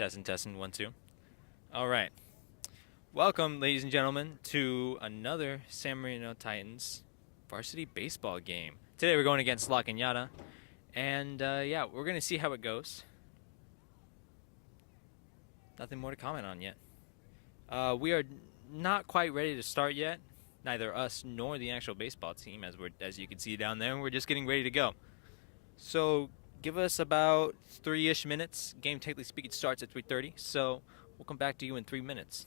Testing, testing, 1, 2. All right. Welcome, ladies and gentlemen, to another San Marino Titans varsity baseball game. Today we're going against La Cañada, and yeah, we're going to see how it goes. Nothing more to comment on yet. We are not quite ready to start yet, neither us nor the actual baseball team, as you can see down there. We're just getting ready to go. So give us about 3-ish minutes. Game, technically speaking, starts at 3:30, so we'll come back to you in 3 minutes.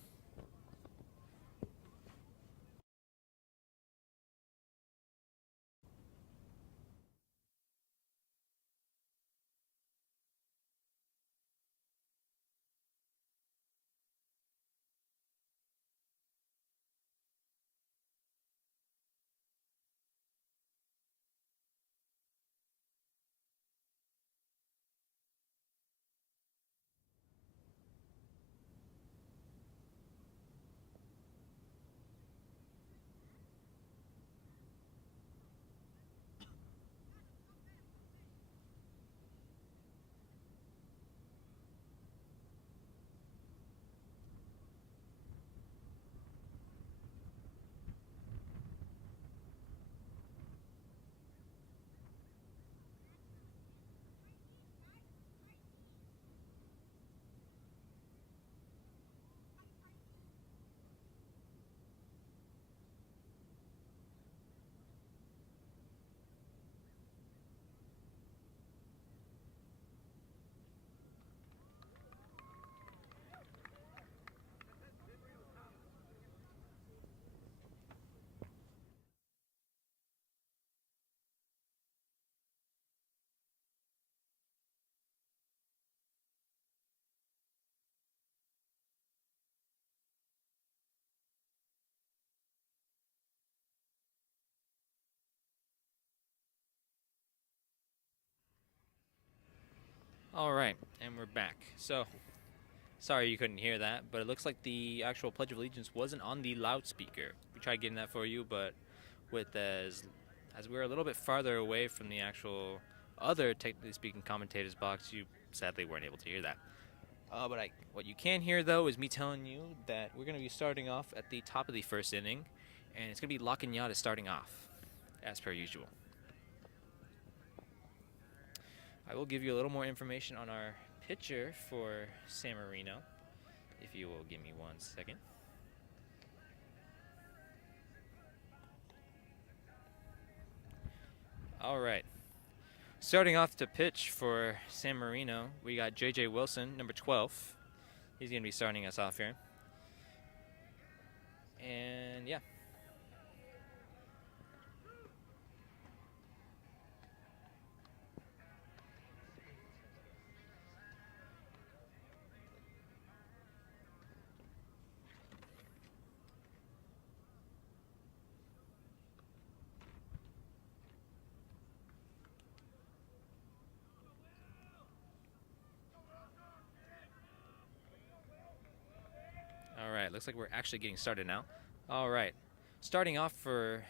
All right, and we're back. So, sorry you couldn't hear that, but it looks like the actual Pledge of Allegiance wasn't on the loudspeaker. We tried getting that for you, but with as we were a little bit farther away from the actual other technically speaking commentators box, you sadly weren't able to hear that. What you can hear though is me telling you that we're going to be starting off at the top of the first inning, and it's going to be La Cañada starting off, as per usual. I will give you a little more information on our pitcher for San Marino, if you will give me 1 second. All right. Starting off to pitch for San Marino, we got J.J. Wilson, number 12. He's going to be starting us off here. And yeah. All right, looks like we're actually getting started now. All right, starting off for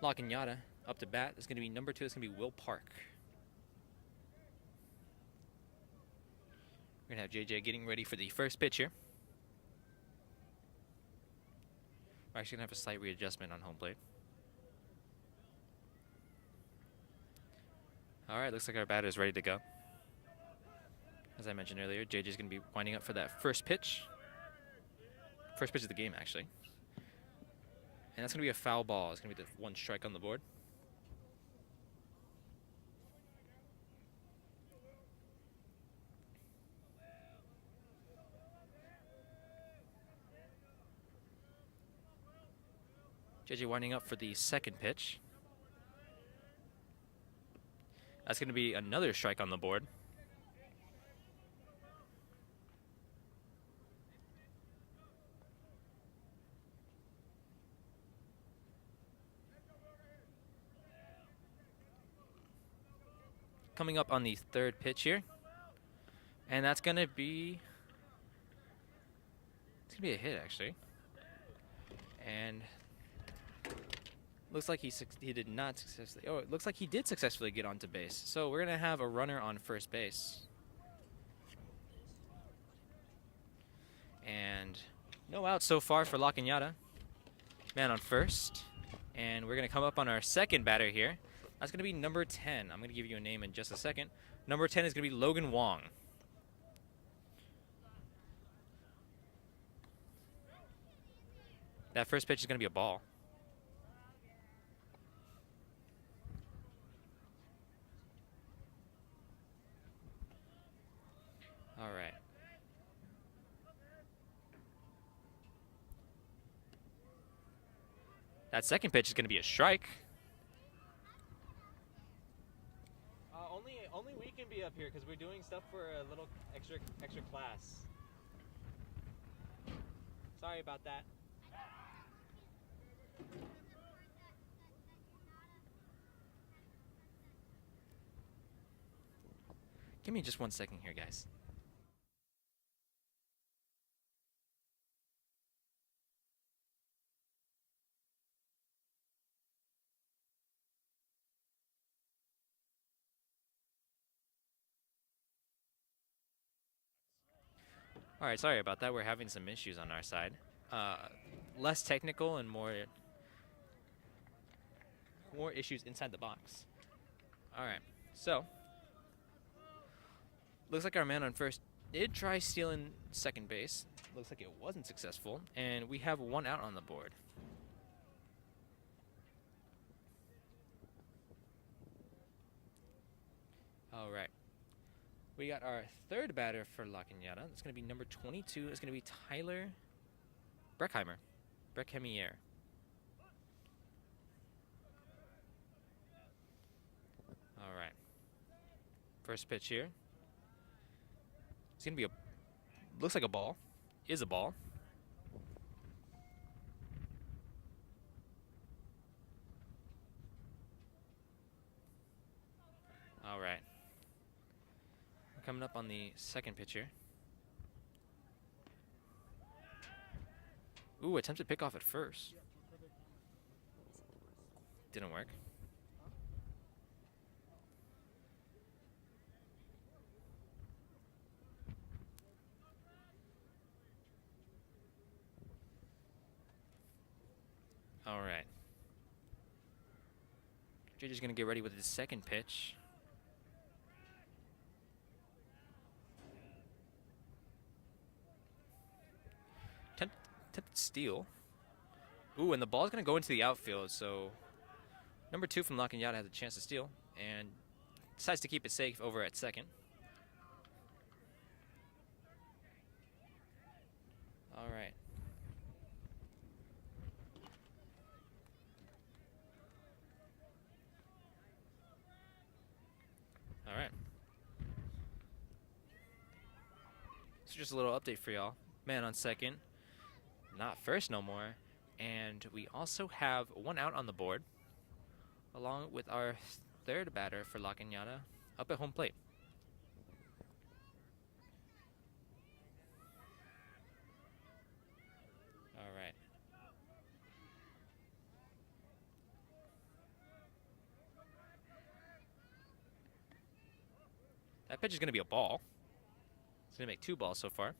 La Cañada, up to bat, is going to be number 2. It's going to be Will Park. We're going to have JJ getting ready for the first pitch here. We're actually going to have a slight readjustment on home plate. All right, looks like our batter is ready to go. As I mentioned earlier, JJ's going to be winding up for that first pitch. First pitch of the game, actually. And that's going to be a foul ball. It's going to be the 1 strike on the board. JJ winding up for the second pitch. That's going to be another strike on the board. Coming up on the third pitch here. And that's going to be... It's going to be a hit, actually. And looks like he did not successfully... Oh, it looks like he did successfully get onto base. So we're going to have a runner on first base. And no outs so far for La Cañada. Man on first. And we're going to come up on our second batter here. That's going to be number 10. I'm going to give you a name in just a second. Number 10 is going to be Logan Wong. That first pitch is going to be a ball. All right. That second pitch is going to be a strike. Only we can be up here because we're doing stuff for a little extra class. Sorry about that. Give me just 1 second here, guys. All right, sorry about that. We're having some issues on our side. Less technical and more issues inside the box. All right, so looks like our man on first did try stealing second base. Looks like it wasn't successful, and we have 1 out on the board. All right. We got our third batter for La Cañada. It's going to be number 22. It's going to be Tyler Breckheimer. Breckhemier. All right. First pitch here. It's going to be looks like a ball. Is a ball. All right. We're coming up on the second pitch here. Ooh, attempted pickoff at first. Didn't work. All right. JJ's going to get ready with his second pitch. Attempted steal. Ooh, and the ball's going to go into the outfield, so number 2 from La Cañada has a chance to steal and decides to keep it safe over at second. All right. All right. So just a little update for y'all. Man on second. Not first no more. And we also have 1 out on the board, along with our third batter for La Cañada up at home plate. All right. That pitch is going to be a ball. It's going to make 2 balls so far.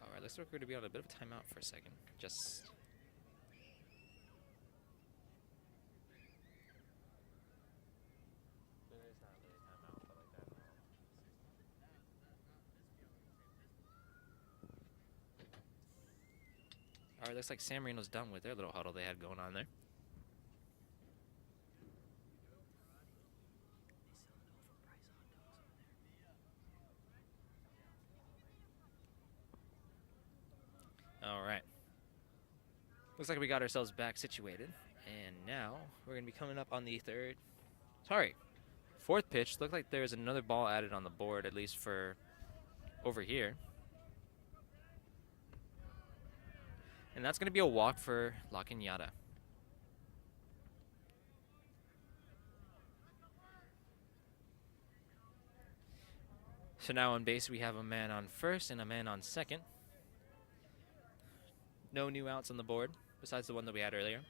All right, looks like we're going to be on a bit of a timeout for a second. Just... All right, looks like San Marino's done with their little huddle they had going on there. All right. Looks like we got ourselves back situated. And now we're going to be coming up on the fourth pitch. Looked like there's another ball added on the board, at least for over here. And that's going to be a walk for La Cañada. So now on base we have a man on first and a man on second. No new outs on the board besides the one that we had earlier.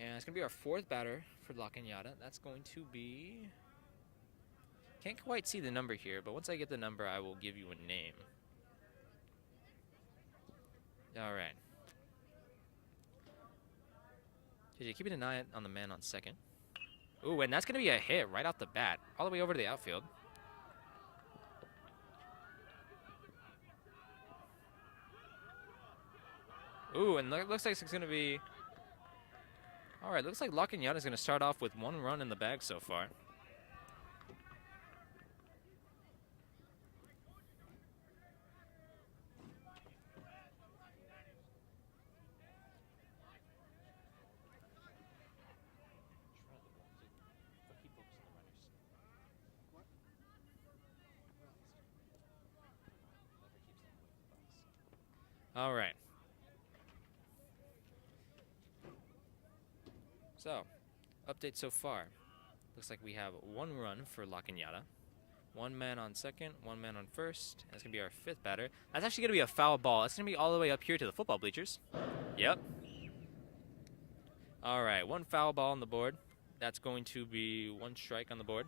And it's going to be our fourth batter for La Cañada. That's going to be... Can't quite see the number here, but once I get the number, I will give you a name. All right. JJ, keeping an eye on the man on second. Ooh, and that's going to be a hit right off the bat, all the way over to the outfield. Ooh, and looks like it's going to be... All right, looks like La Cañada is going to start off with 1 run in the bag so far. All right. So, update so far. Looks like we have 1 run for La Cañada. 1 man on second, 1 man on first. That's going to be our 5th batter. That's actually going to be a foul ball. It's going to be all the way up here to the football bleachers. Yep. All right, 1 foul ball on the board. That's going to be 1 strike on the board.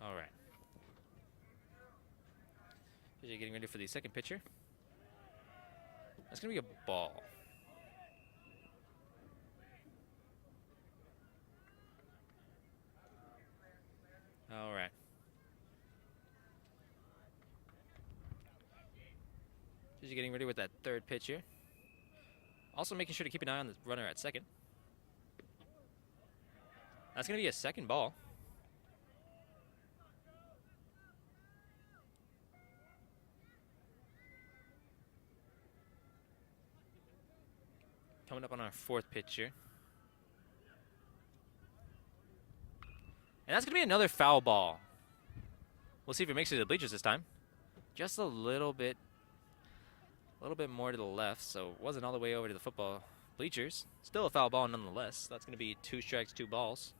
All right. You're getting ready for the second pitcher. That's going to be a ball. All right. You're getting ready with that third pitcher. Also making sure to keep an eye on the runner at second. That's going to be a second ball. Coming up on our 4th pitcher. And that's going to be another foul ball. We'll see if it makes it to the bleachers this time. Just a little bit more to the left, so it wasn't all the way over to the football bleachers. Still a foul ball nonetheless. That's going to be 2 strikes, 2 balls.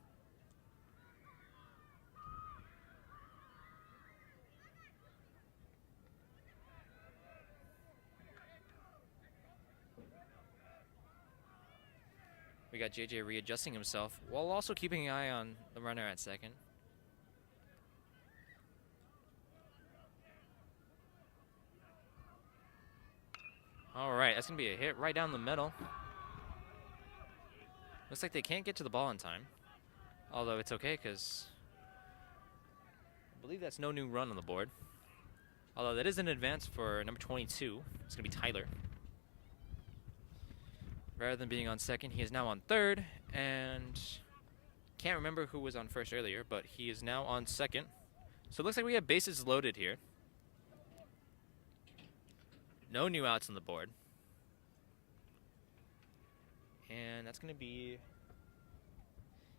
We got JJ readjusting himself while also keeping an eye on the runner at second. All right, that's going to be a hit right down the middle. Looks like they can't get to the ball in time. Although it's okay because I believe that's no new run on the board. Although that is an advance for number 22. It's going to be Tyler. Rather than being on second, he is now on third. And can't remember who was on first earlier, but he is now on second. So it looks like we have bases loaded here. No new outs on the board. And that's going to be,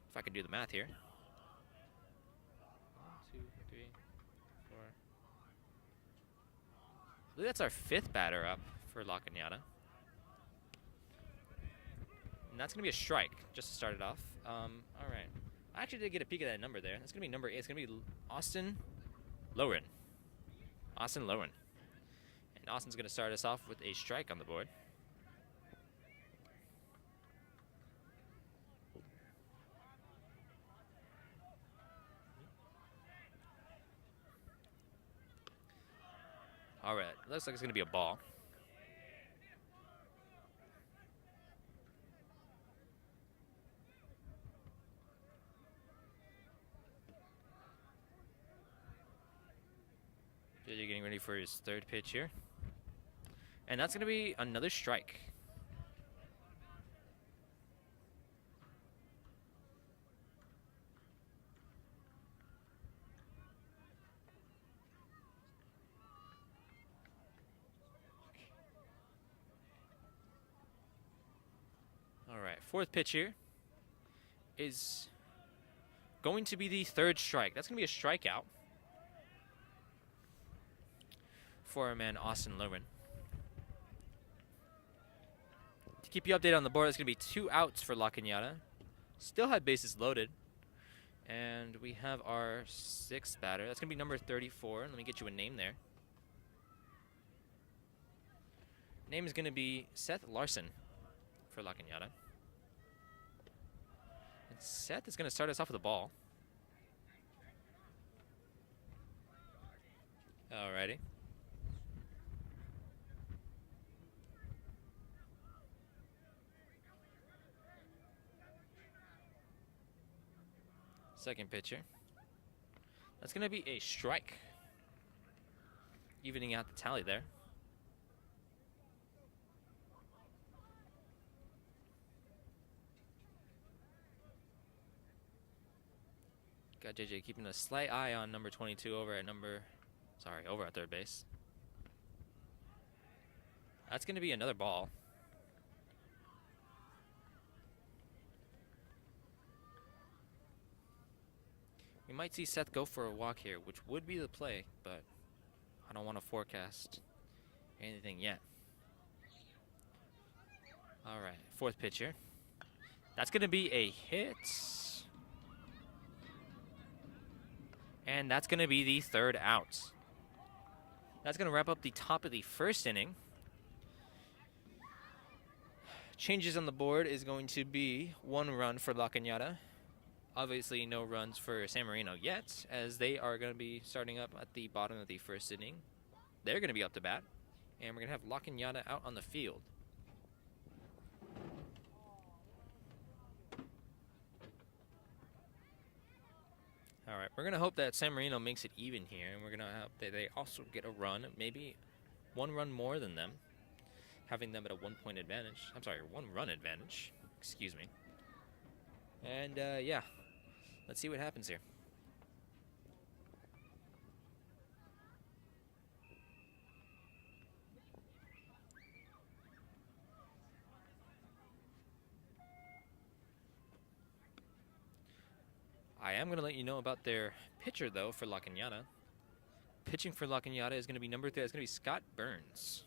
if I can do the math here. 1, 2, 3, 4. I believe that's our 5th batter up for La Cañada. And that's going to be a strike, just to start it off. All right. I actually did get a peek at that number there. That's going to be number 8. It's going to be Austin Lowen. Austin Lowen. And Austin's going to start us off with a strike on the board. All right, looks like it's going to be a ball. JJ getting ready for his 3rd pitch here. And that's going to be another strike. All right, 4th pitch here is going to be the 3rd strike. That's going to be a strikeout for our man Austin Lowen. To keep you updated on the board, it's going to be 2 outs for La Cañada. Still had bases loaded. And we have our 6th batter. That's going to be number 34. Let me get you a name there. Name is going to be Seth Larson for La Cañada. And Seth is going to start us off with the ball. Alrighty. Second pitcher. That's going to be a strike. Evening out the tally there. Got JJ keeping a slight eye on number 22 over at third base. That's going to be another ball. We might see Seth go for a walk here, which would be the play, but I don't want to forecast anything yet. All right, 4th pitcher. That's going to be a hit. And that's going to be the 3rd out. That's going to wrap up the top of the 1st inning. Changes on the board is going to be 1 run for La Cañada. Obviously, no runs for San Marino yet, as they are going to be starting up at the bottom of the 1st inning. They're going to be up to bat, and we're going to have La Cañada out on the field. All right, we're going to hope that San Marino makes it even here, and we're going to hope that they also get a run, maybe 1 run more than them, having them at a 1-point advantage. I'm sorry, 1-run advantage. Excuse me. And, yeah. Let's see what happens here. I am going to let you know about their pitcher, though, for La Cañada. Pitching for La Cañada is going to be number 3. It's going to be Scott Burns.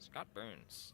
Scott Burns.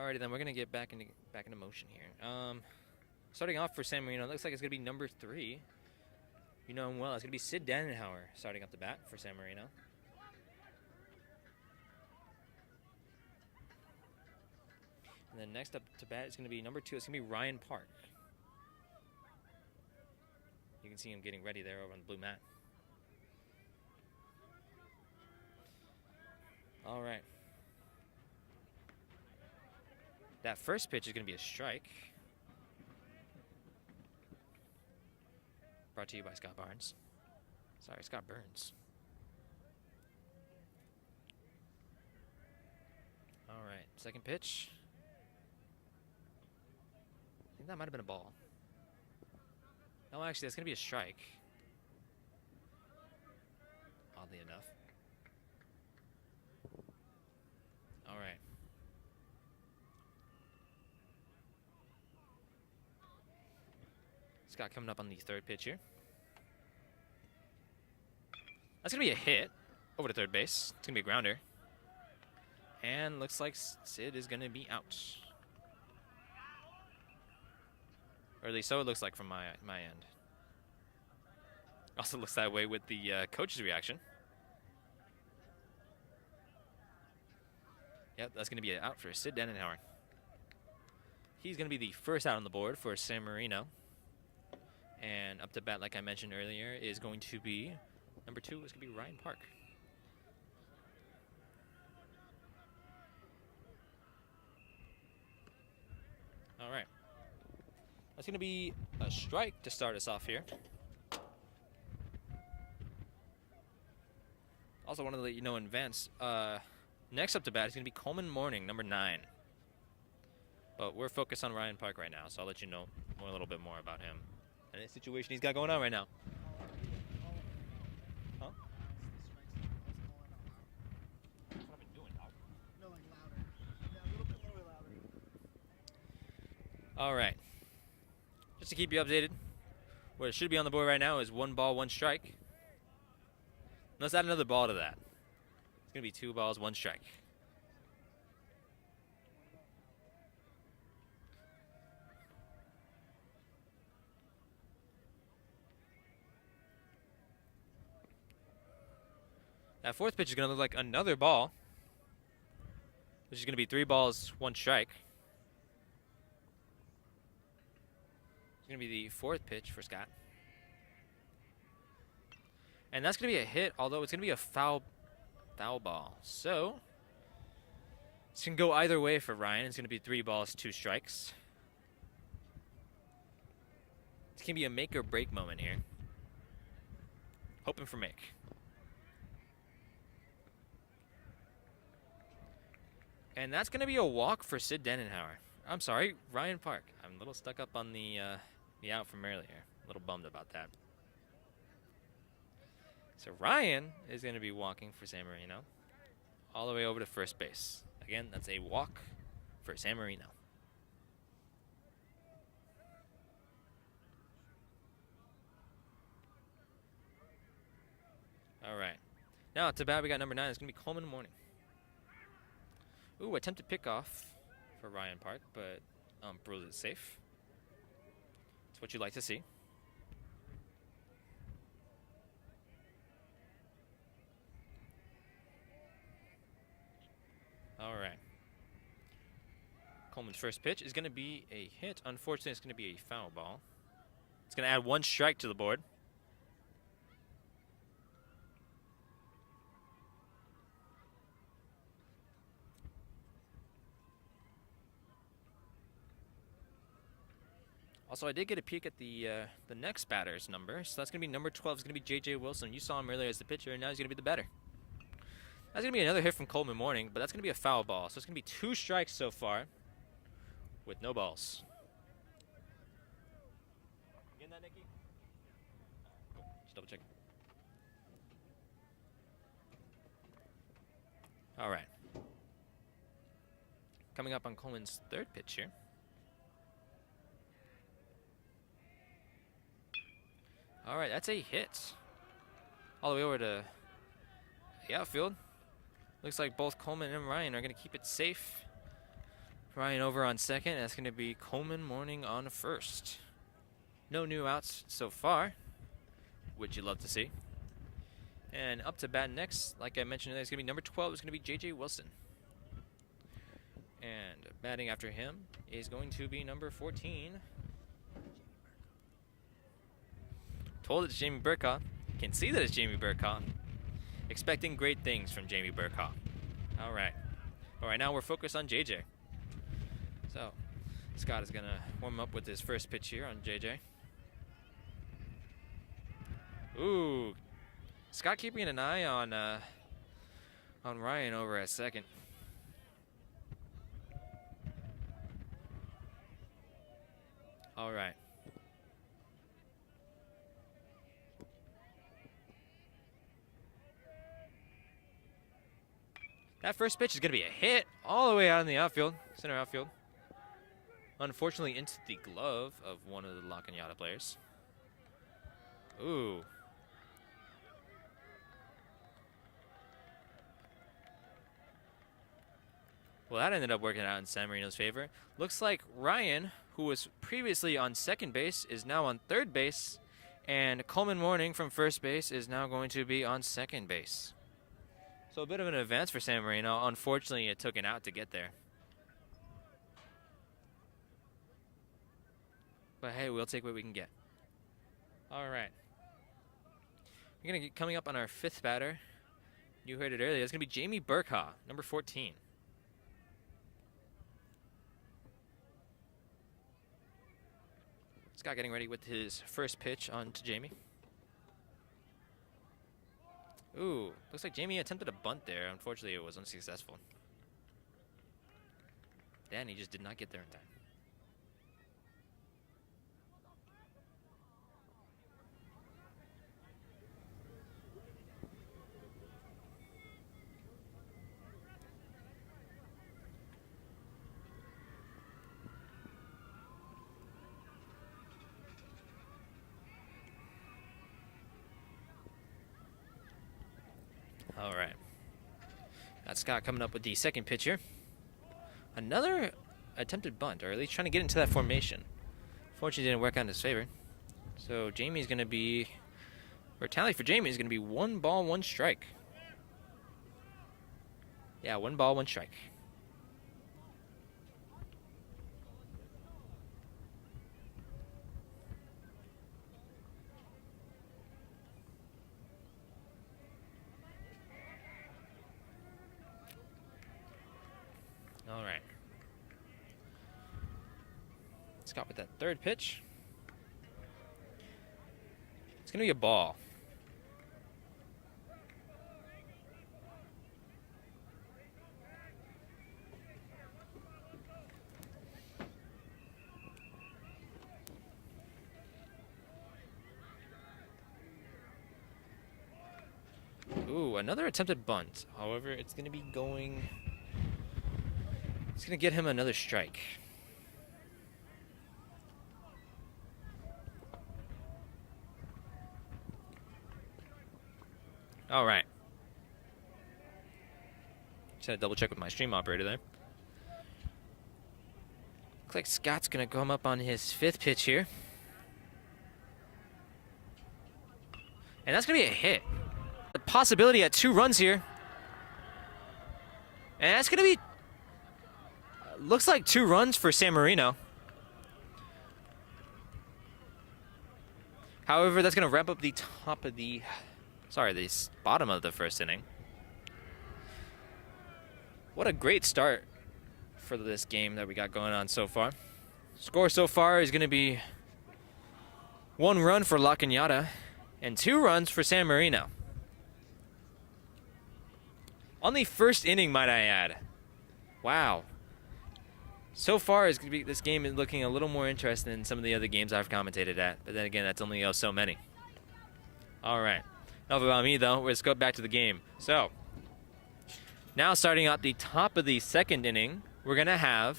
Alrighty, then we're gonna get back into motion here. Starting off for San Marino, it looks like it's gonna be number 3. You know him well. It's gonna be Sid Dannenhauer starting up the bat for San Marino. And then next up to bat is gonna be number 2. It's gonna be Ryan Park. You can see him getting ready there over on the blue mat. All right. That first pitch is going to be a strike. Brought to you by Scott Barnes. Sorry, Scott Burns. All right, second pitch. I think that might have been a ball. No, actually, that's going to be a strike. Oddly enough. All right. Scott coming up on the third pitch here. That's going to be a hit over to third base. It's going to be a grounder. And looks like Sid is going to be out. Or at least so it looks like from my end. Also looks that way with the coach's reaction. Yep, that's going to be an out for Sid Dannenhauer. He's going to be the first out on the board for San Marino. And up to bat, like I mentioned earlier, is going to be number 2 is going to be Ryan Park. All right. That's going to be a strike to start us off here. Also wanted to let you know in advance, next up to bat is going to be Coleman Morning, number 9. But we're focused on Ryan Park right now, so I'll let you know a little bit more about him and the situation he's got going on right now. Huh? That's what I've been doing, dog. No, like louder. Yeah, a little bit more louder. All right. Just to keep you updated, what it should be on the board right now is 1 ball, 1 strike. Let's add another ball to that. It's going to be 2 balls, 1 strike. That 4th pitch is going to look like another ball, which is going to be 3 balls, 1 strike. It's going to be the 4th pitch for Scott. And that's going to be a hit, although it's going to be a foul ball. So, this can go either way for Ryan. It's going to be 3 balls, 2 strikes. It's going to be a make or break moment here. Hoping for make. And that's going to be a walk for Sid Denenhauer. I'm sorry, Ryan Park. I'm a little stuck up on the out from earlier. A little bummed about that. So Ryan is going to be walking for San Marino all the way over to first base. Again, that's a walk for San Marino. All right. Now to bat, we got number 9. It's going to be Coleman Morning. Ooh, attempted pickoff for Ryan Park, but Brewers is safe. It's what you like to see. All right. Coleman's first pitch is going to be a hit. Unfortunately, it's going to be a foul ball. It's going to add 1 strike to the board. Also, I did get a peek at the next batter's number. So that's going to be number 12. It's going to be J.J. Wilson. You saw him earlier as the pitcher, and now he's going to be the batter. That's going to be another hit from Coleman Morning, but that's going to be a foul ball. So it's going to be 2 strikes so far with no balls. Getting that, Nicky? Just double check. All right. Coming up on Coleman's 3rd pitch here. All right, that's a hit. All the way over to the outfield. Looks like both Coleman and Ryan are going to keep it safe. Ryan over on second. That's going to be Coleman Morning on first. No new outs so far, which you'd love to see. And up to bat next, like I mentioned, it's going to be number 12. It's going to be J.J. Wilson. And batting after him is going to be number 14. Told it's Jamie Burkhaw. Can see that it's Jamie Burkhaw. Expecting great things from Jamie Burkhaw. All right. All right, now we're focused on JJ. So Scott is going to warm up with his first pitch here on JJ. Ooh. Scott keeping an eye on Ryan over at second. All right. That first pitch is going to be a hit all the way out in the outfield, center outfield. Unfortunately, into the glove of one of the La Cañada players. Ooh. Well, that ended up working out in San Marino's favor. Looks like Ryan, who was previously on second base, is now on third base. And Coleman Morning from first base is now going to be on second base. So a bit of an advance for San Marino. Unfortunately, it took an out to get there. But hey, we'll take what we can get. All right. We're going to get coming up on our 5th batter. You heard it earlier. It's going to be Jamie Burkha, number 14. Scott getting ready with his first pitch on to Jamie. Ooh, looks like Jamie attempted a bunt there. Unfortunately, it was unsuccessful. Danny just did not get there in time. All right. That's Scott coming up with the second pitch here. Another attempted bunt, or at least trying to get into that formation. Fortunately, didn't work out in his favor. So Jamie's going to be, or tally for Jamie is going to be 1 ball, 1 strike. Yeah, 1 ball, 1 strike. All right. Scott with that third pitch. It's going to be a ball. Ooh, another attempted bunt. However, it's going to be going... It's going to get him another strike. All right. Just had to double check with my stream operator there. Looks like Scott's going to come up on his 5th pitch here. And that's going to be a hit. The possibility at 2 runs here. And that's going to be... looks like 2 runs for San Marino. However, that's going to wrap up the top of the... Sorry, the bottom of the 1st inning. What a great start for this game that we got going on so far. Score so far is going to be 1 run for La Cañada and 2 runs for San Marino. On the 1st inning, might I add. Wow. So far, this game is looking a little more interesting than some of the other games I've commentated at. But then again, that's only so many. All right. Enough about me, though. Let's go back to the game. So, now starting out the top of the 2nd inning, we're going to have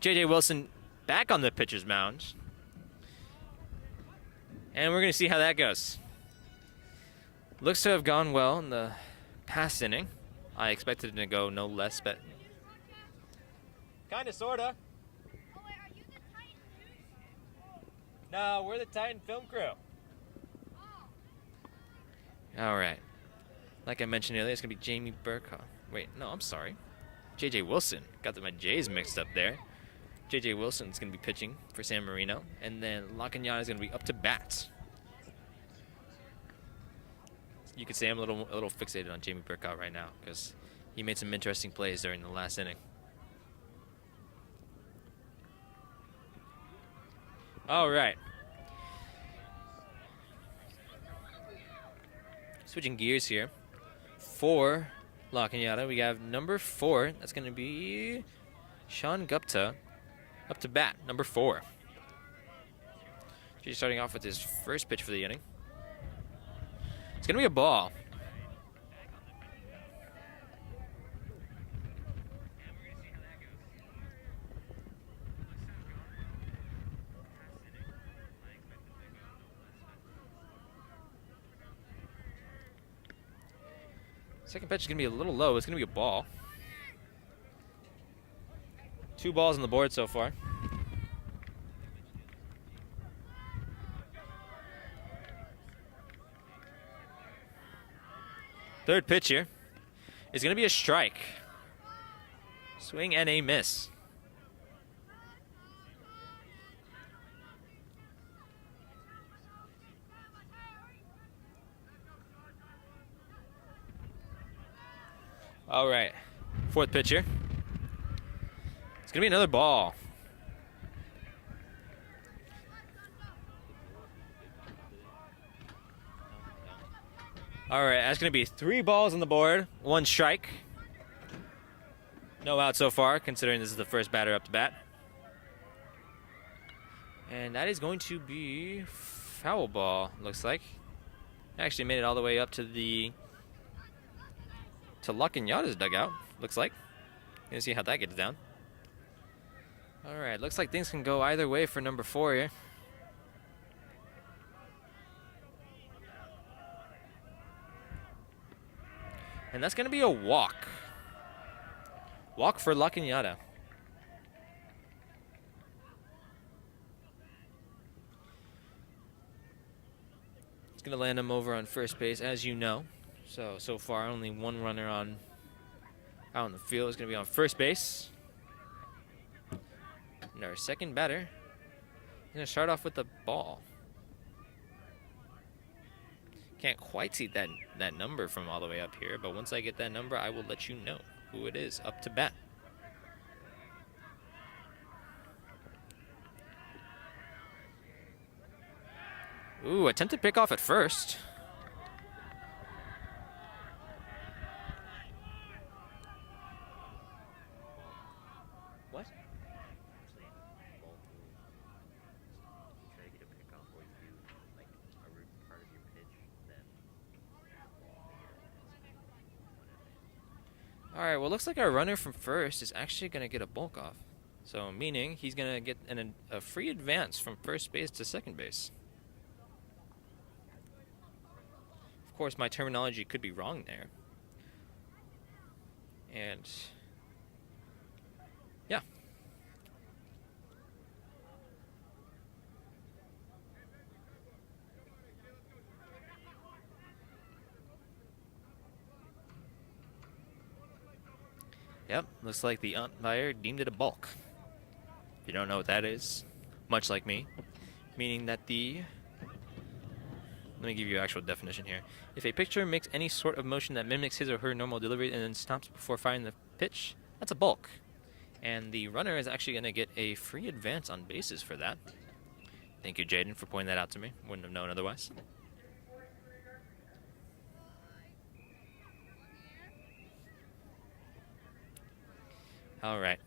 J.J. Wilson back on the pitcher's mound. And we're going to see how that goes. Looks to have gone well in the past inning. I expected it to go no less, but kind of, sort of. Oh, wait, are you the Titan News? No, we're the Titan Film Crew. All right. Like I mentioned earlier, it's going to be Jamie Burkha. Wait, no, I'm sorry. J.J. Wilson. Got my J's mixed up there. J.J. Wilson's going to be pitching for San Marino. And then La Cañada is going to be up to bat. You could say I'm a little fixated on Jamie Burkha right now because he made some interesting plays during the last inning. All right. Switching gears here. For La Cañada, we have number 4. That's going to be Sean Gupta up to bat, number 4. He's starting off with his first pitch for the inning. It's going to be a ball. Second pitch is going to be a little low. It's going to be a ball. 2 balls on the board so far. Third pitch here is going to be a strike. Swing and a miss. All right. Fourth pitcher. It's going to be another ball. All right, that's going to be 3 balls on the board, 1 strike. No out so far, considering this is the first batter up to bat. And that is going to be foul ball, looks like. Actually made it all the way up to Luck and Yada's dugout, looks like. Gonna see how that gets down. All right, looks like things can go either way for number 4 here. And that's gonna be a walk. Walk for Luck and Yada. It's gonna land him over on first base, as you know. So far, only 1 runner out on the field is gonna be on first base. And our second batter is gonna start off with the ball. Can't quite see that number from all the way up here, but once I get that number, I will let you know who it is up to bat. Ooh, attempted pickoff at first. What? All right, well, looks like our runner from first is actually going to get a bulk off. So, meaning he's going to get a free advance from first base to second base. Of course, my terminology could be wrong there. And, yeah. Yep, looks like the umpire deemed it a balk. If you don't know what that is, much like me, meaning that let me give you an actual definition here. If a pitcher makes any sort of motion that mimics his or her normal delivery and then stops before firing the pitch, that's a balk. And the runner is actually going to get a free advance on bases for that. Thank you, Jaden, for pointing that out to me. Wouldn't have known otherwise. All right.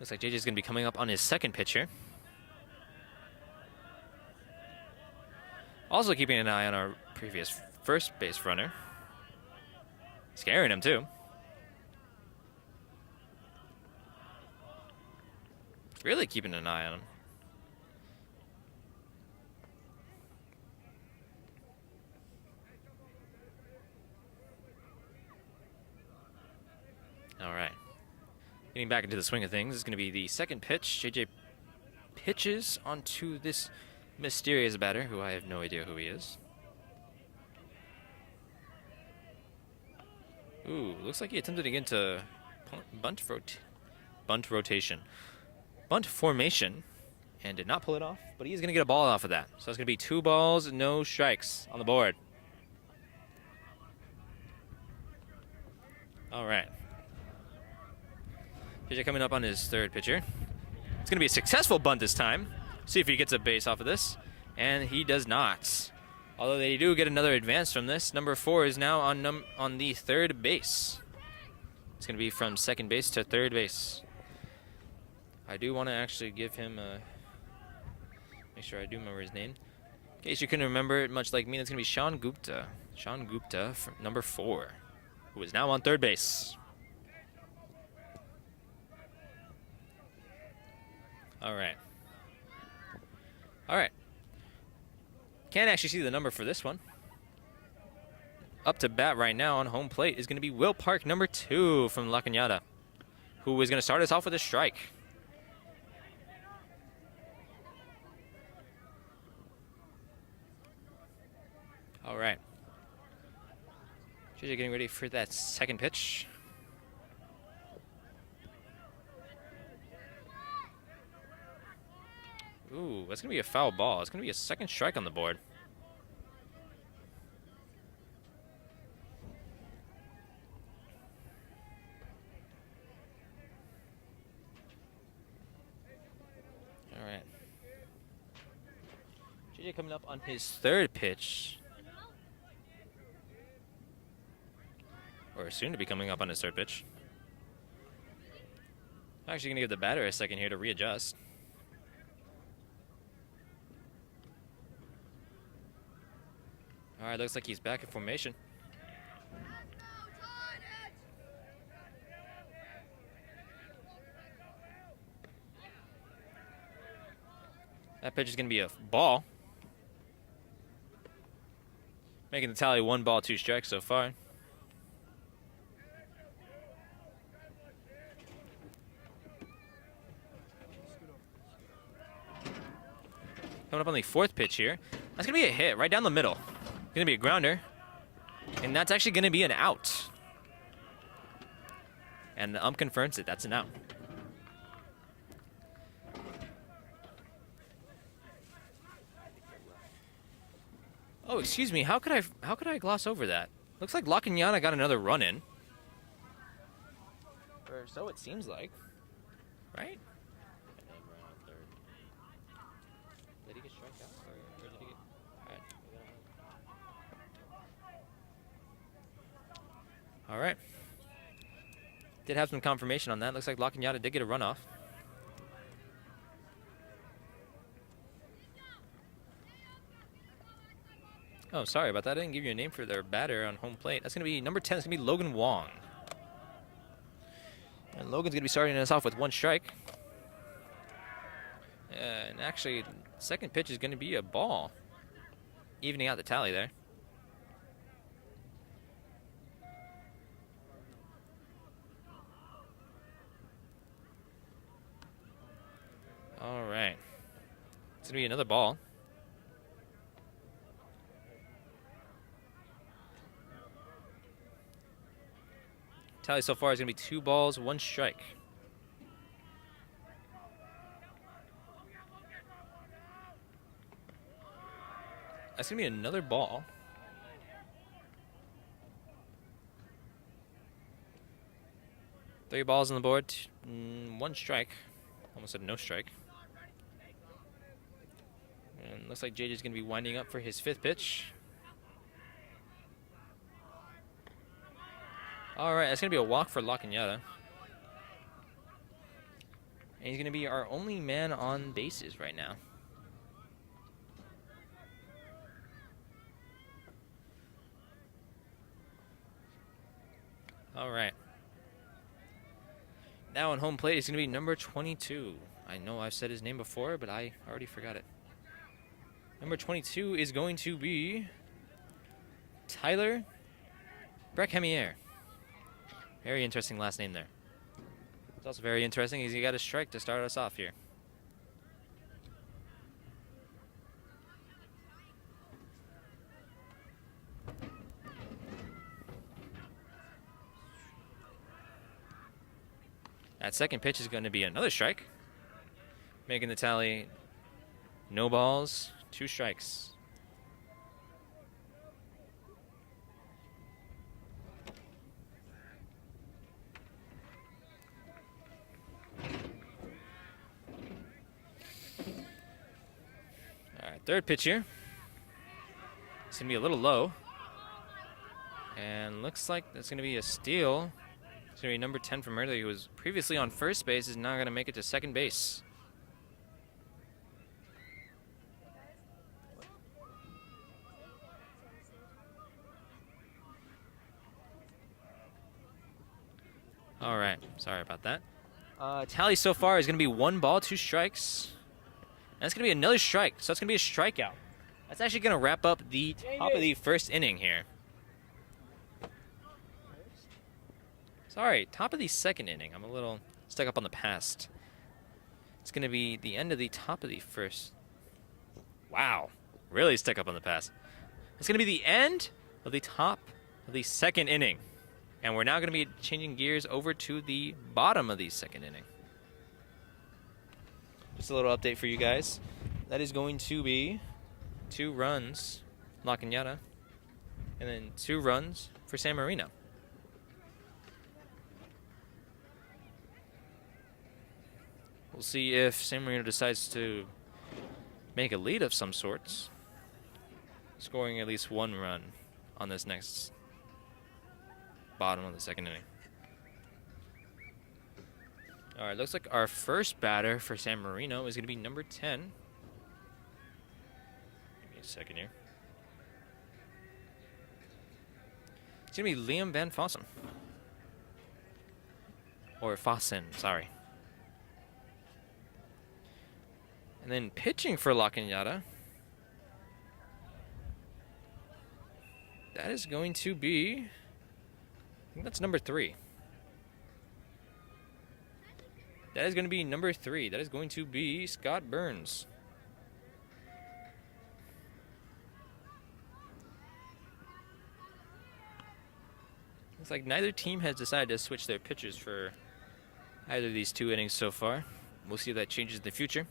Looks like JJ's going to be coming up on his second pitcher. Also keeping an eye on our previous first base runner. Scaring him, too. Really keeping an eye on him. All right. Getting back into the swing of things is going to be the second pitch. JJ pitches onto this mysterious batter, who I have no idea who he is. Ooh, looks like he attempted again to bunt formation, and did not pull it off, but he's going to get a ball off of that. So it's going to be 2 balls, no strikes on the board. All right. JJ coming up on his third pitcher. It's going to be a successful bunt this time. See if he gets a base off of this. And he does not. Although they do get another advance from this. Number 4 is now on the third base. It's going to be from second base to third base. I do want to actually give him make sure I do remember his name. In case you couldn't remember it, much like me, that's going to be Sean Gupta. Sean Gupta from number 4, who is now on third base. All right. All right. Can't actually see the number for this one. Up to bat right now on home plate is going to be Will Park, number 2 from La Cañada, who is going to start us off with a strike. All right. JJ getting ready for that second pitch. Ooh, That's going to be a foul ball. It's going to be a second strike on the board. All right. JJ coming up on his third pitch. Or soon to be coming up on his third pitch. I'm actually going to give the batter a second here to readjust. All right, looks like he's back in formation. That pitch is going to be a ball. Making the tally 1 ball, 2 strikes so far. Coming up on the 4th pitch here. That's going to be a hit right down the middle. Going to be a grounder. And that's actually going to be an out. And the ump confirms it. That's an out. Oh, excuse me. How could I gloss over that? Looks like La Cañada got another run in. Or so it seems like. Right? Did he get struck out? Or did he get... All right. Did have some confirmation on that. Looks like La Cañada did get a runoff. Oh, sorry about that. I didn't give you a name for their batter on home plate. That's going to be number 10. It's going to be Logan Wong. And Logan's going to be starting us off with 1 strike. And actually, second pitch is going to be a ball. Evening out the tally there. All right. It's going to be another ball. Tally so far is going to be 2 balls, 1 strike. That's going to be another ball. Three balls on the board, 1 strike. Almost said no strike. And looks like JJ's going to be winding up for his 5th pitch. All right, that's going to be a walk for La Cañada. And he's going to be our only man on bases right now. All right. Now on home plate is going to be number 22. I know I've said his name before, but I already forgot it. Number 22 is going to be Tyler Breckhemier. Very interesting last name there. It's also very interesting is he got a strike to start us off here. That second pitch is going to be another strike. Making the tally no balls, 2 strikes. Third pitch here. It's going to be a little low. And looks like that's going to be a steal. It's going to be number 10 from earlier, who was previously on first base, is now going to make it to second base. All right. Sorry about that. Tally so far is going to be 1 ball, 2 strikes. And it's going to be another strike, so it's going to be a strikeout. That's actually going to wrap up the top of the first inning here. Sorry, top of the second inning. I'm a little stuck up on the past. It's going to be the end of the top of the first. Wow, really stuck up on the past. It's going to be the end of the top of the second inning. And we're now going to be changing gears over to the bottom of the second inning. Just a little update for you guys. that is going to be 2 runs, La Cañada, and then 2 runs for San Marino. We'll see if San Marino decides to make a lead of some sorts, scoring at least 1 run on this next bottom of the second inning. All right, looks like our first batter for San Marino is going to be number 10. Give me a second here. It's going to be Liam Van Fossen. Or Fossen, sorry. And then pitching for La Cañada, that is going to be, I think that's number 3. That is going to be number 3. That is going to be Scott Burns. Looks like neither team has decided to switch their pitchers for either of these 2 innings so far. We'll see if that changes in the future.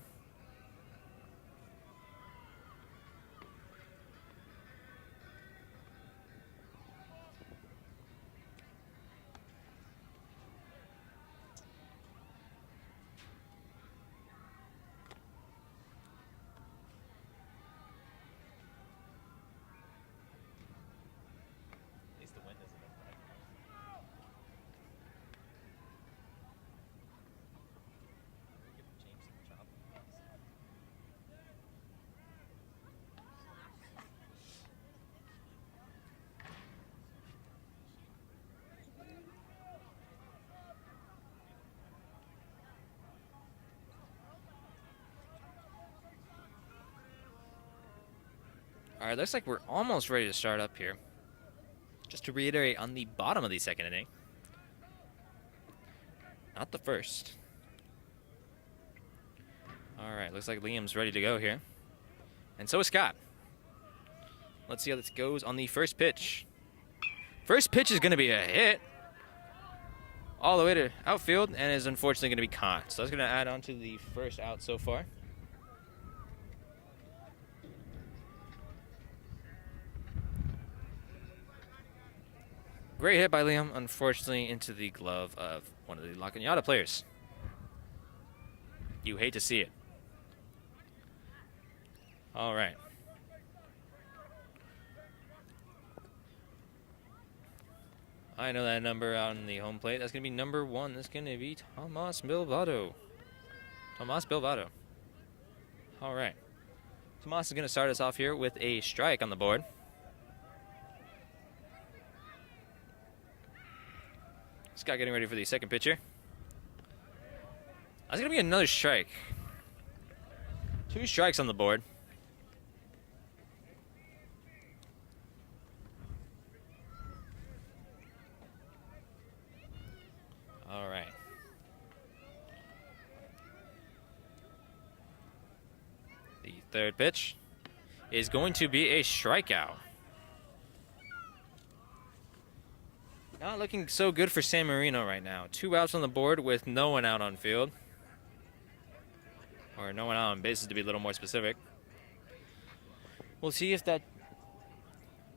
All right, looks like we're almost ready to start up here. Just to reiterate, on the bottom of the second inning, not the first. All right, looks like Liam's ready to go here. And so is Scott. Let's see how this goes on the first pitch. First pitch is going to be a hit all the way to outfield and is unfortunately going to be caught. So that's going to add on to the first out so far. Great hit by Liam, unfortunately into the glove of one of the La Cañada players. You hate to see it. All right. I know that number out on the home plate. That's going to be number 1. That's going to be Tomas Bilbado. Tomas Bilbado. All right. Tomas is going to start us off here with a strike on the board. Scott getting ready for the second pitcher. That's going to be another strike. 2 strikes on the board. All right. The third pitch is going to be a strikeout. Not looking so good for San Marino right now. 2 outs on the board with no one out on field. Or no one out on bases, to be a little more specific. We'll see if that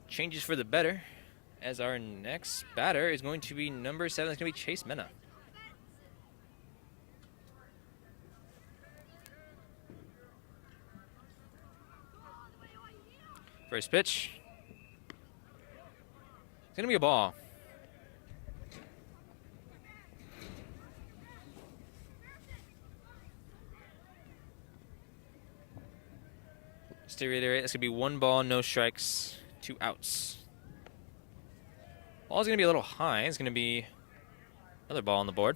changes for the better, as our next batter is going to be number 7. It's going to be Chase Mena. First pitch. It's going to be a ball. Just to reiterate, it's going to be 1 ball, no strikes, 2 outs. Ball's going to be a little high. It's going to be another ball on the board.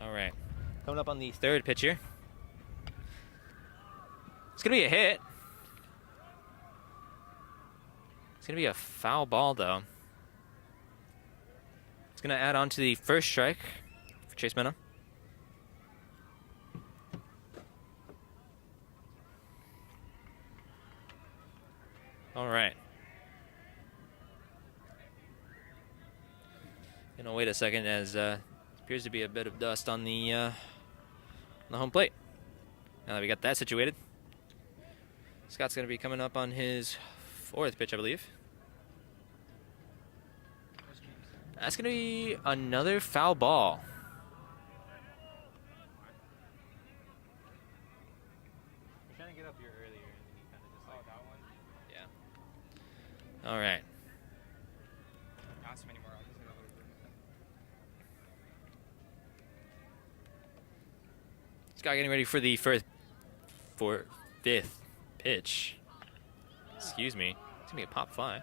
All right. Coming up on the third pitch here. It's going to be a hit. It's going to be a foul ball, though. It's going to add on to the first strike for Chase Mena. All right. Gonna wait a second as appears to be a bit of dust on the home plate. Now that we got that situated, Scott's gonna be coming up on his 4th pitch, I believe. That's gonna be another foul ball. Trying to get up here earlier, and he kind of just like that one. Yeah. All right. Scott getting ready for the 5th pitch. Excuse me. It's gonna be a pop fly.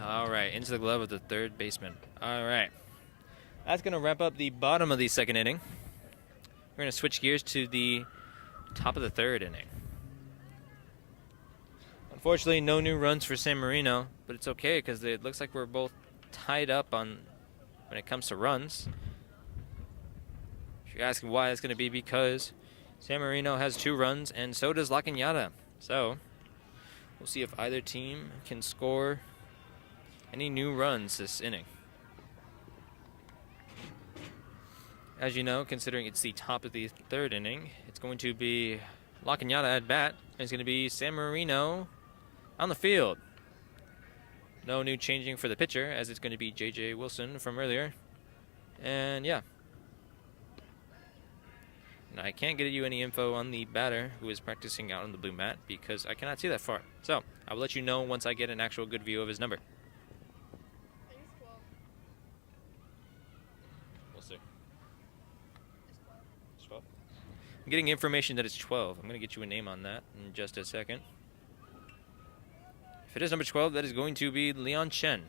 All right, into the glove of the 3rd baseman. All right. That's gonna wrap up the bottom of the 2nd inning. We're gonna switch gears to the top of the 3rd inning. Unfortunately, no new runs for San Marino, but it's okay because it looks like we're both tied up on when it comes to runs. If you're asking why, it's going to be because San Marino has 2 runs and so does La Cañada. So we'll see if either team can score any new runs this inning. As you know, considering it's the top of the 3rd inning, it's going to be La Cañada at bat, and it's going to be San Marino on the field. No new changing for the pitcher, as it's going to be J.J. Wilson from earlier. And yeah. Now, I can't get you any info on the batter who is practicing out on the blue mat because I cannot see that far. So I will let you know once I get an actual good view of his number. We'll see. 12? I'm getting information that it's 12. I'm going to get you a name on that in just a second. If it is number 12, that is going to be Leon Chen.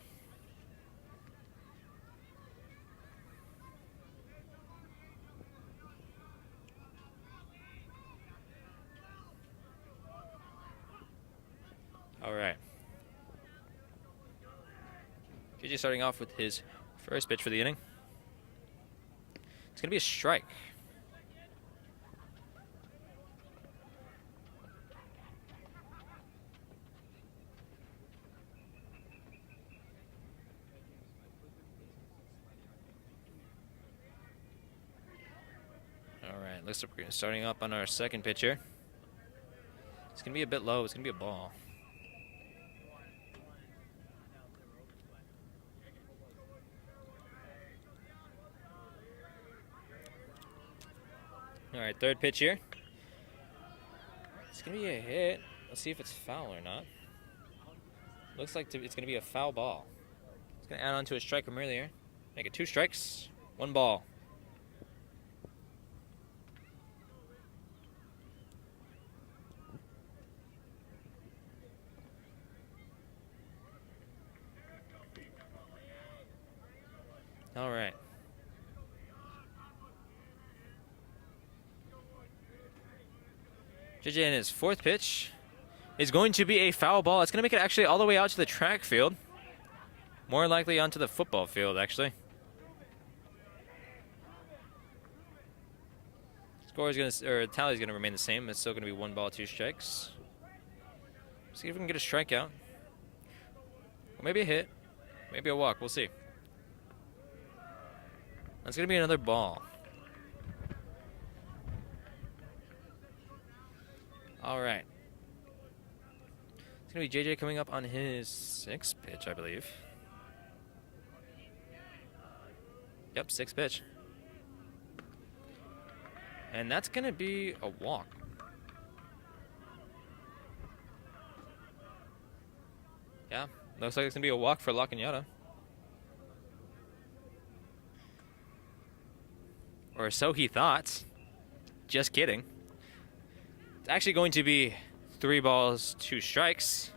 All right. JJ starting off with his 1st pitch for the inning. It's going to be a strike. All right, looks like we're starting up on our 2nd pitcher. It's going to be a bit low. It's going to be a ball. All right, 3rd pitch here. It's going to be a hit. Let's see if it's foul or not. Looks like it's going to be a foul ball. It's going to add on to a strike from earlier. Make it 2 strikes, 1 ball. All right. JJ in his 4th pitch is going to be a foul ball. It's going to make it actually all the way out to the track field. More likely onto the football field, actually. Score is going to, or tally is going to remain the same. It's still going to be 1 ball, 2 strikes. See if we can get a strikeout. Or maybe a hit. Maybe a walk. We'll see. That's going to be another ball. All right. It's going to be JJ coming up on his 6th pitch, I believe. Yep, 6th pitch. And that's going to be a walk. Yeah, looks like it's going to be a walk for La Cañada. Or so he thought. Just kidding. It's actually going to be 3 balls, 2 strikes.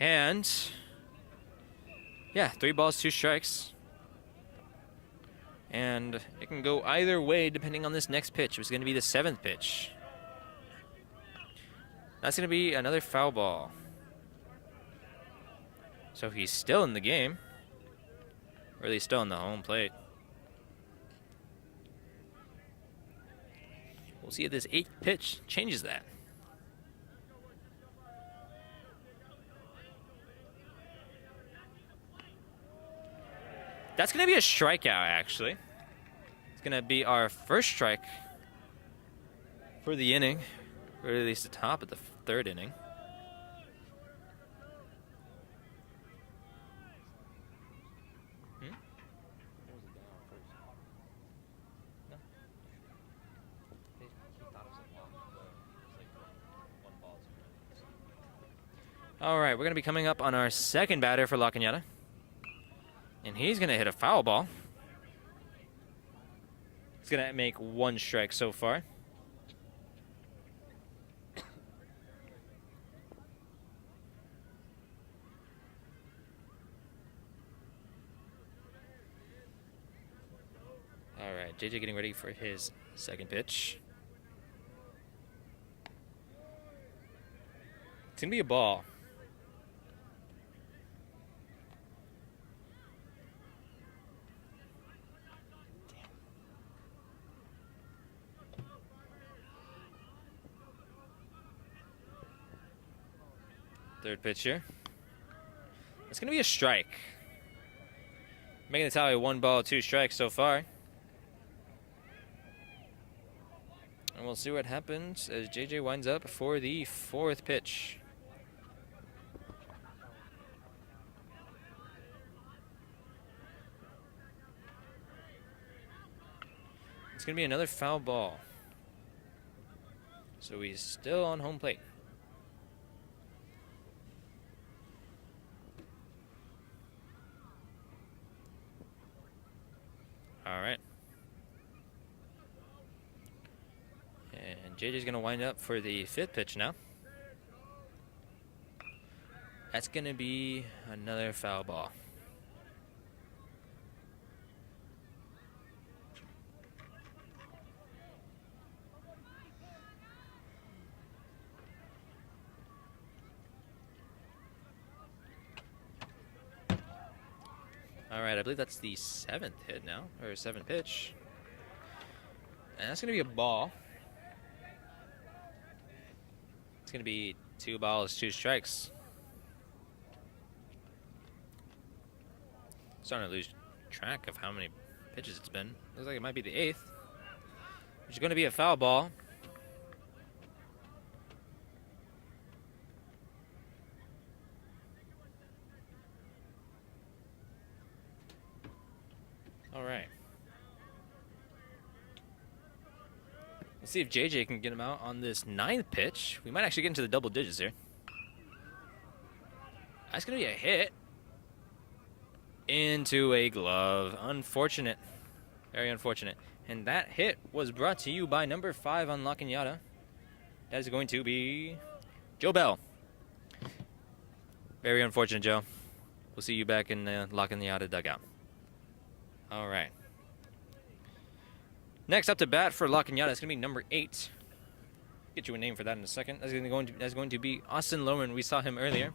And yeah, 3 balls, 2 strikes. And it can go either way depending on this next pitch. It's going to be the 7th pitch. That's going to be another foul ball. So he's still in the game. Or at least still on the home plate. We'll see if this 8th pitch changes that. That's going to be a strikeout, actually. It's going to be our first strike for the inning, or at least the top of the third inning. All right, we're going to be coming up on our second batter for La Cañada. And he's going to hit a foul ball. He's going to make one strike so far. All right, JJ getting ready for his second pitch. It's going to be a ball. Third pitch here. It's going to be a strike. Making the tally 1 ball, 2 strikes so far. And we'll see what happens as JJ winds up for the fourth pitch. It's going to be another foul ball. So he's still on home plate. All right. And JJ's going to wind up for the fifth pitch now. That's going to be another foul ball. All right, I believe that's the 7th hit now, or 7th pitch. And that's going to be a ball. It's going to be 2 balls, 2 strikes. Starting to lose track of how many pitches it's been. Looks like it might be the 8th, which is going to be a foul ball. All right. Let's see if JJ can get him out on this 9th pitch. We might actually get into the double digits here. That's going to be a hit into a glove. Unfortunate. Very unfortunate. And that hit was brought to you by number 5 on La Cañada. That is going to be Joe Bell. Very unfortunate, Joe. We'll see you back in the La Cañada dugout. All right. Next up to bat for La Cañada is going to be number 8. Get you a name for that in a second. That's going to be Austin Lohman. We saw him earlier.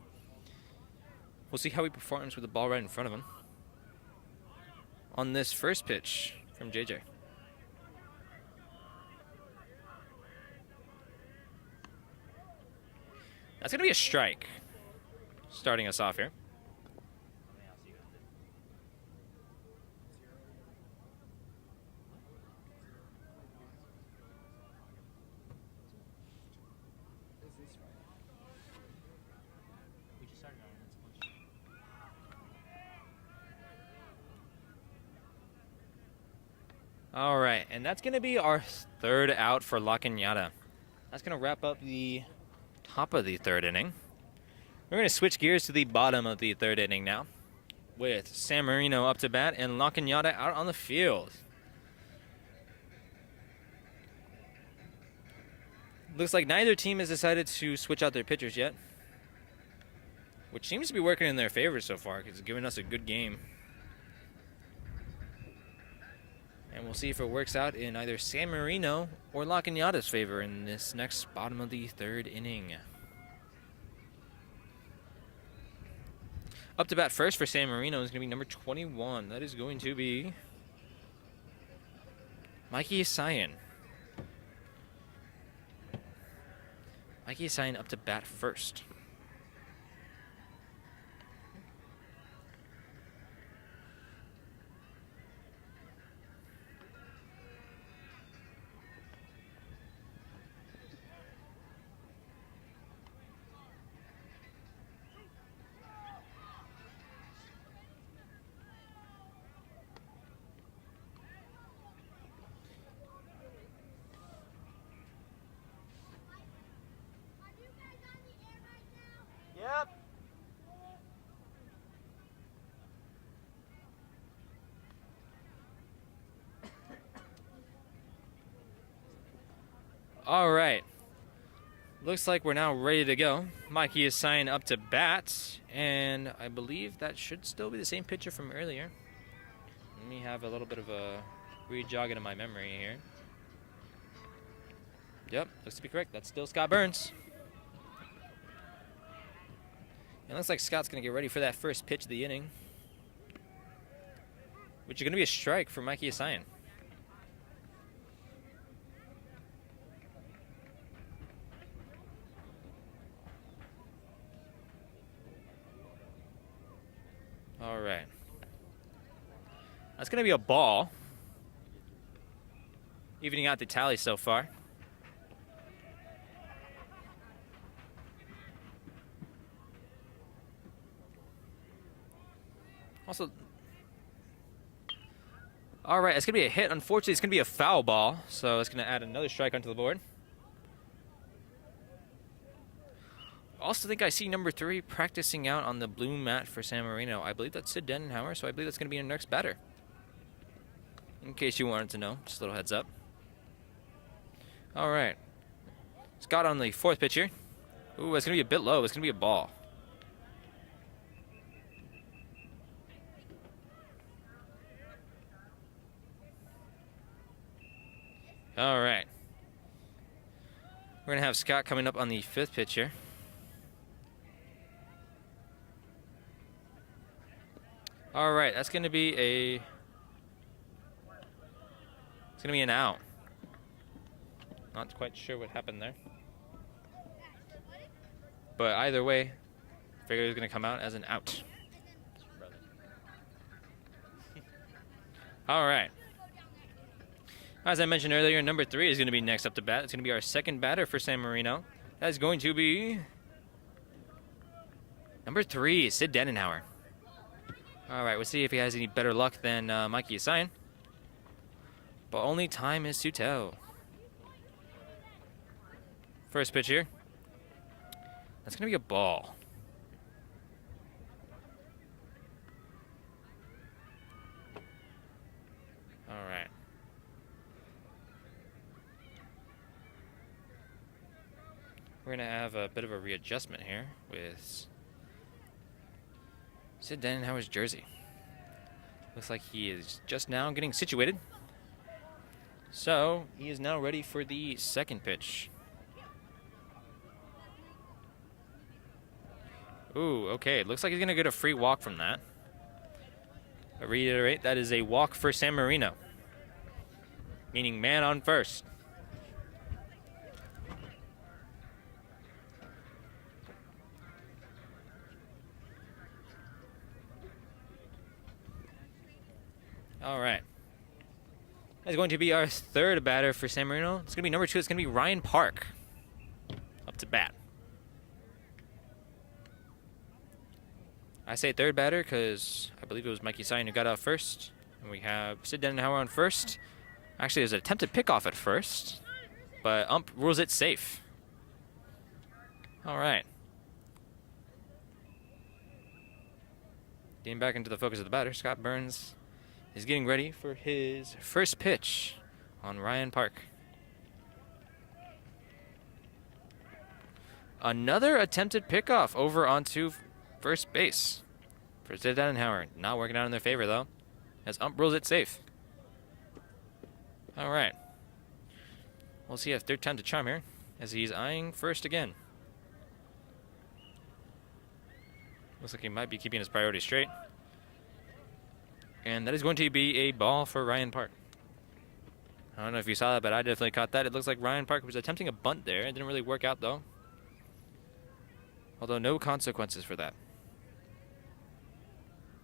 We'll see how he performs with the ball right in front of him on this first pitch from JJ. That's going to be a strike, starting us off here. All right, and that's going to be our 3rd out for La Cañada. That's going to wrap up the top of the 3rd inning. We're going to switch gears to the bottom of the 3rd inning now, with San Marino up to bat and La Cañada out on the field. Looks like neither team has decided to switch out their pitchers yet, which seems to be working in their favor so far because it's giving us a good game. And we'll see if it works out in either San Marino or La Cañada's favor in this next bottom of the 3rd inning. Up to bat first for San Marino is going to be number 21. That is going to be Mikey Isayan. Mikey Isayan up to bat first. All right. Looks like we're now ready to go. Mikey is signed up to bat, and I believe that should still be the same pitcher from earlier. Let me have a little bit of a re-jog into my memory here. Yep, looks to be correct. That's still Scott Burns. It looks like Scott's going to get ready for that first pitch of the inning, which is going to be a strike for Mikey Asayan. All right. That's going to be a ball, evening out the tally so far. Also, all right, it's going to be a hit. Unfortunately, it's going to be a foul ball, so it's going to add another strike onto the board. Also think I see number 3 practicing out on the blue mat for San Marino. I believe that's Sid Denenhauer, so I believe that's going to be our next batter. In case you wanted to know, just a little heads up. All right. Scott on the 4th pitch here. Ooh, it's going to be a bit low. It's going to be a ball. All right. We're going to have Scott coming up on the 5th pitch here. All right, that's going to be an out. Not quite sure what happened there. But either way, I figured it was going to come out as an out. All right. As I mentioned earlier, number 3 is going to be next up to bat. It's going to be our second batter for San Marino. That is going to be number 3, Sid Denenhauer. All right, we'll see if he has any better luck than Mikey Asayan. But only time is to tell. First pitch here. That's going to be a ball. All right. We're going to have a bit of a readjustment here with Sid Denenhauer's jersey. Looks like he is just now getting situated. So he is now ready for the second pitch. Ooh, okay. It looks like he's going to get a free walk from that. I reiterate, that is a walk for San Marino, meaning man on first. All right. That's going to be our third batter for San Marino. It's going to be number 2. It's going to be Ryan Park up to bat. I say third batter because I believe it was Mikey Asayan who got out first. And we have Sid Denenhauer on first. Actually, there's an attempted pickoff at first, but ump rules it safe. All right. Getting back into the focus of the batter, Scott Burns is getting ready for his first pitch on Ryan Park. Another attempted pickoff over onto first base for Sid Denenhauer. Not working out in their favor, though, as ump rules it safe. All right. We'll see a third time to charm here, as he's eyeing first again. Looks like he might be keeping his priorities straight. And that is going to be a ball for Ryan Park. I don't know if you saw that, but I definitely caught that. It looks like Ryan Park was attempting a bunt there. It didn't really work out, though. Although no consequences for that.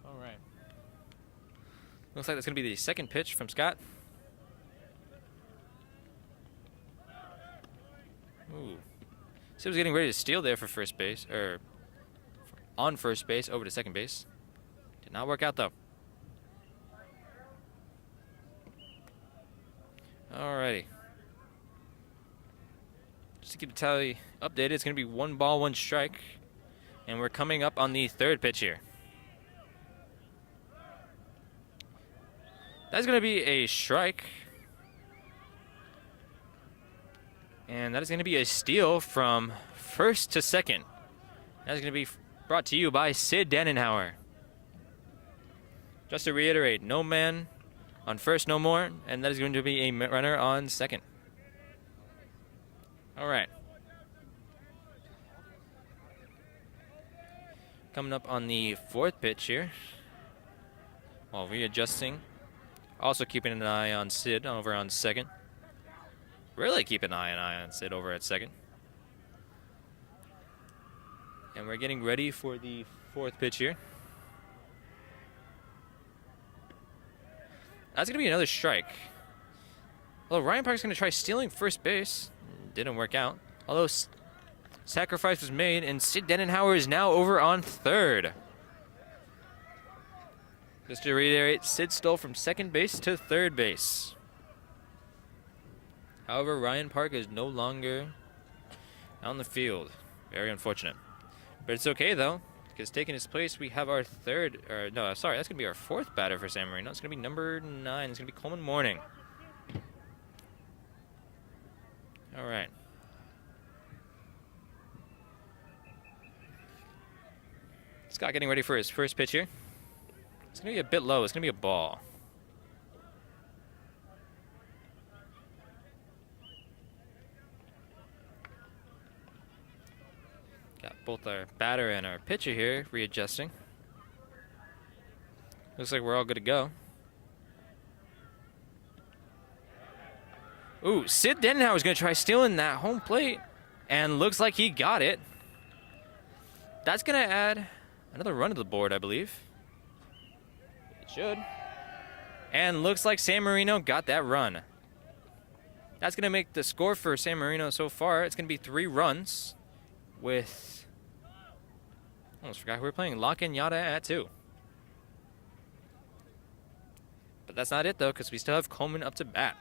All right. Looks like that's going to be the second pitch from Scott. Ooh. So he was getting ready to steal there for first base, or on first base over to second base. Did not work out, though. Alrighty. Just to keep the tally updated, it's going to be 1 ball, 1 strike. And we're coming up on the third pitch here. That's going to be a strike. And that is going to be a steal from first to second. That is going to be brought to you by Sid Dannenhauer. Just to reiterate, no man on first, no more, and that is going to be a runner on second. All right. Coming up on the fourth pitch here. While readjusting. Also keeping an eye on Sid over on second. Really keep an eye on Sid over at second. And we're getting ready for the fourth pitch here. That's going to be another strike. Although Ryan Park's going to try stealing first base. Didn't work out. Although sacrifice was made, and Sid Dannenhauer is now over on third. Just to reiterate, Sid stole from second base to third base. However, Ryan Park is no longer on the field. Very unfortunate. But it's okay, though, because taking his place, we have our third, or no, sorry, that's going to be our fourth batter for San Marino. It's going to be number 9. It's going to be Coleman Morning. All right. Scott getting ready for his first pitch here. It's going to be a bit low. It's going to be a ball. Got both our batter and our pitcher here readjusting. Looks like we're all good to go. Ooh, Sid Dannenhauer is going to try stealing that home plate, and looks like he got it. That's going to add another run to the board, I believe. It should. And looks like San Marino got that run. That's going to make the score for San Marino so far. It's going to be 3 runs with... almost forgot who we're playing. La Cañada at 2. But that's not it, though, because we still have Coleman up to bat.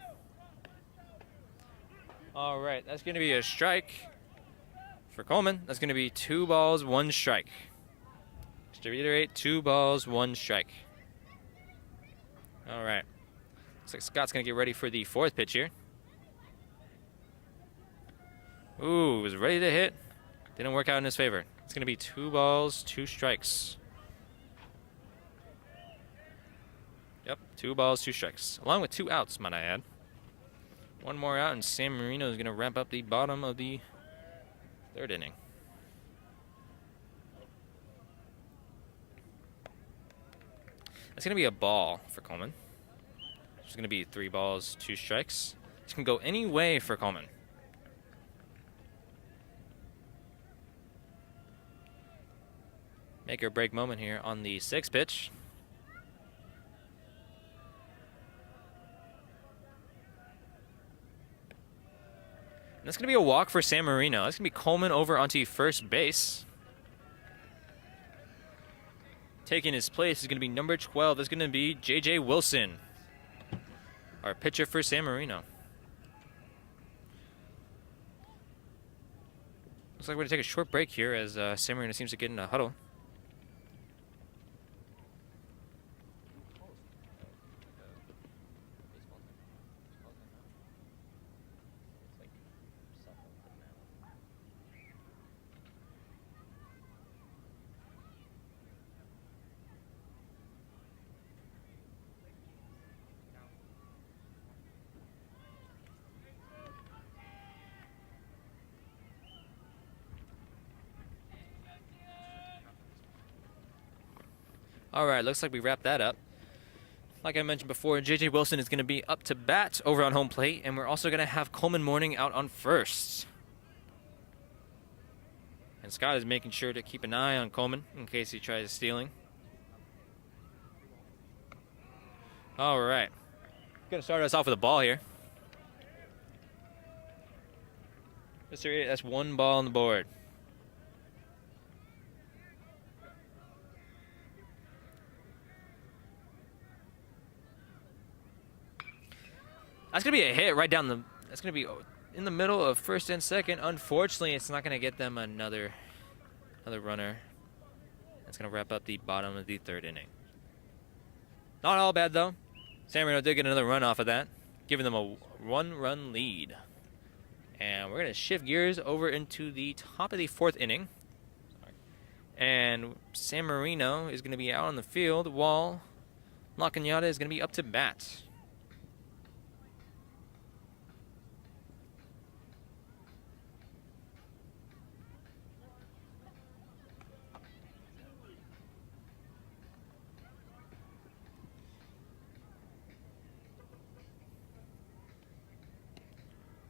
All right, that's going to be a strike for Coleman. That's going to be 2 balls, 1 strike. Just to reiterate, 2 balls, 1 strike. All right. Looks like Scott's going to get ready for the fourth pitch here. Ooh, was ready to hit. Didn't work out in his favor. It's going to be 2 balls, 2 strikes. Yep, 2 balls, 2 strikes. Along with 2 outs, might I add. 1 more out, and San Marino is going to wrap up the bottom of the 3rd inning. That's going to be a ball for Coleman. It's going to be 3 balls, 2 strikes. This can go any way for Coleman. Make or break moment here on the 6th pitch. And that's going to be a walk for San Marino. That's going to be Coleman over onto first base. Taking his place is going to be number 12. That's going to be J.J. Wilson, our pitcher for San Marino. Looks like we're going to take a short break here as San Marino seems to get in a huddle. All right, looks like we wrapped that up. Like I mentioned before, J.J. Wilson is going to be up to bat over on home plate, and we're also going to have Coleman Morning out on first. And Scott is making sure to keep an eye on Coleman in case he tries stealing. All right. Going to start us off with a ball here. That's 1 ball on the board. That's going to be a hit right down the... That's going to be in the middle of first and second. Unfortunately, it's not going to get them another runner. That's going to wrap up the bottom of the 3rd inning. Not all bad, though. San Marino did get another run off of that, giving them a 1-run lead. And we're going to shift gears over into the top of the 4th inning. And San Marino is going to be out on the field while La Cañada is going to be up to bat.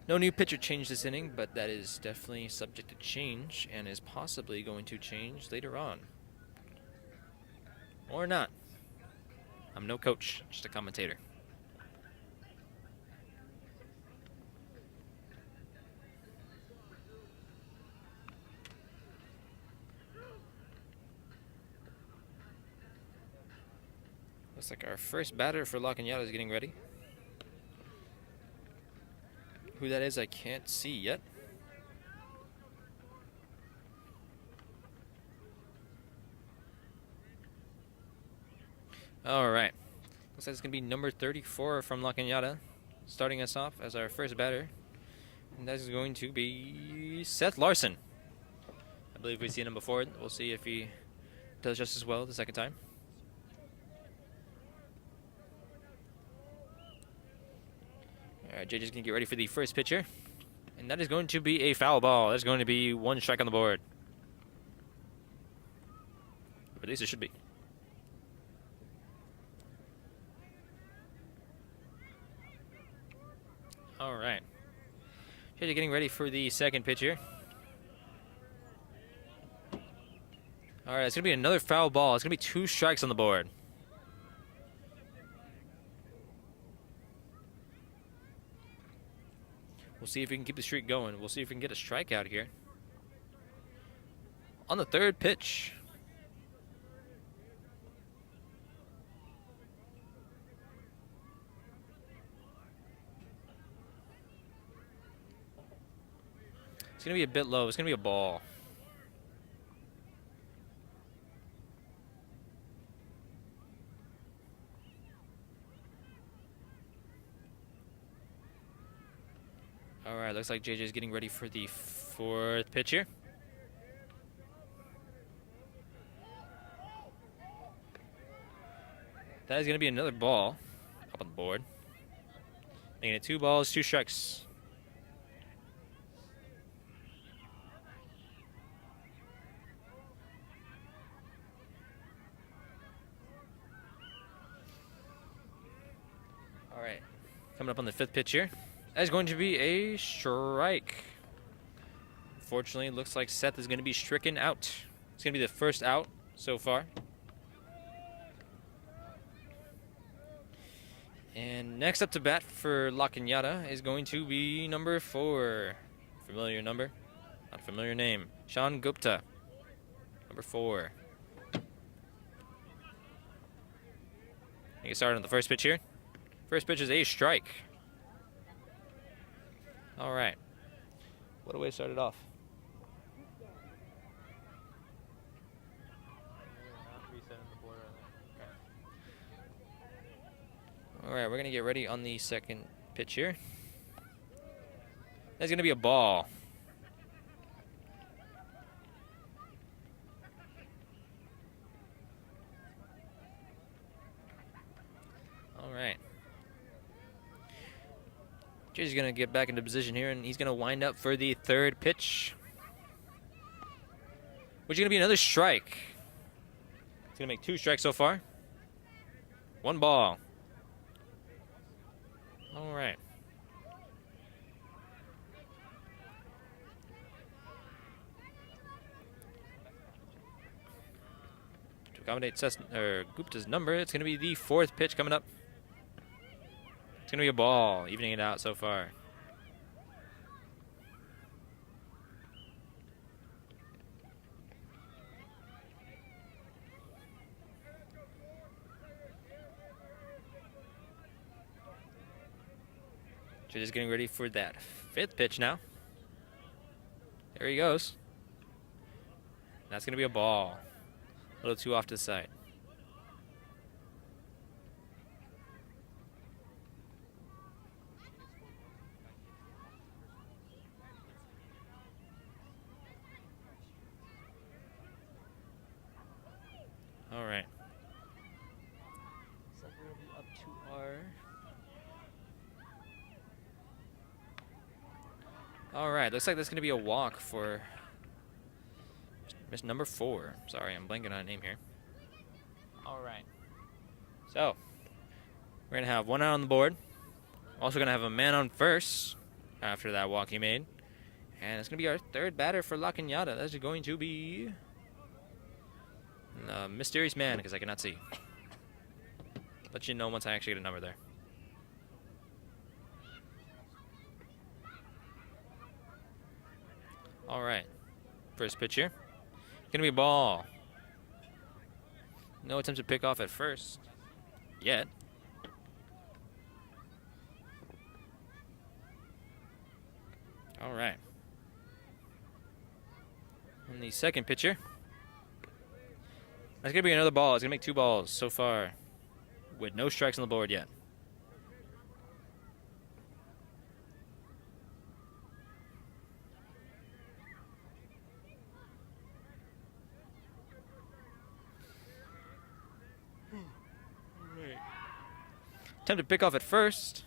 No new pitcher change this inning, but that is definitely subject to change and is possibly going to change later on. Or not. I'm no coach, just a commentator. Looks like our first batter for La Cañada is getting ready. Who that is, I can't see yet. All right. Looks like it's going to be number 34 from La Cañada, starting us off as our first batter. And that is going to be Seth Larson. I believe we've seen him before. We'll see if he does just as well the second time. All right, JJ's going to get ready for the first pitcher. And that is going to be a foul ball. That's going to be 1 strike on the board. Or at least it should be. All right. JJ getting ready for the second pitcher. All right, it's going to be another foul ball. It's going to be 2 strikes on the board. We'll see if we can keep the streak going. We'll see if we can get a strikeout here. On the third pitch. It's going to be a bit low. It's going to be a ball. All right, looks like JJ's getting ready for the fourth pitch here. That is going to be another ball up on the board. Making it 2 balls, 2 strikes. All right, coming up on the 5th pitch here. That is going to be a strike. Fortunately, it looks like Seth is going to be stricken out. It's going to be the first out so far. And next up to bat for La Cañada is going to be number 4. Familiar number, not a familiar name. Sean Gupta, number 4. Get started on the first pitch here. First pitch is a strike. All right. What a way to start it off. All right, we're going to get ready on the second pitch here. That's going to be a ball. All right. Jay's going to get back into position here, and he's going to wind up for the third pitch, which is going to be another strike. It's going to make 2 strikes so far. 1 ball. All right. To accommodate Gupta's number, it's going to be the 4th pitch coming up. It's going to be a ball, evening it out so far. Just getting ready for that 5th pitch now. There he goes. That's going to be a ball. A little too off to the side. right, looks like that's going to be a walk for Miss number 4. Sorry, I'm blanking on a name here. All right. So, we're going to have 1 out on the board. Also going to have a man on first after that walk he made. And it's going to be our 3rd batter for La Cañada. That's going to be a mysterious man because I cannot see. Let you know once I actually get a number there. All right. First pitch here. Going to be a ball. No attempt to pick off at first yet. All right. And the second pitcher. That's going to be another ball. It's going to make 2 balls so far with no strikes on the board yet. Attempt to pick off at first.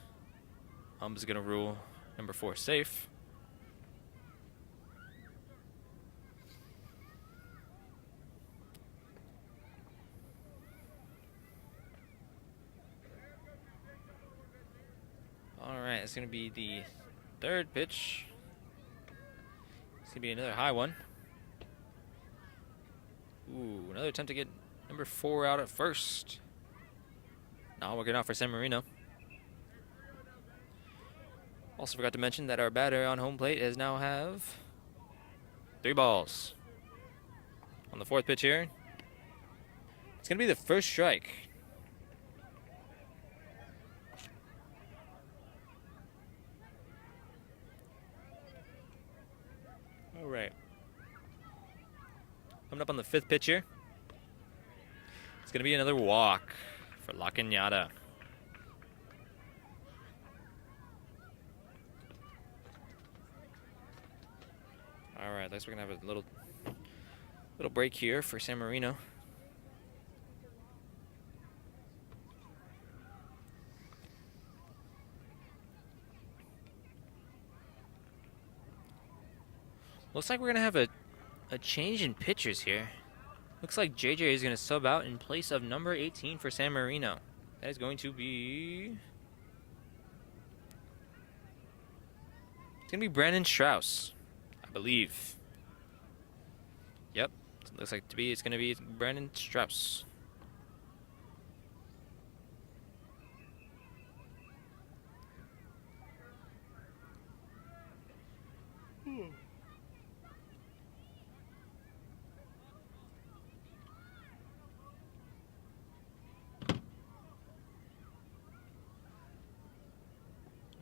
Is going to rule number 4 safe. All right, it's going to be the 3rd pitch. It's going to be another high one. Ooh, another attempt to get number 4 out at first. Not working out for San Marino. Also forgot to mention that our batter on home plate is now have 3 balls. On the 4th pitch here, it's going to be the first strike. All right. Coming up on the 5th pitch here, it's going to be another walk for La Cañada. All right, looks like we're gonna have a little break here for San Marino. Looks like we're gonna have a change in pitchers here. Looks like JJ is gonna sub out in place of number 18 for San Marino. That is going to be... It's gonna be Brandon Strauss, I believe. Yep, looks like it's gonna be Brandon Strauss.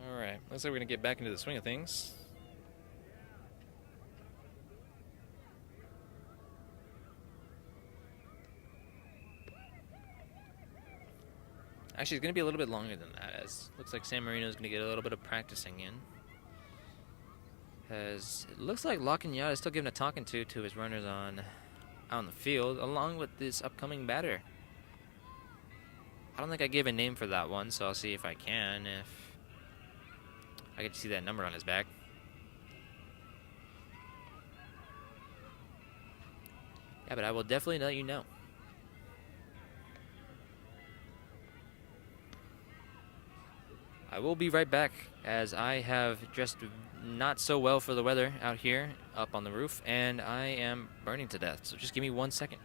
Alright, looks like we're gonna get back into the swing of things. Actually, it's gonna be a little bit longer than that, as looks like San Marino is gonna get a little bit of practicing in. As it looks like La Cañada is still giving a talking to his runners out on the field, along with this upcoming batter. I don't think I gave a name for that one, so I'll see if I can, if I get to see that number on his back. Yeah, but I will definitely let you know. I will be right back, as I have dressed not so well for the weather out here up on the roof, and I am burning to death, so just give me 1 second.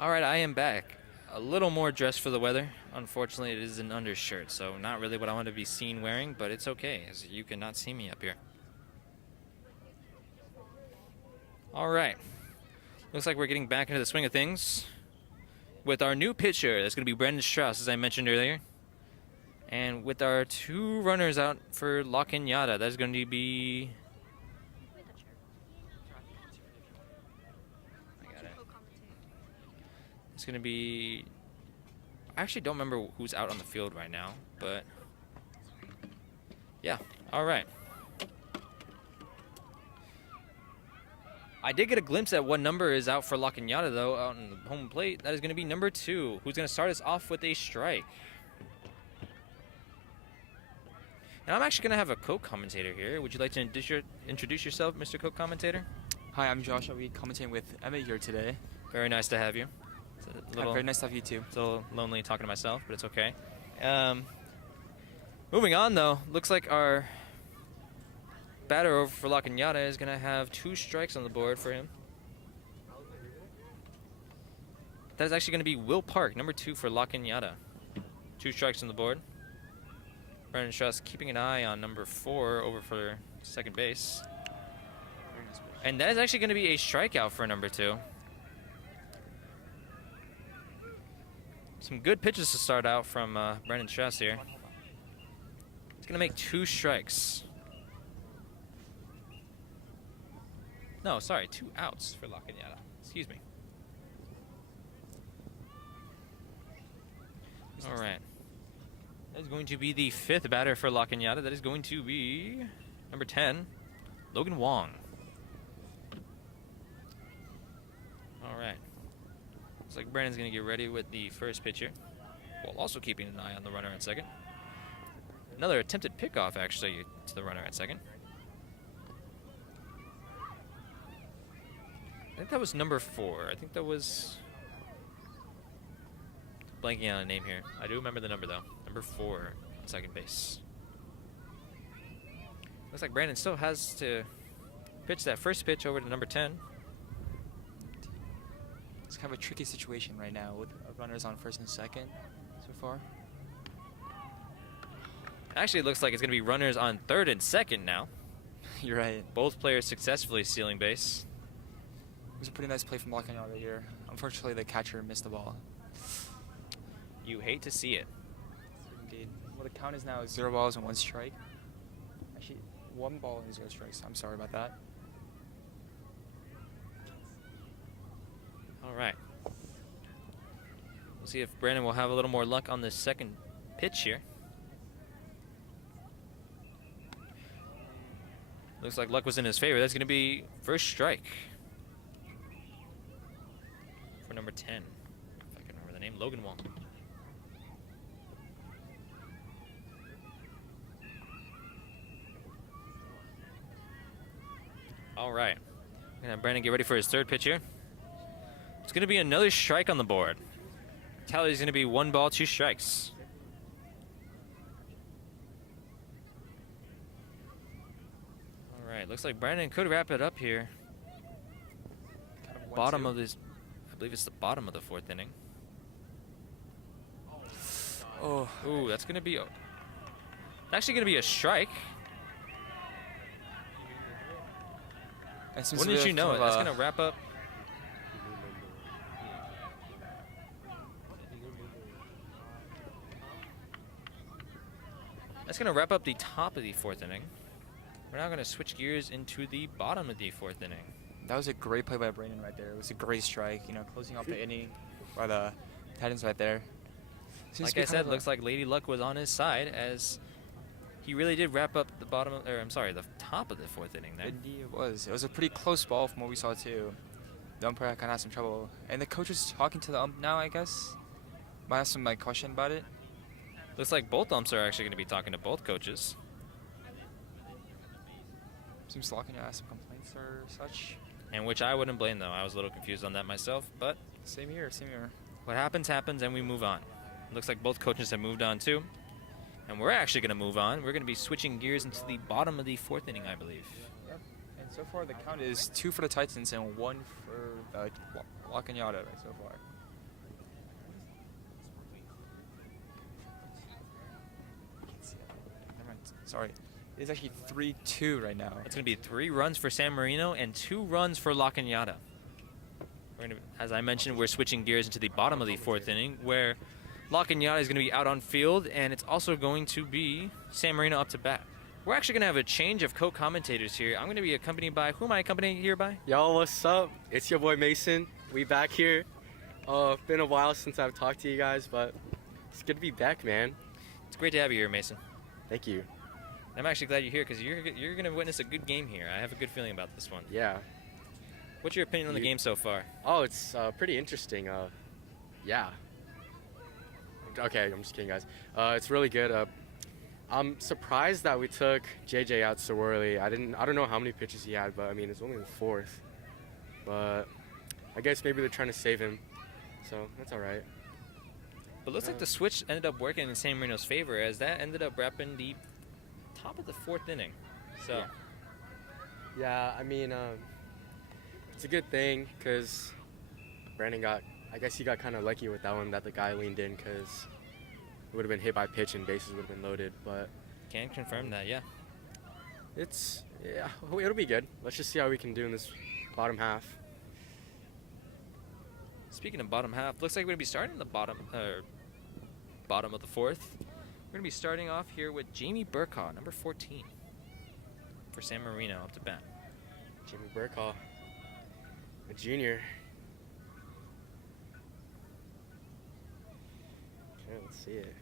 Alright, I am back. A little more dressed for the weather. Unfortunately, it is an undershirt, so not really what I want to be seen wearing, but it's okay, as you cannot see me up here. Alright. Looks like we're getting back into the swing of things with our new pitcher. That's going to be Brandon Strauss, as I mentioned earlier. And with our 2 runners out for La Cañada, that's going to be. I got it. It's going to be. I actually don't remember who's out on the field right now, but. Yeah, all right. I did get a glimpse at what number is out for La Cañada, though, out on the home plate. That is going to be number 2, who's going to start us off with a strike. And I'm actually going to have a co-commentator here. Would you like to introduce yourself, Mr. Co-commentator? Hi, I'm Josh. I'll be commentating with Emma here today. Very nice to have you. It's Very nice to have you too. It's a little lonely talking to myself, but it's okay. Moving on, though, looks like our batter over for La Cañada is going to have 2 strikes on the board for him. That is actually going to be Will Park, number 2 for La Cañada. 2 strikes on the board. Brennan Struss keeping an eye on number 4 over for second base. And that is actually going to be a strikeout for number 2. Some good pitches to start out from Brennan Struss here. He's going to make 2 strikes. No, sorry, 2 outs for La Cañada. Excuse me. All right. That is going to be the 5th batter for La Cañada. That is going to be number 10, Logan Wong. All right. Looks like Brandon's going to get ready with the first pitch here, while also keeping an eye on the runner at second. Another attempted pickoff, actually, to the runner at second. I think that was number 4. I think that was... Blanking on a name here. I do remember the number, though. Number 4 on second base. Looks like Brandon still has to pitch that first pitch over to number 10. It's kind of a tricky situation right now with runners on first and second so far. Actually, it looks like it's going to be runners on third and second now. You're right. Both players successfully stealing base. It was a pretty nice play from La Cañada here. Unfortunately, the catcher missed the ball. You hate to see it. Indeed. Well, the count is now 0 balls and 1 strike. Actually, 1 ball and 0 strikes. I'm sorry about that. All right. We'll see if Brandon will have a little more luck on this second pitch here. Looks like luck was in his favor. That's going to be first strike for number 10. If I can remember the name, Logan Wong. All right. We're gonna have Brandon get ready for his third pitch here. It's going to be another strike on the board. Tally is going to be 1 ball, 2 strikes. All right, looks like Brandon could wrap it up here. Kind of Bottom of this, I believe it's the bottom of the 4th inning. Oh, Ooh, that's going to be, actually going to be a strike. Wouldn't you know it? That's going to wrap up. That's going to wrap up the top of the 4th inning. We're now going to switch gears into the bottom of the 4th inning. That was a great play by Brandon right there. It was a great strike, you know, closing off the inning by the Titans right there. Like I said, looks like Lady Luck was on his side as he really did wrap up the bottom, or I'm sorry, the top of the 4th inning there. Indeed it was. It was a pretty close ball from what we saw too. The umpire kind of had some trouble. And the coach is talking to the ump now, I guess. Might have some question about it. Looks like both umps are actually going to be talking to both coaches. Seems Locking to ask some complaints or such. And which I wouldn't blame, though. I was a little confused on that myself, but Same here, same here. what happens, happens, and we move on. Looks like both coaches have moved on, too. And we're actually going to move on. We're going to be switching gears into the bottom of the 4th inning, I believe. Yep. And so far the count is 2 for the Titans and 1 for La Cañada right so far. Never mind. Sorry. It's actually 3-2 right now. It's going to be 3 runs for San Marino and 2 runs for La Cañada. We're gonna, as I mentioned, we're switching gears into the bottom of the 4th inning, where Lockenyatta is going to be out on field, and it's also going to be San Marino up to bat. We're actually going to have a change of co-commentators here. I'm going to be accompanied by, who am I accompanied here by? Yo, what's up? It's your boy Mason. We back here. Been a while since I've talked to you guys, but it's good to be back, man. It's great to have you here, Mason. Thank you. I'm actually glad you're here because you're going to witness a good game here. I have a good feeling about this one. Yeah. What's your opinion on the game so far? Oh, it's pretty interesting. Yeah. Okay, I'm just kidding, guys. It's really good. I'm surprised that we took JJ out so early. I don't know how many pitches he had, but I mean it's only the fourth. But I guess maybe they're trying to save him, so that's all right. But looks like the switch ended up working in San Marino's favor, as that ended up wrapping the top of the fourth inning. So. Yeah, I mean, it's a good thing because Brandon I guess he got kind of lucky with that one that the guy leaned in because it would have been hit by pitch and bases would have been loaded. But Can confirm that, yeah. It'll be good. Let's just see how we can do in this bottom half. Speaking of bottom half, looks like we're going to be starting in the bottom of the fourth. We're going to be starting off here with Jamie Burkhaw, number 14, for San Marino up to bat. Jimmy Burkhaw, a junior. Okay, let's see it.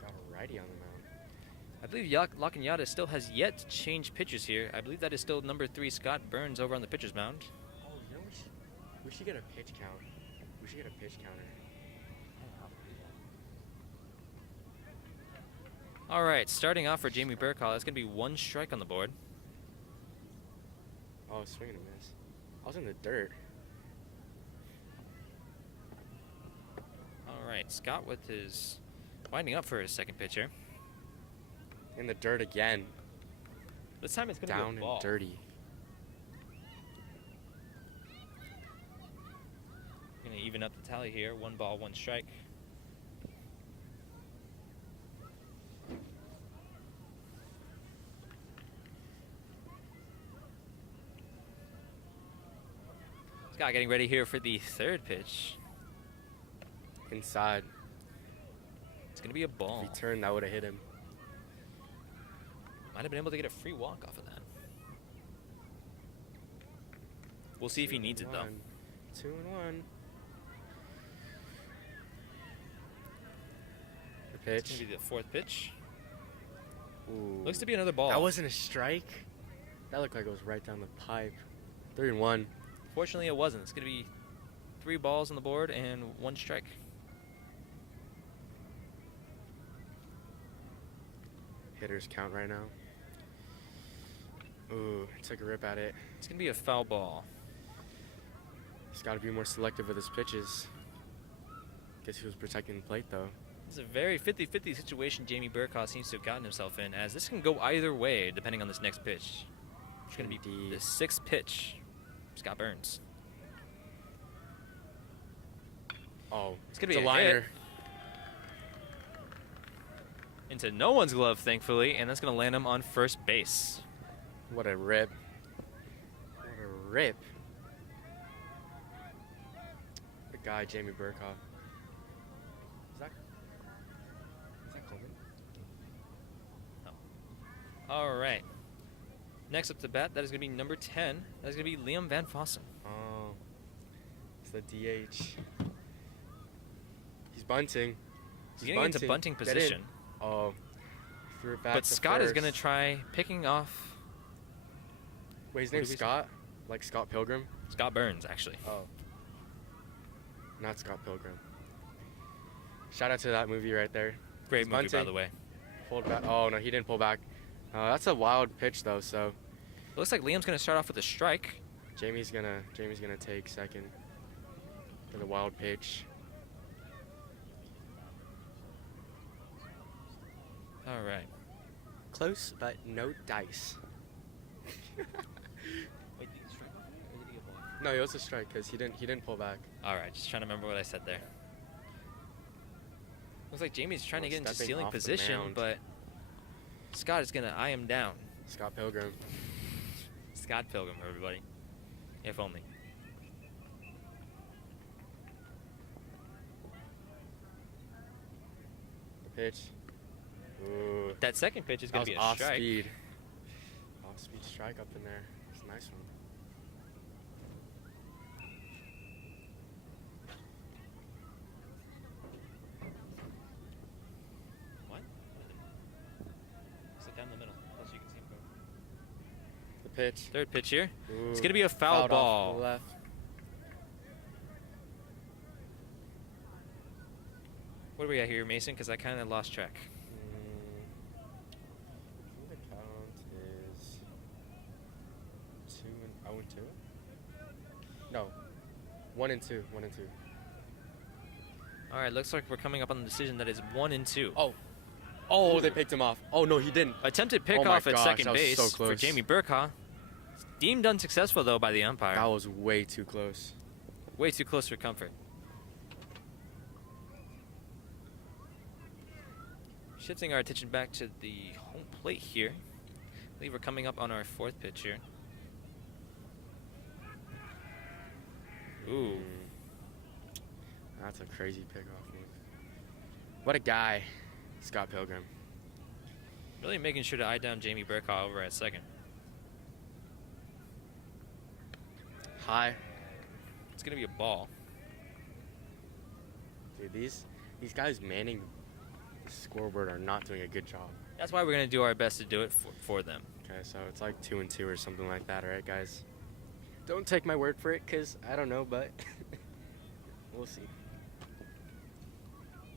Got a righty on the mound. I believe Lockenyatta still has yet to change pitchers here. I believe that is still number 3, Scott Burns, over on the pitcher's mound. Oh, you know, we should get a pitch count. We should get a pitch counter. All right, starting off for Jamie Burkhaw, that's going to be 1 strike on the board. Oh, swing and a miss. I was in the dirt. All right, Scott with his winding up for his second pitcher. In the dirt again. This time it's going to Down be a ball. and dirty. Going to even up the tally here. 1 ball, 1 strike. Scott getting ready here for the third pitch. Inside. It's going to be a ball. If he turned, that would have hit him. Might have been able to get a free walk off of that. We'll see if he needs it, though. 2-1. The It's pitch. going to be the fourth pitch. Ooh. Looks to be another ball. That wasn't a strike. That looked like it was right down the pipe. 3-1. Fortunately, it wasn't. It's going to be 3 balls on the board and 1 strike. Hitters count right now. Ooh, took a rip at it. It's going to be a foul ball. He's got to be more selective with his pitches. Guess he was protecting the plate, though. It's a very 50-50 situation Jamie Burkhaw seems to have gotten himself in, as this can go either way depending on this next pitch. It's going to be Indeed. the 6th pitch. Scott Burns. Oh, It's going to be a a liner. hit into no one's glove, thankfully, and that's going to land him on first base. What a rip. What a rip. The guy, Jamie Burkhaw. Is that Coleman? All right. Next up to bat, that is going to be number 10. That is going to be Liam Van Fossen. Oh, it's the DH. He's bunting. He's getting into bunting Get in. position. Oh, threw it back But to Scott is first. going to try picking off Wait, his what name's did we say? Scott? Like Scott Pilgrim? Scott Burns, actually. Oh. Not Scott Pilgrim. Shout out to that movie right there. Great He's movie, by bunting. the way. Pulled back. Oh, no, he didn't pull back. That's a wild pitch, though, so Looks like Liam's going to start off with a strike. Jamie's gonna take second for the wild pitch. All right. Close, but no dice. Wait, did he strike or did he get ball? No, it was a strike because he didn't pull back. All right, just trying to remember what I said there. Looks like Jamie's trying to get into Stepping stealing off the position, mound. but Scott is going to eye him down. Scott Pilgrim. Scott Pilgrim, everybody. If only. pitch. Ooh. That second pitch is That going was to be a off strike. speed. Off speed strike up in there. It's a nice one. What? Sit down in the middle, close so you can see him go. The pitch. Third pitch here. Ooh. It's going to be a foul Fouled off ball. to the left. What do we got here, Mason? Because I kind of lost track. I think the count is 0-2. No, 1-2. 1-2. All right, looks like we're coming up on the decision that is 1-2. Oh, they picked him off. Oh no, he didn't. Attempted Oh my pickoff at gosh, second that was base so for close. Jamie Burkhaw. Deemed unsuccessful, though, by the umpire. That was way too close. Way too close for comfort. Shifting our attention back to the home plate here. I believe we're coming up on our fourth pitch here. Ooh. That's a crazy pickoff move. What a guy, Scott Pilgrim. Really making sure to eye down Jamie Burkhaw over at second. High. It's going to be a ball. Dude, these guys manning the scoreboard are not doing a good job. That's why we're going to do our best to do it for them. Okay, so it's like 2-2 or something like that, alright, guys? Don't take my word for it, because I don't know, but we'll see.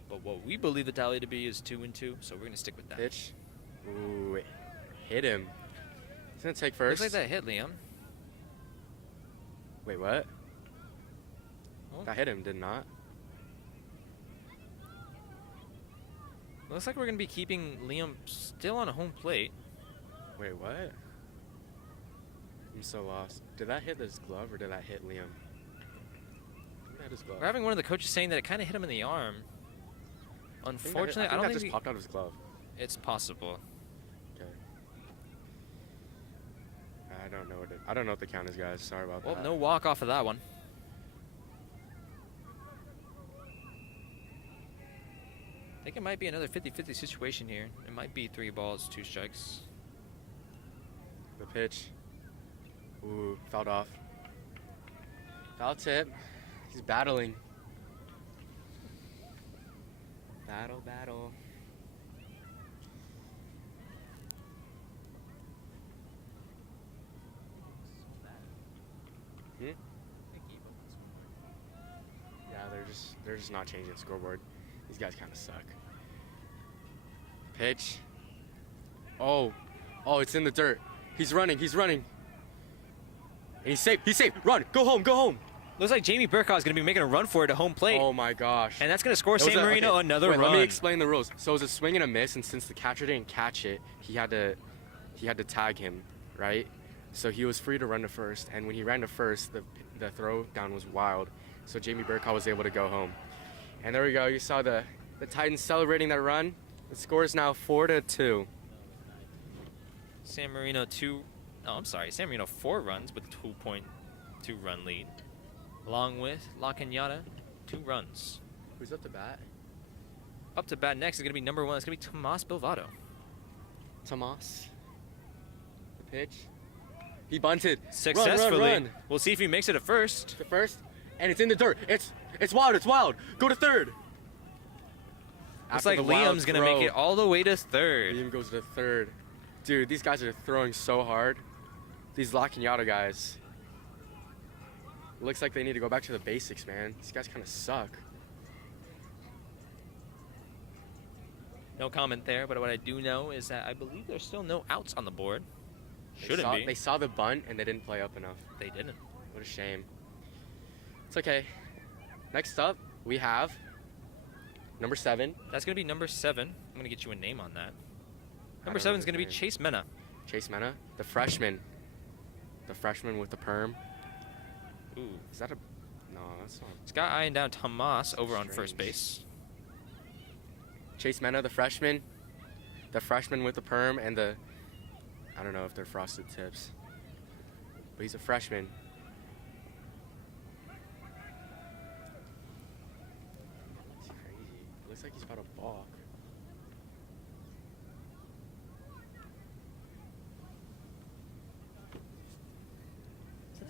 But what we believe the tally to be is 2-2, so we're going to stick with that. Pitch. Ooh, it hit him. He's going to take first. Looks like that hit, Liam. Wait, what? Oh. That hit him, did not. Looks like we're going to be keeping Liam still on a home plate. Wait, what? I'm so lost. Did that hit his glove or did that hit Liam? I think that hit his glove. We're having one of the coaches saying that it kind of hit him in the arm. Unfortunately, I don't that think just popped out of his glove. it's possible. Okay. I don't know what the count is, guys. Sorry about Well, that. no walk off of that one. I think it might be another 50-50 situation here. It might be 3 balls, 2 strikes. The pitch. Ooh, fouled off. Foul tip. He's battling. Battle. Hmm? Yeah, they're just not changing the scoreboard. These guys kind of suck. Pitch. Oh, it's in the dirt. He's running. And he's safe. Run. Go home. Looks like Jamie Burkhaw is going to be making a run for it at home plate. Oh my gosh. And that's going to score It was San Marino okay, another wait, run. Let me explain the rules. So it was a swing and a miss, and since the catcher didn't catch it, he had to tag him, right? So he was free to run to first, and when he ran to first, the throw down was wild. So Jamie Burkhaw was able to go home. And there we go. You saw the Titans celebrating that run. The score is now 4-2. San Marino 4 runs with a 2.2 run lead. Along with La Cañada, 2 runs. Who's up to bat? Up to bat next is going to be number 1. It's going to be Tomas Bilvado. Tomas. The pitch. He bunted. Successfully. Run. We'll see if he makes it at first. To first, and it's in the dirt. It's wild. Go to third. Looks After like the wild Liam's going to make throw, it all the way to third. Liam goes to third. Dude, these guys are throwing so hard. These La Cañada guys. Looks like they need to go back to the basics, man. These guys kind of suck. No comment there, but what I do know is that I believe there's still no outs on the board. Shouldn't be. They saw the bunt and they didn't play up enough. They didn't. What a shame. It's okay. Next up, we have number 7. That's going to be number 7. I'm going to get you a name on that. Number don't 7 know is going to be his Chase Mena. Chase Mena, the freshman. The freshman with the perm. Ooh. Is that a... No, that's not... It's got eyeing down Tomas over on first Strange. base. Chase Mena, the freshman. The freshman with the perm and the... I don't know if they're frosted tips. But he's a freshman. It's crazy. Looks like he's about to balk.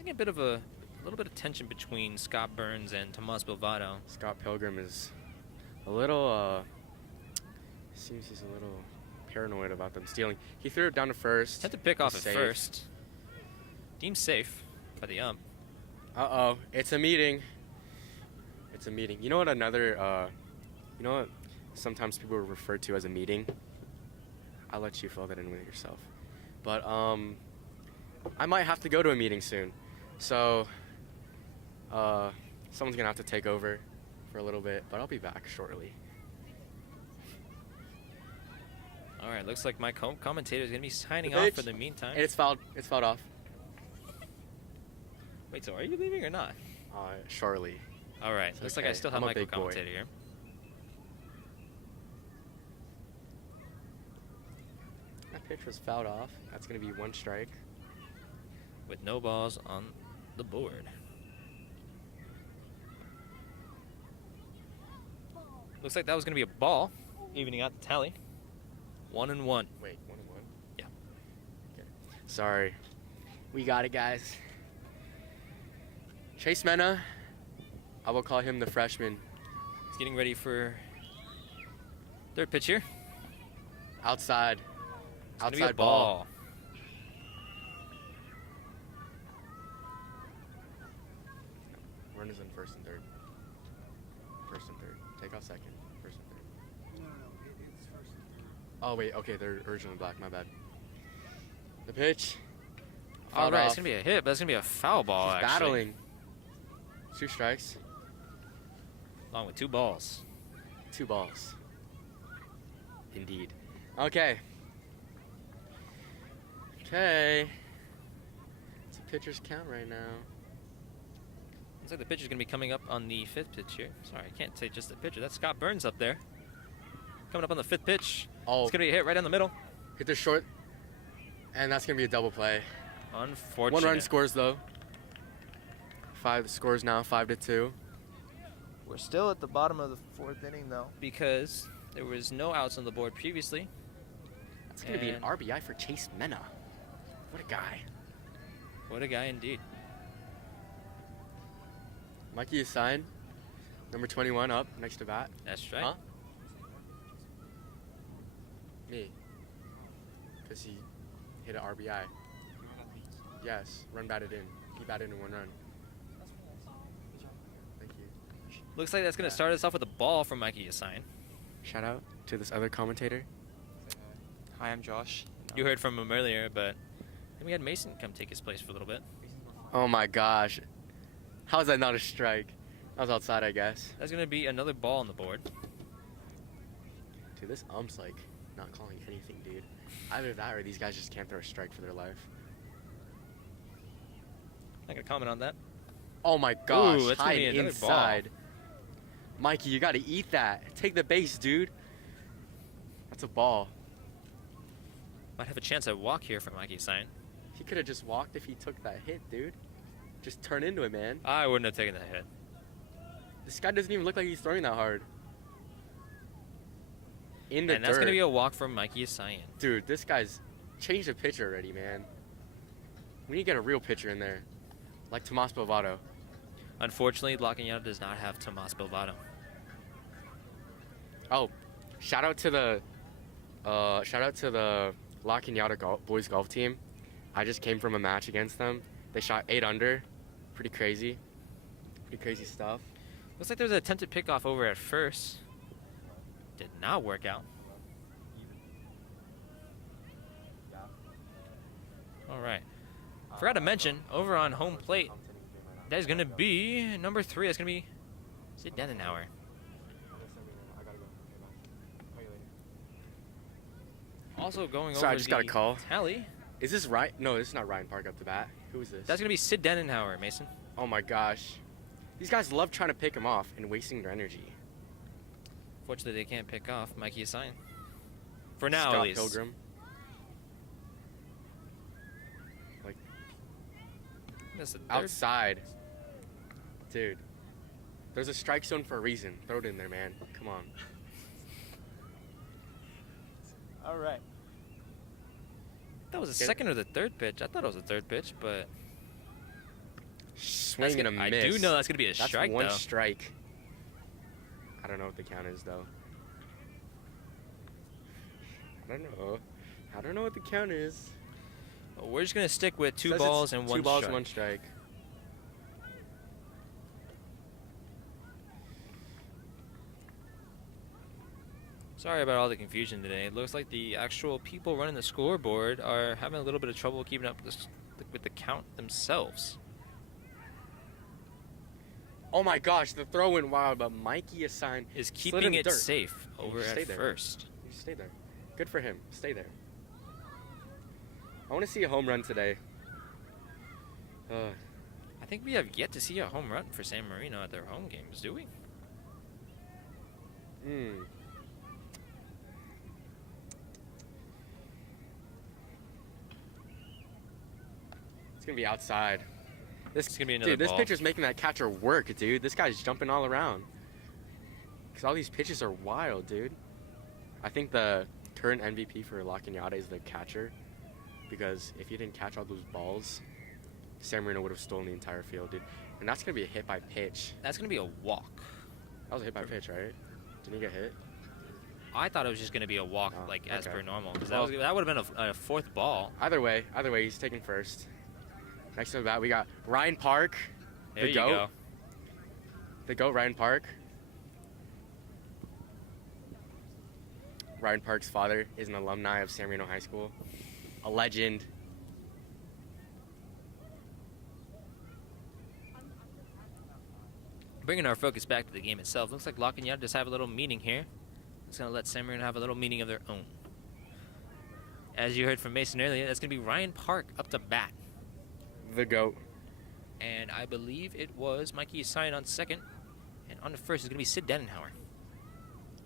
Getting a little bit of tension between Scott Burns and Tomas Bovado. Scott Pilgrim is a little, seems he's a little paranoid about them stealing. He threw it down to first. Had to pick off He's at safe. first. Deemed safe by the ump. Uh-oh, it's a meeting. It's a meeting. You know what another, you know what sometimes people refer to as a meeting? I'll let you fill that in with yourself. But, I might have to go to a meeting soon. So, someone's gonna have to take over for a little bit, but I'll be back shortly. All right, looks like my commentator is going to be signing The off pitch. for the meantime. And it's fouled. It's fouled off. Wait, so are you leaving or not? Shortly. All right, It's looks like I okay. still have I'm a my big boy. commentator here. That pitch was fouled off. That's gonna be one strike. With no balls on the board. Looks like that was going to be a ball, evening out the tally. 1-1. Wait, 1-1. Yeah. Okay. Sorry. We got it, guys. Chase Mena. I will call him the freshman. He's getting ready for third pitch here. Outside. It's gonna be Outside a ball. Runners in first and third. First and third. Take off second. First and third. No. It's first and third. Oh, wait. Okay, they're originally black. My bad. The pitch. All Fouled right, off. it's going to be a hit, but it's going to be a foul ball, He's actually. battling. 2 strikes. Along with 2 balls. 2 balls. Indeed. Okay. Okay. It's a pitcher's count right now. Looks like the pitcher's going to be coming up on the 5th pitch here. Sorry, I can't say just the pitcher. That's Scott Burns up there. Coming up on the 5th pitch. Oh, It's going to be a hit right down the middle. hit the short. And that's going to be a double play. Unfortunate. 1 run scores, though. 5 scores now, 5-2. We're still at the bottom of the 4th inning, though. Because there was no outs on the board previously. That's going to be an And- RBI for Chase Mena. What a guy. What a guy indeed. Mikey is signed. Number 21 up next to bat. That's right. Huh? Me. Because he hit an RBI. Yes, run batted in. He batted in 1 run. Thank you. Looks like that's going to start us off with a ball from Mikey Assign. Shout out to this other commentator. Hi, I'm Josh. You heard from him earlier, but then we had Mason come take his place for a little bit. Oh my gosh. How is that not a strike? I was outside, I guess. That's going to be another ball on the board. Dude, this ump's like not calling anything, dude. Either that or these guys just can't throw a strike for their life. Not going to comment on that. Oh my gosh, Ooh, that's gonna high be and another inside. Mikey, you gotta eat that. Take the base, dude. That's a ball. Might have a chance at walk here for Mikey Assign. He could have just walked if he took that hit, dude. Just turn into it, man. I wouldn't have taken that hit. This guy doesn't even look like he's throwing that hard. In the And that's dirt. going to be a walk from Mikey Assign. Dude, this guy's changed the pitcher already, man. We need to get a real pitcher in there. Like Tomas Bovado. Unfortunately, Locking Out does not have Tomas Bovado. Oh, shout out to the La Cañada boys golf team. I just came from a match against them. They shot 8 under. Pretty crazy. Pretty crazy stuff. Looks like there was an attempted pickoff over at first. Did not work out. All right. Forgot to mention, over on home plate, that is going to be number 3. That's going to be Sid Denenauer. Also going Sorry, over I just got a the call. tally, Is this Ryan? No, this is not Ryan Park up the bat. Who is this? that's going to be Sid Denenauer, Mason. Oh my gosh. These guys love trying to pick him off and wasting their energy. Fortunately, they can't pick off Mikey Assign. For now, Scott at least. Pilgrim. Like, That's the third. outside. Dude. There's a strike zone for a reason. Throw it in there, man. Come on. All right. That was the Get- second or the third pitch. I thought it was the third pitch, but Swing and a I miss. do know that's going to be a That's strike, one though. strike. I don't know what the count is, though. I don't know what the count is. Well, we're just going to stick with two Says balls it's and one two balls, strike. one strike. Sorry about all the confusion today. It looks like the actual people running the scoreboard are having a little bit of trouble keeping up with the count themselves. Oh my gosh, the throw went wild, but Mikey assigned Is slid keeping in the it dirt. safe Yeah, over just at stay there. first. You stay there. Good for him. Stay there. I want to see a home run today. I think we have yet to see a home run for San Marino at their home games, do we? It's gonna be outside. It's gonna be another Dude, this ball. pitcher's making that catcher work, dude. This guy's jumping all around. Cause all these pitches are wild, dude. I think the current MVP for La Cañada is the catcher, because if he didn't catch all those balls, San Marino would have stolen the entire field, dude. And that's gonna be a hit by pitch. That's gonna be a walk. That was a hit by pitch, right? Didn't he get hit? I thought it was just gonna be a walk, Oh, like as okay. per normal, because Well- that would have been a fourth ball. Either way, he's taking first. Next to the bat, we got Ryan Park, There the you GOAT. go. The GOAT, Ryan Park. Ryan Park's father is an alumni of San Marino High School. A legend. Bringing our focus back to the game itself, looks like La Cañada just have a little meeting here. It's gonna let San Marino have a little meeting of their own. As you heard from Mason earlier, that's gonna be Ryan Park up to bat. The GOAT. And I believe it was Mikey Asine on second. And on the first is going to be Sid Denenhauer.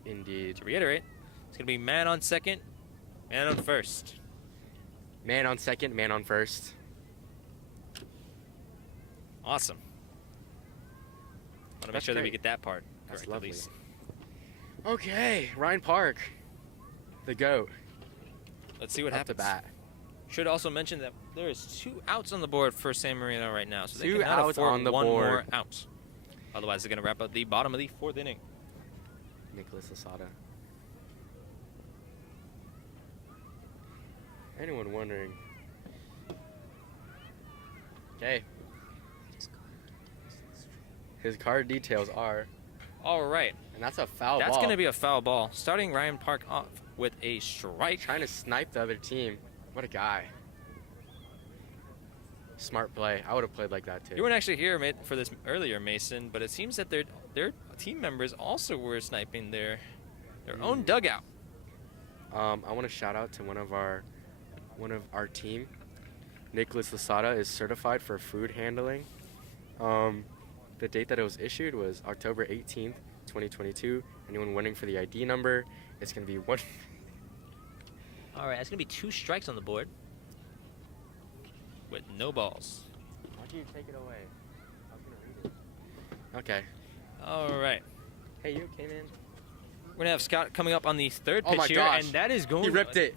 Indeed. To reiterate, it's going to be man on second, man on first. Man on second, man on first. Awesome. Want to make That's sure that we great. get that part That's correct, lovely. at least. Okay, Ryan Park. The GOAT. Let's see what Up happens. to bat. Should also mention that there is 2 outs on the board for San Marino right now, so they 2 cannot outs afford on the one board. more out. Otherwise, they're going to wrap up the bottom of the 4th inning. Nicholas Asada. Anyone wondering? Okay. His card details are, All right, and that's a foul that's ball. going to be a foul ball. Starting Ryan Park off with a strike. Trying to snipe the other team. What a guy. Smart play. I would have played like that too. You weren't actually here for this earlier, Mason, but it seems that their team members also were sniping their own dugout. I want to shout out to one of our team. Nicholas Lasada is certified for food handling. The date that it was issued was October 18th, 2022. Anyone wondering for the ID number, it's going to be 1. All right, that's going to be 2 strikes on the board with no balls. Why do you take it away? I was going to read it. Okay. All right. Hey, you came in. We're going to have Scott coming up on the 3rd Oh pitch my here, gosh. and that is going He ripped it.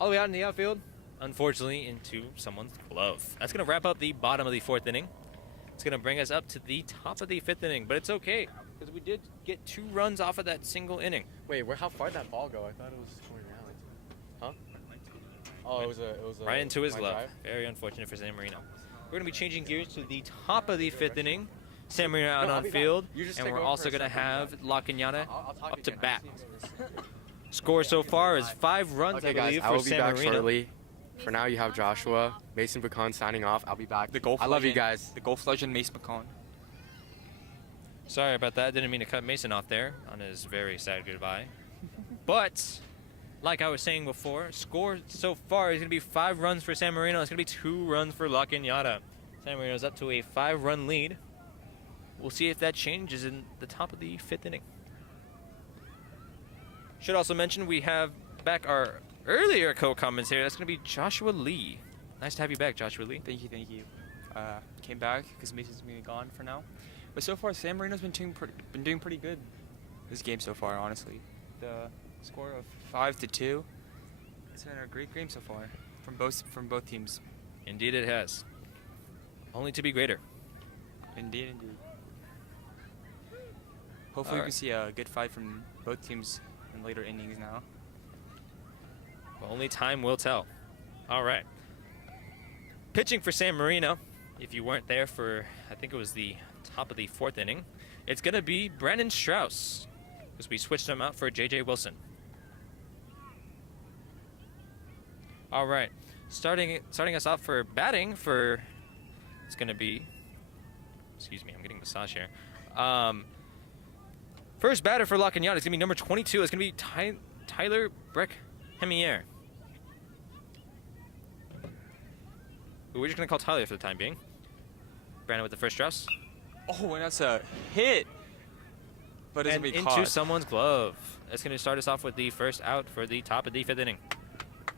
all the way out in the outfield, unfortunately, into someone's glove. That's going to wrap up the bottom of the 4th inning. It's going to bring us up to the top of the 5th inning, but it's okay because we did get 2 runs off of that single inning. Wait, how far did that ball go? I thought it was scoring out. Huh? Oh, it was a Right into his line glove. drive? Very unfortunate for San Marino. We're going to be changing gears to the top of the 5th inning. San Marino out No, I'll on be back. field, You just and take we're over also for a going to second. have La Cañada I'll talk up to again. bat. Score so far is 5 runs, Okay, I believe, guys, I for will be San back Marino. shortly. For now, you have Joshua, Mason Pecan signing off. I'll be back. The golf I love you legend- guys. The golf legend Mace McCon. Sorry about that. Didn't mean to cut Mason off there on his very sad goodbye. But, like I was saying before, score so far is going to be 5 runs for San Marino. It's going to be 2 runs for La Cañada. San Marino's up to a 5-run lead. We'll see if that changes in the top of the 5th inning. Should also mention we have back our earlier co-commentator. That's going to be Joshua Lee. Nice to have you back, Joshua Lee. Thank you. Came back because Mason's been gone for now. But so far, San Marino's been doing pretty good this game so far, honestly. The score of 5-2. It's been a great game so far from both teams. Indeed it has. Only to be greater. Indeed, indeed. Hopefully, we Alright. can see a good fight from both teams in later innings now. Only time will tell. All right. Pitching for San Marino, if you weren't there for, I think it was the top of the 4th inning, it's going to be Brandon Strauss, because we switched him out for J.J. Wilson. All right. Starting us off for batting for, it's going to be, excuse me, I'm getting a massage here. First batter for La Cañada is going to be number 22. It's going to be Tyler Breck-Hemier. Who we're just going to call Tyler for the time being. Brandon with the first Strauss. Oh, and that's a hit. But it's And going to be into caught. someone's glove. That's going to start us off with the first out for the top of the 5th inning.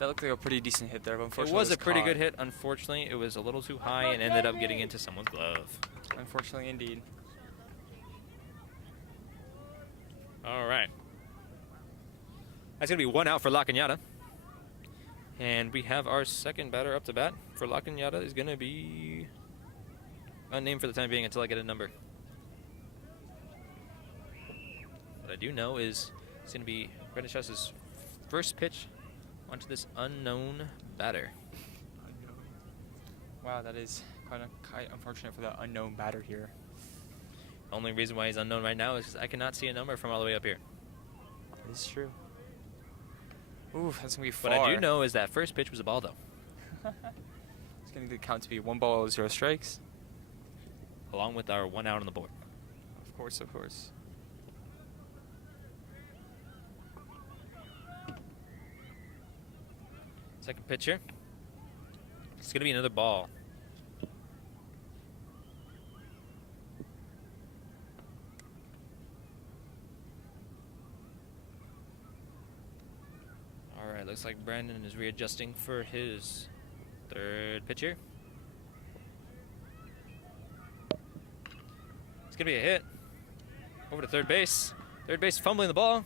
That looked like a pretty decent hit there, but It unfortunately was a pretty caught. good hit. Unfortunately, it was a little too high and ended up getting into someone's glove. Unfortunately, indeed. All right. That's going to be 1 out for La Cañada. And we have our second batter up to bat for La Cañada is going to be unnamed for the time being until I get a number. What I do know is it's going to be Brandon Strauss's first pitch onto this unknown batter. Wow, that is quite unfortunate for the unknown batter here. Only reason why he's unknown right now is because I cannot see a number from all the way up here. That is true. Ooh, that's going to be What far. I do know is that first pitch was a ball, though. It's going to count to be 1 ball, 0 strikes. Along with our 1 out on the board. Of course, of course. Second pitcher. It's going to be another ball. All right, looks like Brandon is readjusting for his third pitcher. It's going to be a hit. Over to third base. Third base fumbling the ball.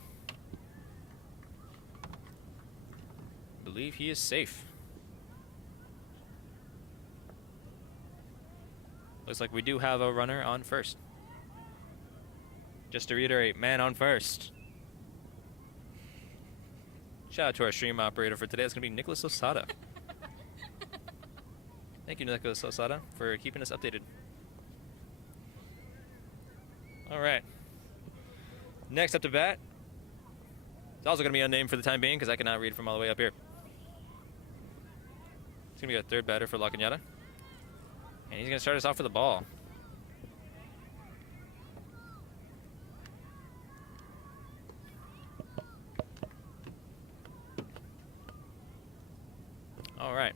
Believe he is safe. Looks like we do have a runner on first. Just to reiterate, man on first. Shout out to our stream operator for today. It's going to be Nicholas Osada. Thank you, Nicholas Osada, for keeping us updated. All right. Next up to bat. It's also going to be unnamed for the time being because I cannot read from all the way up here. It's going to be a third batter for La Cañada. And he's going to start us off with a ball. All right.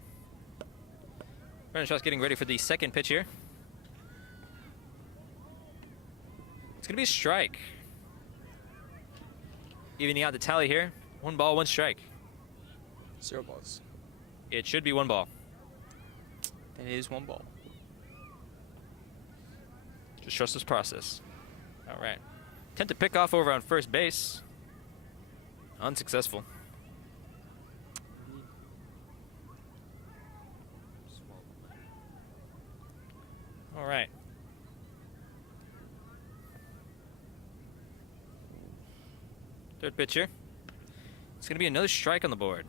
Brandon Strauss getting ready for the second pitch here. It's going to be a strike. Evening out the tally here. 1 ball, 1 strike. 0 balls. It should be 1 ball. Then it is 1 ball. Just trust this process. All right. Attempt to pick off over on first base. Unsuccessful. All right. Third pitcher. It's going to be another strike on the board.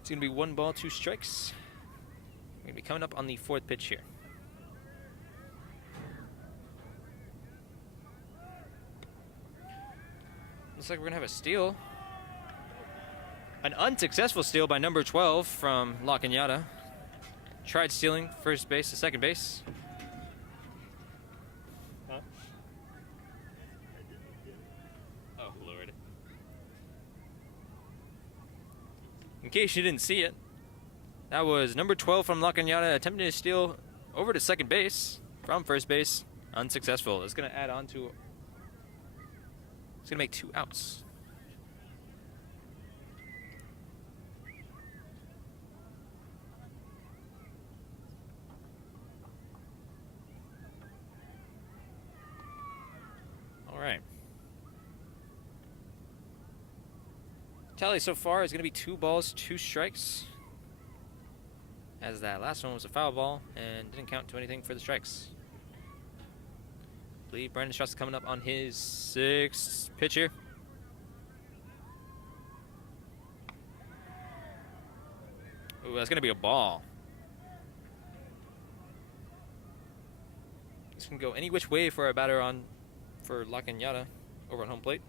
It's going to be 1 ball, 2 strikes. We're going to be coming up on the 4th pitch here. Looks like we're going to have a steal. An unsuccessful steal by number 12 from La Cañada. Tried stealing first base to second base. Huh? Oh, Lord. In case you didn't see it, that was number 12 from La Cañada attempting to steal over to second base from first base. Unsuccessful. It's going to add on to... It's going to make 2 outs. All right. Tally so far is going to be 2 balls, 2 strikes. As that last one was a foul ball and didn't count to anything for the strikes. I believe Brandon Strauss is coming up on his 6th pitch here. Ooh, that's going to be a ball. This can go any which way for a batter for La Cañada over at home plate.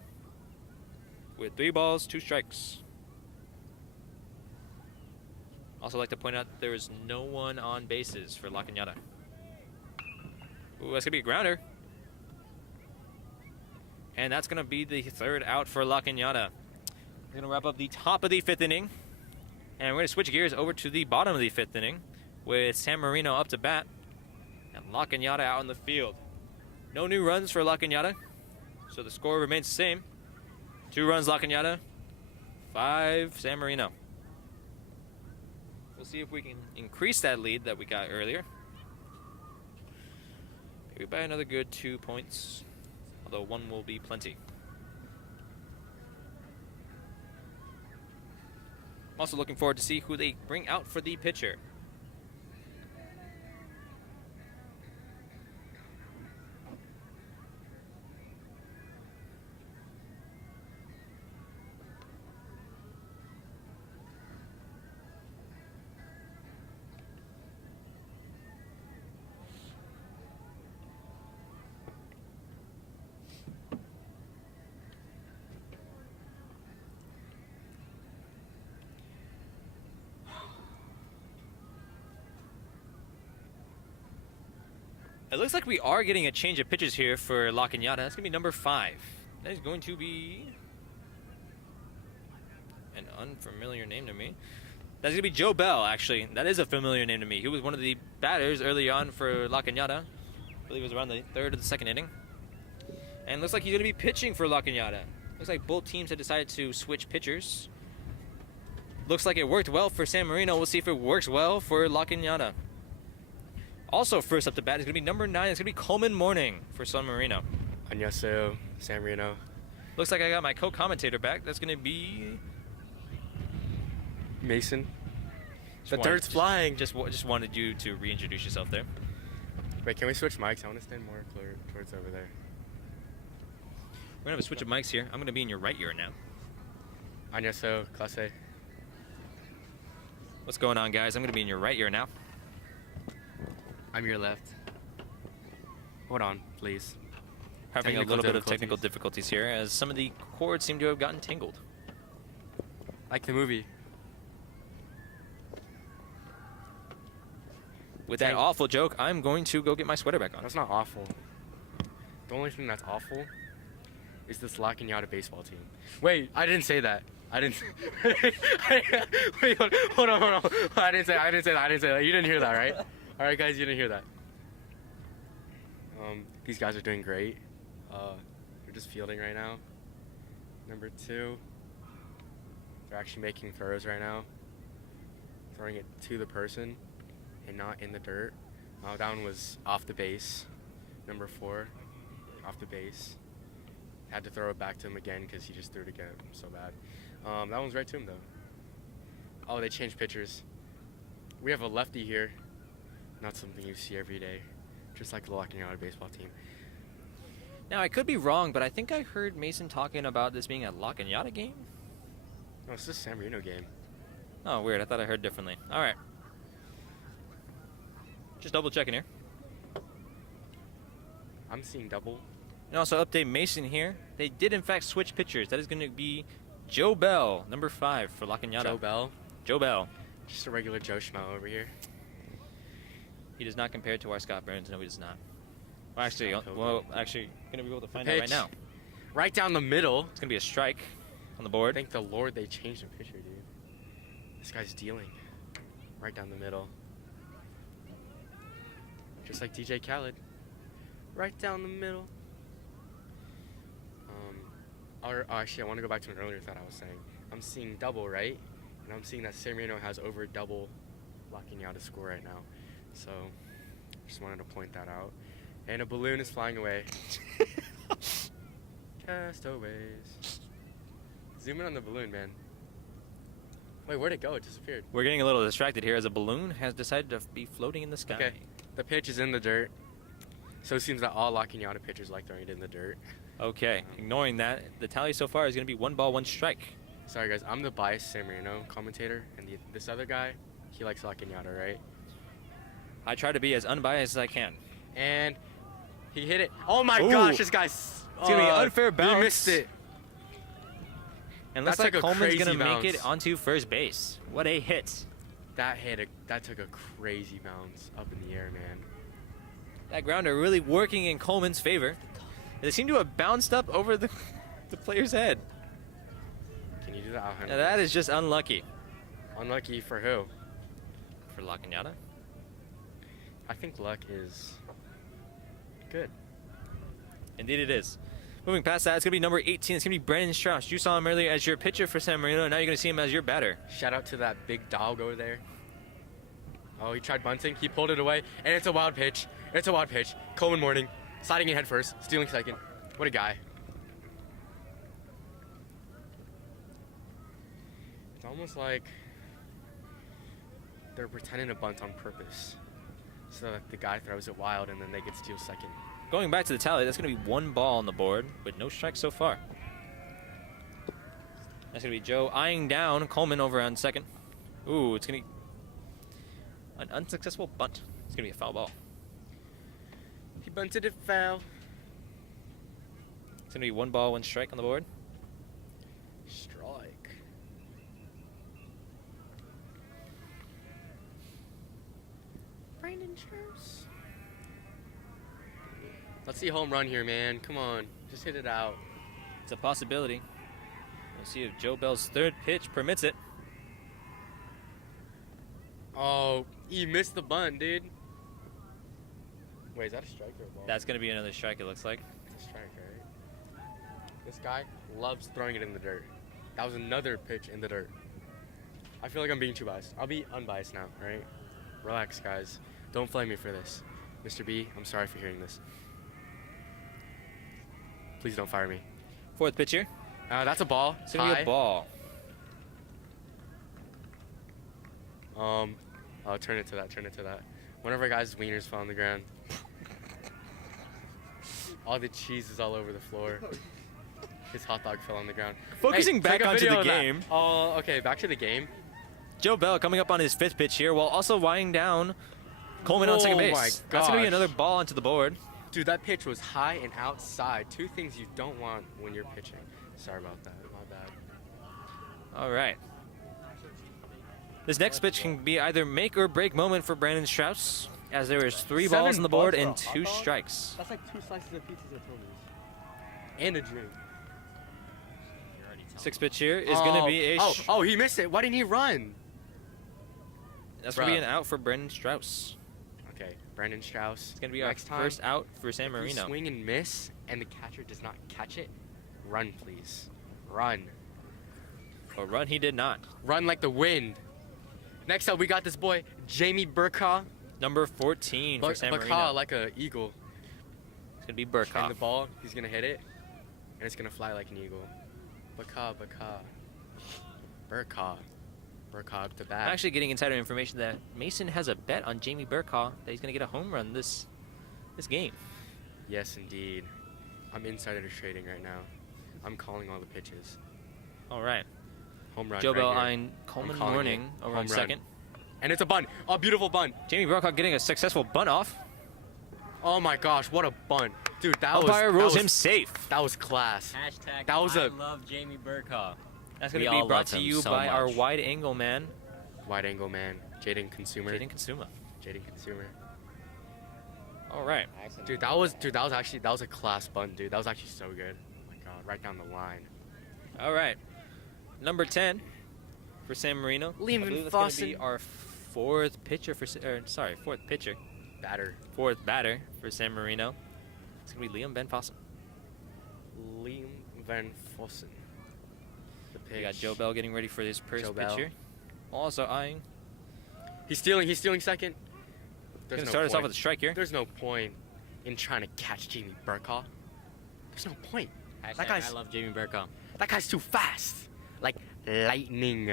With 3 balls, 2 strikes. Also like to point out there is no one on bases for La Cañada. Ooh, that's going to be a grounder. And that's going to be the 3rd out for La Cañada. We're going to wrap up the top of the 5th inning. And we're going to switch gears over to the bottom of the 5th inning with San Marino up to bat and La Cañada out on the field. No new runs for La Cañada, so the score remains the same. 2 runs La Cañada, 5 San Marino. We'll see if we can increase that lead that we got earlier. Maybe by another good 2 points, although 1 will be plenty. I'm also looking forward to see who they bring out for the pitcher. It looks like we are getting a change of pitches here for La Cañada. That's going to be number 5. That is going to be an unfamiliar name to me. That's going to be Joe Bell, actually. That is a familiar name to me. He was one of the batters early on for La Cañada. I believe it was around the 3rd or the 2nd inning. And looks like he's going to be pitching for La Cañada. Looks like both teams have decided to switch pitchers. Looks like it worked well for San Marino. We'll see if it works well for La Cañada. Also, first up to bat is going to be number 9. It's going to be Coleman Morning for San Marino. Annyeonghaseyo, San Marino. Looks like I got my co-commentator back. That's going to be Mason. Just The dirt's flying. Just wanted you to reintroduce yourself there. Wait, can we switch mics? I want to stand more towards over there. We're going to have a switch of mics here. I'm going to be in your right ear now. Annyeonghaseyo, classe. What's going on, guys? I'm going to be in your right ear now. I'm your left. Hold on, please. Having a little bit of technical difficulties here as some of the cords seem to have gotten tangled. Like the movie. With that awful joke, I'm going to go get my sweater back on. That's not awful. The only thing that's awful is this La Cañada baseball team. Wait, I didn't say that. I didn't. Wait, hold on. I didn't say that. You didn't hear that, right? All right, guys, you didn't hear that. These guys are doing great. They're just fielding right now. Number 2, they're actually making throws right now. Throwing it to the person and not in the dirt. That one was off the base. Number 4, off the base. Had to throw it back to him again because he just threw it again so bad. That one's right to him, though. Oh, they changed pitchers. We have a lefty here. Not something you see every day. Just like the La Cañada baseball team. Now, I could be wrong, but I think I heard Mason talking about this being a La Cañada game. No, it's just a San Marino game. Oh, weird. I thought I heard differently. All right. Just double checking here. I'm seeing double. And also update Mason here. They did, in fact, switch pitchers. That is going to be Joe Bell, number 5 for La Cañada. Joe Bell. Joe Bell. Just a regular Joe Schmo over here. He does not compare to our Scott Burns. No, he does not. Well, actually, Scott going to be able to find out right now. Right down the middle. It's going to be a strike on the board. Thank the Lord they changed the pitcher, dude. This guy's dealing. Right down the middle. Just like DJ Khaled. Right down the middle. Actually, I want to go back to an earlier thought I was saying. I'm seeing double, right? And I'm seeing that San Marino has over double La Cañada score right now. So, just wanted to point that out. And a balloon is flying away. Castaways. Zoom in on the balloon, man. Wait, where'd it go? It disappeared. We're getting a little distracted here as a balloon has decided to be floating in the sky. Okay. The pitch is in the dirt. So it seems that all La Cañada pitchers like throwing it in the dirt. Okay, ignoring that, the tally so far is going to be 1 ball, 1 strike. Sorry, guys. I'm the biased San Marino commentator, and this other guy, he likes La Cañada, right? I try to be as unbiased as I can. And he hit it. Oh my Ooh. gosh, this guy's. It's going to be an unfair He bounce. missed it. And looks That's like like a Coleman's going to crazy make it bounce. onto first base. What a hit. That took a crazy bounce up in the air, man. That grounder really working in Coleman's favor. They seem to have bounced up over the player's head. Can you do that? Now that is just unlucky. Unlucky for who? For La Cañada. I think luck is good. Indeed it is. Moving past that, it's going to be number 18. It's going to be Brandon Strauss. You saw him earlier as your pitcher for San Marino. Now you're going to see him as your batter. Shout out to that big dog over there. Oh, he tried bunting. He pulled it away, and it's a wild pitch. It's a wild pitch. Coleman Morning, sliding in head first, stealing second. What a guy. It's almost like they're pretending to bunt on purpose, so that the guy throws it wild, and then they get steal second. Going back to the tally, that's going to be 1 ball on the board, with no strikes so far. That's going to be Joe eyeing down Coleman over on second. Ooh, it's going to be an unsuccessful bunt. It's going to be a foul ball. He bunted it foul. It's going to be 1 ball, 1 strike on the board. Strike. Brandon Strauss. Let's see a home run here, man. Come on. Just hit it out. It's a possibility. We'll see if Joe Bell's third pitch permits it. Oh, he missed the bunt, dude. Wait, is that a strike or a ball? That's going to be another strike, it looks like. It's a strike, right? This guy loves throwing it in the dirt. That was another pitch in the dirt. I feel like I'm being too biased. I'll be unbiased now, all right? Relax, guys. Don't flame me for this. Mr. B, I'm sorry for hearing this. Please don't fire me. Fourth pitch here. That's a ball. It's going to be a ball. Turn it to that, One of our guys' wieners fell on the ground. All the cheese is all over the floor. His hot dog fell on the ground. Focusing Hey, back take a onto video the of that. game. Oh, okay, back to the game. Joe Bell coming up on his 5th pitch here while also weighing down Coleman on second Oh base. my That's going to be gosh. another ball onto the board. Dude, that pitch was high and outside. 2 things you don't want when you're pitching. Sorry about that. My bad. All right. This next pitch can be either make or break moment for Brandon Strauss, as there is 3 balls 7 on the board bucks for and a hot 2 dog? strikes. That's like 2 slices of pizza at and a drink. 6th pitch here is going to be a. Oh, he missed it. Why didn't he run? That's going to be bruh. an out for Brandon Strauss. Okay, Brandon Strauss. It's going to be our Next time, first out for San if you Marino. swing and miss, and the catcher does not catch it, run, please. Run. But run he did not. Run like the wind. Next up, we got this boy, Jamie Burkaw. Number 14 for San Marino. Burkaw like an eagle. It's going to be And Burkhoff. the ball, he's going to hit it, and it's going to fly like an eagle. Burkaw. Burkaw up to bat. I'm actually getting insider information that Mason has a bet on Jamie Burkhoff that he's going to get a home run this game. Yes, indeed. I'm insider trading right now. I'm calling all the pitches. All right. Home run. Joe right Bell here. eyeing Coleman calling Morning it. over Home on run. second. And it's a bunt. A beautiful bunt. Jamie Burkhoff getting a successful bunt off. Oh my gosh, what a bunt. Dude, that Umpire was rules him safe. that was class. Hashtag That was I a- love Jamie Burkhoff. That's going We to be all brought love to him you so by our much. wide angle man, Wide angle man. Jaden Consumer. Jaden Consuma. Jaden Consumer. All right. Dude, that was a class bunt, dude. That was actually so good. Oh my god, right down the line. All right. Number 10 for San Marino. I Liam believe that's going to be Fossen. our fourth pitcher fourth pitcher. Batter. Fourth batter for San Marino. It's going to be Liam Ben Fossen. Liam Van Fossen. The pitch. We got Joe Bell getting ready for his first Joe pitch Bell. here. Also eyeing. He's stealing second. Going There's to no start us off point. with a strike here. There's no point in trying to catch Jamie Burkhoff. There's no point. Hashtag guy's- I love Jamie Burkhoff. That guy's too fast. Like lightning.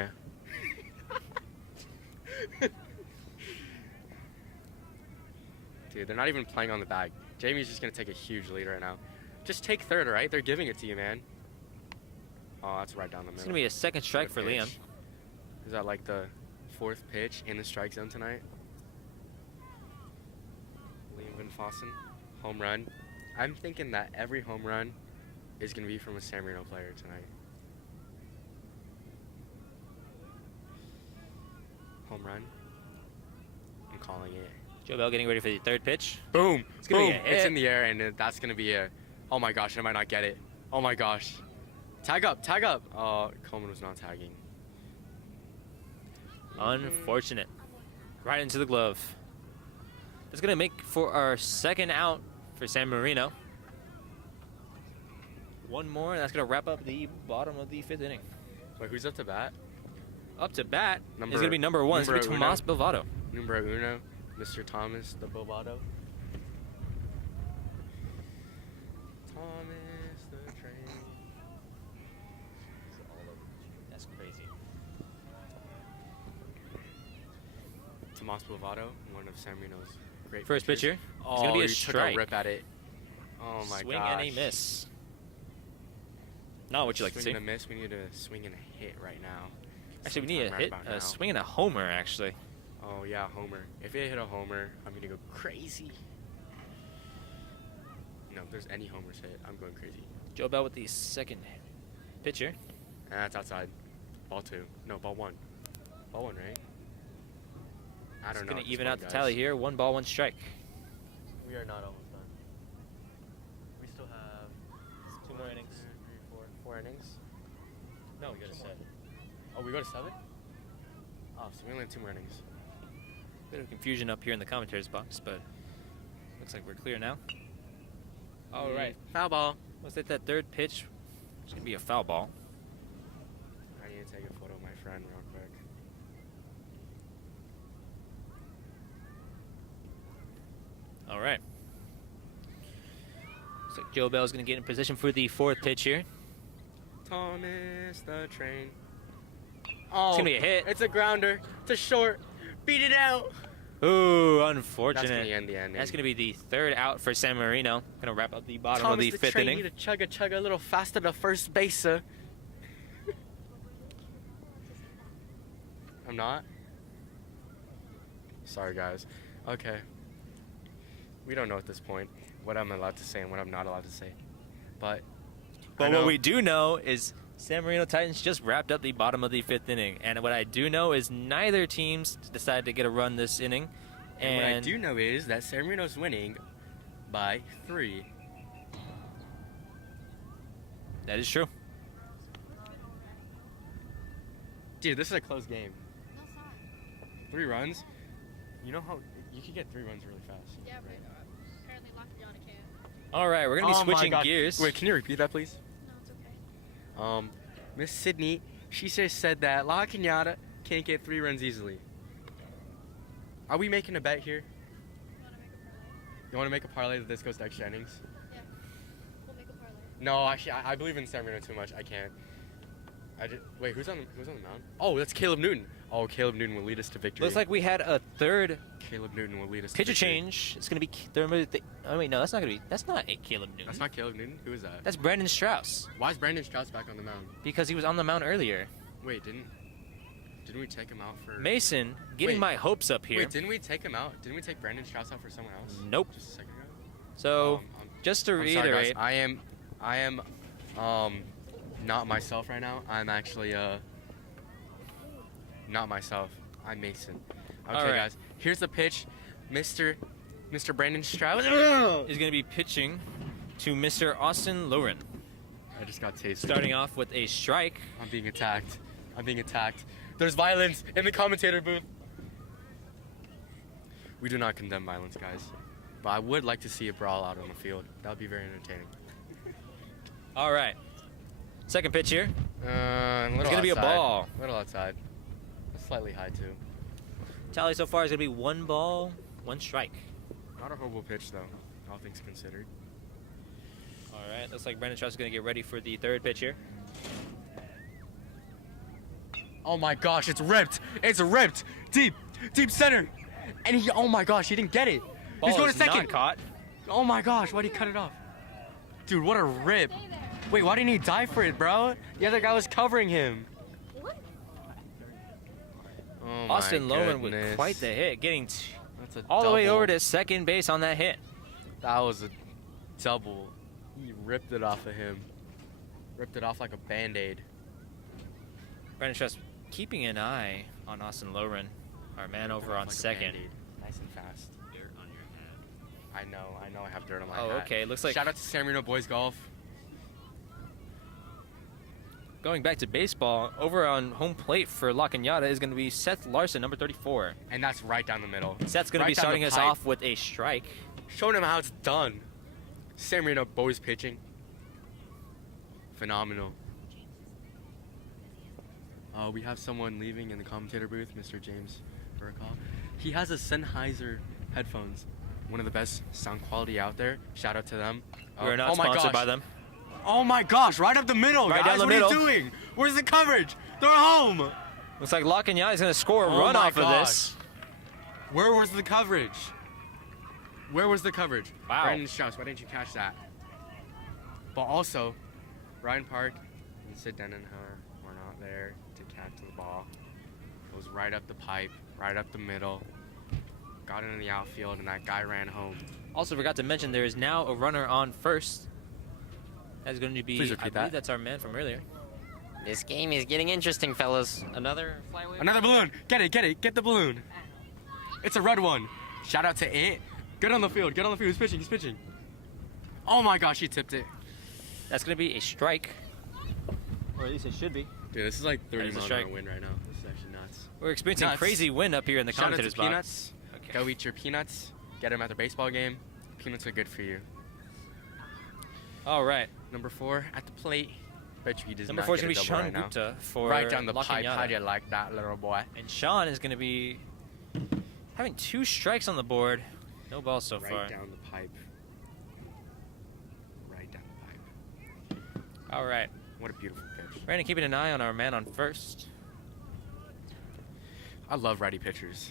Dude, they're not even playing on the bag. Jamie's just gonna take a huge lead right now. Just take third, all right? They're giving it to you, man. Oh, that's right down the middle. It's gonna be a second strike for Good Liam. pitch. Is that like the 4th pitch in the strike zone tonight? Liam Van Fossen, home run. I'm thinking that every home run is gonna be from a San Marino player tonight. Home run. I'm calling it. Joe Bell getting ready for the third pitch. Boom! It's gonna be Boom! a hit. It's in the air, and that's gonna be a. Oh my gosh! I might not get it. Oh my gosh! Tag up! Tag up! Oh, Coleman was not tagging. Unfortunate. Right into the glove. That's gonna make for our second out for San Marino. One more, and that's gonna wrap up the bottom of the 5th inning. Wait, who's up to bat? Up to bat Number- is gonna be number 1. It's gonna be numero Tomas Bilvato. Numero uno, Mr. Thomas the Bilbado. Thomas the train. That's crazy. Tomas Bilbado, one of San Marino's great First pitch pitchers. here. Oh, It's gonna be a he took strike. a rip at it. Oh my Swing gosh. and a miss. Not what you like to see. Swing and a miss. We need a swing and a hit right now. Actually, we need a Sometime right hit, about a now. swing and a homer, actually. Oh yeah, homer. If it hit a homer, I'm gonna go crazy. No, if there's any homers hit, I'm going crazy. Joe Bell with the second pitch here. That's outside. Ball 2. No, ball 1. Ball 1, right? I It's don't know. gonna at this even point, out the guys. tally here. 1 ball, 1 strike. We are not almost done. We still have 2 more innings. 3, 4, 4 innings. No, we go to 7. Oh, we go to 7? Oh, so we only have 2 more innings. Bit of confusion up here in the commentator's box, but looks like we're clear now. All right. Foul ball. Let's hit that third pitch. It's gonna be a foul ball. I need to take a photo of my friend real quick. All right. So Joe Bell's gonna get in position for the 4th pitch here. Thomas the train. Oh, It's gonna be a hit. It's a grounder. It's a short. Beat it out. Ooh, That's unfortunate. gonna end the end. That's gonna be the 3rd out for San Marino. Gonna wrap up the bottom Thomas of the the 5th train inning. need to chugga a little faster to first base, sir. I'm not. Sorry, guys. Okay. We don't know at this point what I'm allowed to say and what I'm not allowed to say, but. I But know- what we do know is San Marino Titans just wrapped up the bottom of the 5th inning. And what I do know is neither teams decided to get a run this inning. And what I do know is that San Marino's winning by 3. That is true. Dude, this is a close game. No, it's not. 3 runs. You know how you can get 3 runs really fast. Yeah, but apparently locked down a can. All right, we're going to Oh be my switching God. gears. Wait, can you repeat that, please? No, it's okay. Miss Sydney, she just said that La Cañada can't get 3 runs easily. Are we making a bet here? You want to make a parlay? You want to make a parlay that this goes to extra innings? Yeah. We'll make a parlay. No, actually, I believe in San Marino too much. I can't. Wait, who's on the mound? Oh, that's Caleb Newton. Oh, Caleb Newton will lead us to victory. Looks like we had a third Caleb Newton will lead us pitcher to victory. change. It's going to be. Oh, wait, no, that's not going to be. That's not a Caleb Newton. That's not Caleb Newton. Who is that? That's Brandon Strauss Why is Brandon Strauss back on the mound? because he was on the mound earlier. Wait, didn't we take him out for? Mason, getting Wait. my hopes up here. Wait, didn't we take him out? Didn't we take Brandon Strauss out for someone else? Nope. Just a second ago. So, I'm just to I'm sorry, guys. reiterate, I am not myself right now. I'm actually not myself. I'm Mason. Okay, All right. guys. Here's the pitch, Mr. Brandon Strauss. is going to be pitching to Mr. Austin Lauren. I just got tasted. Starting off with a strike. I'm being attacked. There's violence in the commentator booth. We do not condemn violence, guys. But I would like to see a brawl out on the field. That would be very entertaining. All right. Second pitch here. It's gonna be a ball. Little outside. Slightly high too. Tally so far is going to be 1 ball, 1 strike. Not a horrible pitch though, all things considered. All right. Looks like Brandon Strauss is going to get ready for the third pitch here. Oh my gosh, it's ripped! It's ripped! Deep! deep center, and he. Oh my gosh, he didn't get it. Ball He's going is to second. not caught. Oh my gosh, why'd he cut it off? Dude, what a rip. Wait, why didn't he dive for it, bro? The other guy was covering him. Oh my Austin Loman with goodness. quite the hit, getting That's a all the way double. over to second base on that hit. That was a double. He ripped it off of him. Ripped it off like a Band-Aid. Brandon Strauss keeping an eye on Austin Loren, our man over on Like a second. Band-Aid. Nice and fast. Dirt on your head. I know I have dirt on my Oh, hat. okay. Looks like Shout out to San Marino Boys Golf. going back to baseball, over on home plate for La Cañada is going to be Seth Larson, number 34. And that's right down the middle. Seth's going to Right be down the starting us pipe. off with a strike. Showing him how it's done. San Marino Boys pitching. Phenomenal. We have someone leaving in the commentator booth, Mr. James Burkhoff. He has a Sennheiser headphones. One of the best sound quality out there. Shout out to them. We're not oh my sponsored gosh. by them. Oh my gosh, right up the middle, Right guys. down the what middle. are you doing? Where's the coverage? They're home. Looks like La Cañada is going to score a Oh run my off of this. Where was the coverage? Where was the coverage? Wow. Brandon Strauss, why didn't you catch that? But also, Ryan Park and Sid Denenhauer were not there to catch the ball. It was right up the pipe, right up the middle. Got into the outfield, and that guy ran home. Also forgot to mention there is now a runner on first. That's going to be, Please repeat I believe that. that's our man from earlier. This game is getting interesting, fellas. Another flyway. Another balloon. Get it, get it, get the balloon. It's a red one. Shout out to it. Get on the field, get on the field. He's pitching, he's pitching. Oh my gosh, he tipped it. That's going to be a strike. Or at least it should be. Dude, this is like That 30 is a mile an hour strike. wind right now. This is actually nuts. We're experiencing Nuts. crazy wind up here in the Shout out to commentators box. Peanuts. Okay. Go eat your peanuts. Get them at the baseball game. Peanuts are good for you. All right. Number 4 at the plate. Bet you he does Number not 4 is get going a to be double Sean right now. Gupta for Right down the La pipe. How Cañada. do you like that, little boy? And Sean is going to be having 2 strikes on the board. No balls so right far. down the pipe. Right down the pipe. All right. What a beautiful pitch. Brandon keeping an eye on our man on first. I love righty pitchers.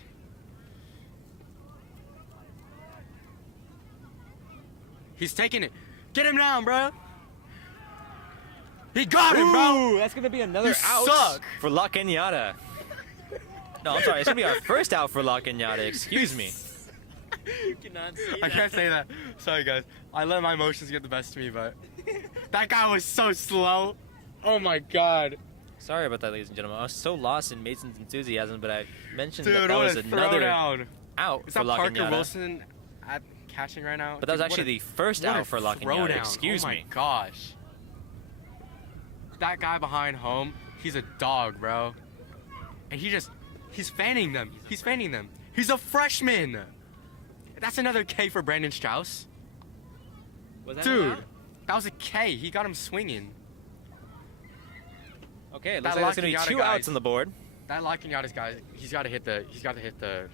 He's taking it. Get him down, bro. He got him, bro. Ooh, that's going to be another You out suck. for La Cañada. No, I'm sorry. It's going to be our first out for La Cañada. Excuse me. You cannot see I can't say that. Sorry, guys. I let my emotions get the best of me, but that guy was so slow. Oh my god. Sorry about that, ladies and gentlemen. I was so lost in Mason's enthusiasm, but I mentioned Dude, that that what was a another throwdown. out Is for that La Parker Cañada. Wilson at catching right now? But that was Dude, what actually a- the first what a out for La Cañada. throwdown. Excuse oh my me. gosh. That guy behind home, he's a dog, bro. And he's fanning them. He's fanning them. He's a freshman. That's another K for Brandon Strauss. Was that Dude, an out? that was a K. He got him swinging. Okay, it That looks like there's going to La be Cañada 2 guy- outs on the board That locking out his guy, he's got to hit the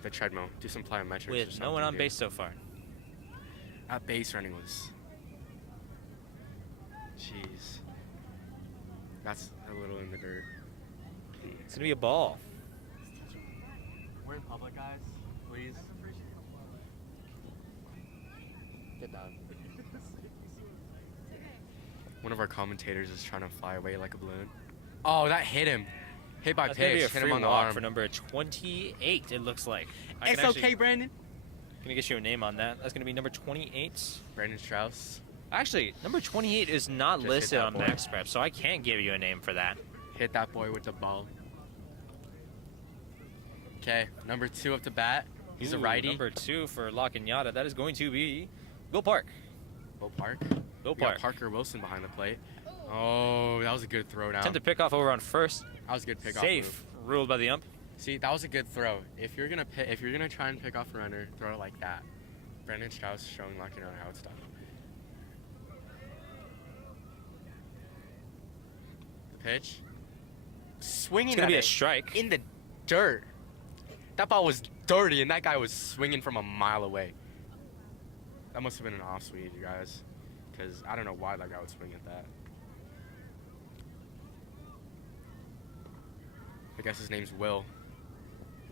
treadmill, do some plyometrics. or with no one something, on dude. base so far. That base running was. Jeez. That's a little in the dirt. It's going to be a ball. We're in public, guys. Please. Get down. One of our commentators is trying to fly away like a balloon. Oh, that hit him. Hit by That's going to be pitch. a Hit free him on the walk arm. for number 28, it looks like. I It's can actually, okay, Brandon. Can I get you a name on that? That's going to be number 28. Brandon Strauss. Actually, number 28 is not Just hit listed that on boy. MaxPrep, so I can't give you a name for that. Hit that boy with the ball. Okay, number 2 up to bat. He's a Ooh, righty. Number 2 for La Cañada. That is going to be Will Park. Will Park. Will We got Park. Parker Wilson behind the plate. Oh, that was a good throw down. Attempt to pick off over on first. That was a good pickoff Safe. move. Ruled by the ump. See, that was a good throw. If you're gonna try and pick off a runner, throw it like that. Brandon Strauss showing Lucky on how it's done. The pitch. Swinging It's going at to be a it strike. in the dirt. That ball was dirty, and that guy was swinging from a mile away. That must have been an off swing, you guys, because I don't know why that guy would swing at that. I guess his name's Will.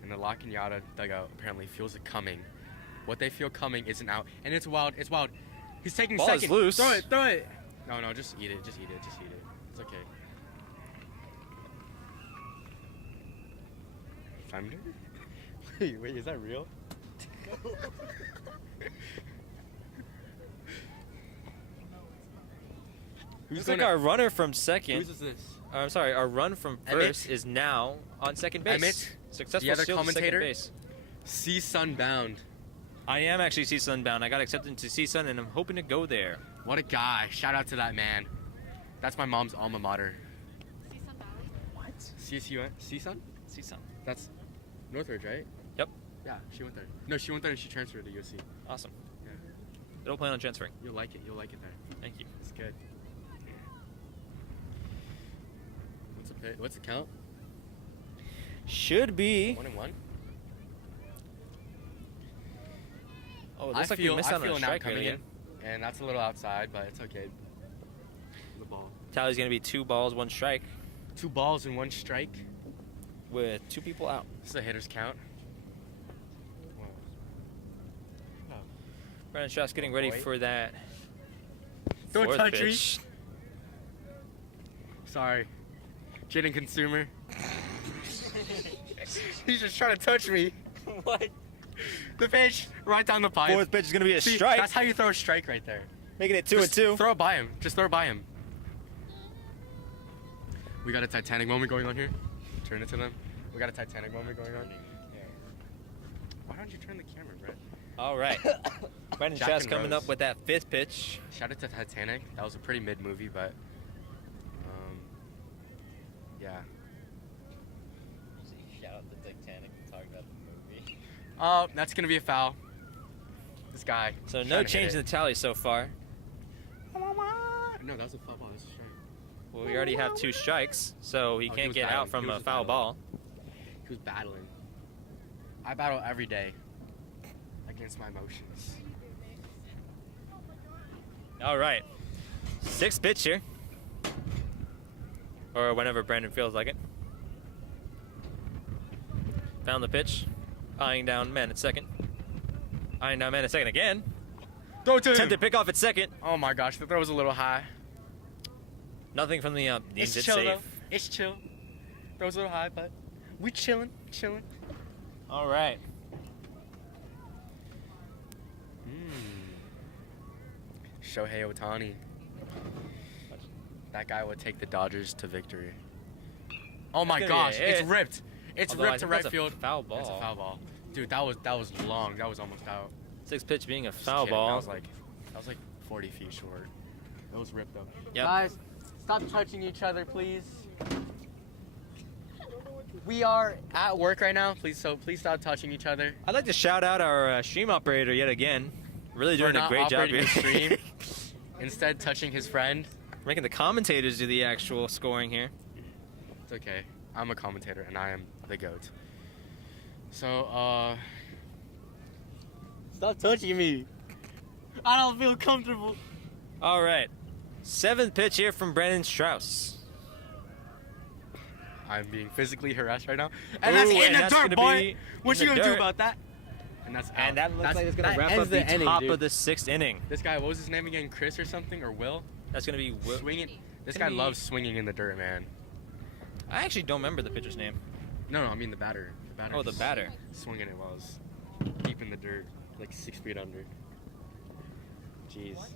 And the La Cañada dugout apparently feels it coming. What they feel coming isn't out. And it's wild. It's wild. He's taking Ball is second. loose. Throw it. Throw it. No, no. Just eat it. Just eat it. Just eat it. It's okay. Thunder? Wait, is that real? Looks like our runner from second. Whose is this? I'm sorry, our run from Emmett? first is now on second base. Emmett, Successful the other steal to second commentator? base. See Sunbound. I am actually CSUN bound. I got accepted to CSUN and I'm hoping to go there. What a guy. Shout out to that man. That's my mom's alma mater. CSUN Valley. What? CSU? CSUN? CSUN. That's Northridge, right? Yep. Yeah, she went there. No, she went there and she transferred to USC. Awesome. Yeah. I don't plan on transferring. You'll like it. You'll like it there. Thank you. It's good. What's the count? Should be. 1-1. Oh, it looks like we missed out on a an out strike coming earlier. in, and that's a little outside, but it's okay. The ball. Tally's going to be 2 balls, 1 strike 2 balls and 1 strike. with 2 people out. This is a hitter's count. Brandon Strauss getting ready Boy. for that Don't 4th touch me. pitch. Sorry. Jaden Consumer. He's just trying to touch me. What? The pitch right down the pipe. 4th pitch is going to be a See, strike. That's how you throw a strike right there. Making it 2 and Just 2. Throw it by him. Just throw it by him. We got a Titanic moment going on here. Turn it to them. We got a Titanic moment going on. Why don't you turn the camera, Brett? All right. Brandon Jack Strauss and coming Rose. up with that 5th pitch. Shout out to Titanic. That was a pretty mid movie, but yeah. Shout out to Titanic and talk about the movie. Oh, that's gonna be a foul. This guy. So trying no to change in hit the tally so far. it. No, that was a foul ball. That's a strike. Well, we already have 2 strikes, so he Oh, he can't was get out battling. from He a was foul battling. ball. He was battling. I battle every day against my emotions. All right. 6th pitch here. Or whenever Brandon feels like it. Found the pitch. Eyeing down man at second. Eyeing down man at second again. Throw it to him. Attempted pick off at second. Oh my gosh, the throw was a little high. Nothing from the deems It's it chill safe. though. It's chill. Throw was a little high, but we chilling. All right. Shohei Ohtani. That guy would take the Dodgers to victory. Oh my That's gonna gosh, be a it's hit. ripped. It's Although I ripped to think right that's a field. foul ball. It's a foul ball. Dude, that was long. That was almost out. 6th pitch being a Just foul kidding. ball. That was like 40 feet short. That was ripped though. Yep. Guys, stop touching each other, please. We are at work right now, please stop touching each other. I'd like to shout out our stream operator yet again. Really doing For a not great job operating here. the stream. Instead, touching his friend. Making the commentators do the actual scoring here. It's okay. I'm a commentator and I am the GOAT. So, stop touching me. I don't feel comfortable. All right. 7th pitch here from Brandon Strauss. I'm being physically harassed right now. And Ooh, that's in and the that's dirt, gonna boy. be What in you the gonna do dirt. about that? And that's out. And that looks like it's going to that wrap ends up the inning, top dude. of the 6th inning. This guy, what was his name again? Chris or something? Or Will? That's going to be Will. Swinging. This Gonna guy be- loves swinging in the dirt, man. I actually don't remember the pitcher's name. No, I mean the batter. The batter. Oh, the just batter. Swinging it while I was deep in the dirt, like 6 feet under. Jeez. It's the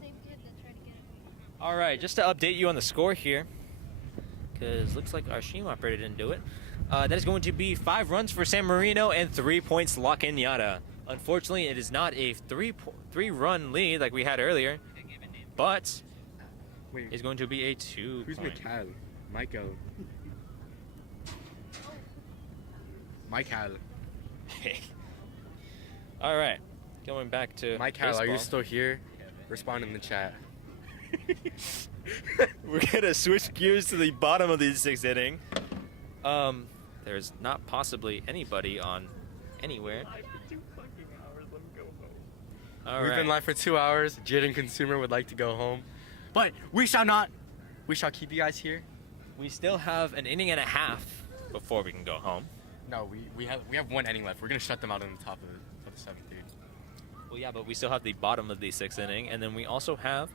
same kid that tried to get it. All right, just to update you on the score here, because looks like our stream operator didn't do it. That is going to be 5 runs for San Marino and 3 points La Cañada. Unfortunately, it is not a 3-run lead like we had earlier, but Wait, it's going to be a 2 who's point. Mikhail? Michael. Michael. All right, going back to Michael, are you baseball. still here? Respond in the chat. We're gonna switch gears to the bottom of the 6th inning. There's not possibly anybody on anywhere. All We've right. been live for 2 hours. Jaden Consumer would like to go home, but we shall not. We shall keep you guys here We still have an inning and a half before we can go home. No, we have 1 inning left. We're gonna shut them out in the top of the 7th, dude. Well, yeah, but we still have the bottom of the 6th inning, and then we also have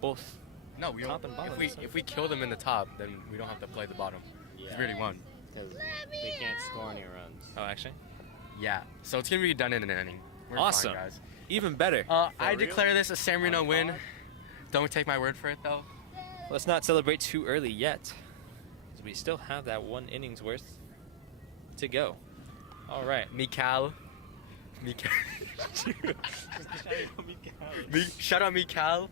both. No, we Top don't. and bottom. If we kill them in the top, then we don't have to play the bottom. Yeah. We already won. Because they can't score any runs. Oh, actually, Yeah. So it's gonna be done in an inning. We're Awesome. fine, guys. even better. I declare this a San Marino win. Don't take my word for it though. Let's not celebrate too early yet, because we still have that 1 inning's worth to go. All right. Mikal. Shout out Mikal.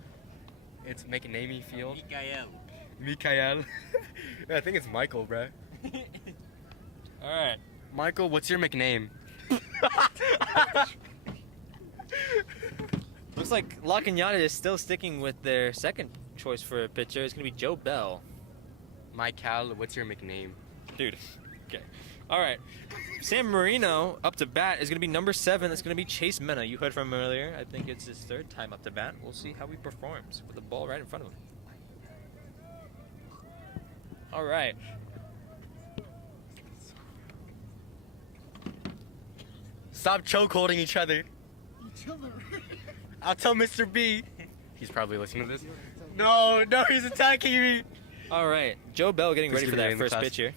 It's making namey feel. Mikael. I think it's Michael, bruh. All right. Michael, what's your McName? Looks like La Cañada is still sticking with their second choice for a pitcher. It's going to be Joe Bell. Michael, what's your McName? Dude. Okay. All right. San Marino up to bat is going to be number 7. That's going to be Chase Mena. You heard from him earlier. I think it's his 3rd time up to bat. We'll see how he performs with the ball right in front of him. All right. Stop choke holding each other. Each other. I'll tell Mr. B. He's probably listening to this. No, he's attacking me. All right. Joe Bell getting Please ready give for me that in the first class. pitch here.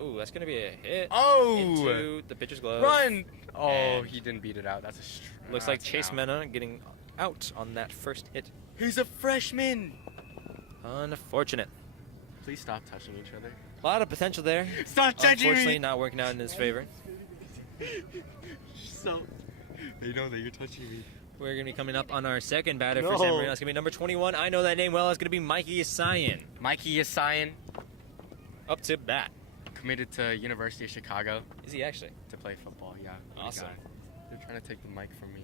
Ooh, that's going to be a hit. Oh! Into the pitcher's glove. Run! Oh, And he didn't beat it out. That's a Looks like that's Chase out. Mena getting out on that first hit. He's a freshman. Unfortunate. Please stop touching each other. A lot of potential there. Stop touching Unfortunately, me. not working out in his favor. So, they know that you're touching me. We're going to be coming up on our second batter for No. San Marino. It's going to be number 21. I know that name well. It's going to be Mikey Isayan. Mikey Isayan, Up to bat. committed to University of Chicago Is he actually? to play football. Yeah. Awesome. guy. They're trying to take the mic from me,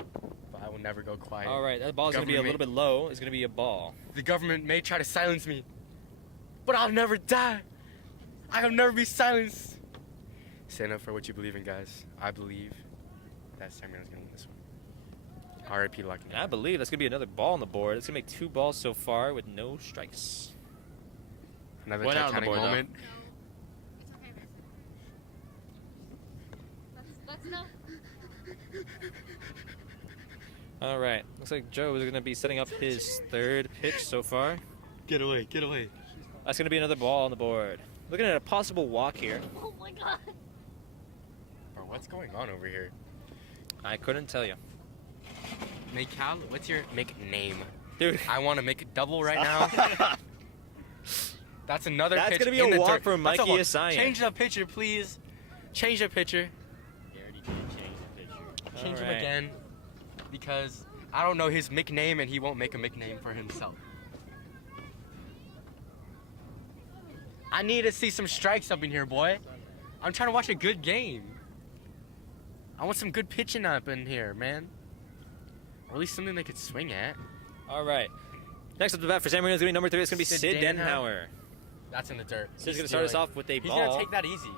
but I will never go quiet. All right, that ball's going to be a little bit low. It's going to be a ball. The government may try to silence me, but I'll never die. I will never be silenced. Stand up for what you believe in, guys. I believe that San Marino's gonna win this one. R.I.P. Lucky. And I believe that's going to be another ball on the board. It's going to make 2 balls so far with no strikes. Another One out on the Titanic board, though. moment. It's okay, Mason. That's enough. All right. Looks like Joe is going to be setting up his 3rd pitch so far. Get away, get away. That's going to be another ball on the board. Looking at a possible walk here. Oh my god. Bro, what's going on over here? I couldn't tell you. Mikal, what's your nickname? Dude. I want to make a double right now. That's another That's pitch. gonna be in a the walk dirt. for That's a Mikey walk. Isayan. Change the pitcher, please. Change the pitcher. They already did change the picture. Change him Alright. again. Because I don't know his nickname and he won't make a nickname for himself. I need to see some strikes up in here, boy. I'm trying to watch a good game. I want some good pitching up in here, man. Or at least something they could swing at. All right. Next up to bat for San Marino is going to be number 3. It's going to be Sid Sid Danenhauer. Denhauer. That's in the dirt. Sid's going to start us off with a He's ball. gonna take that easy.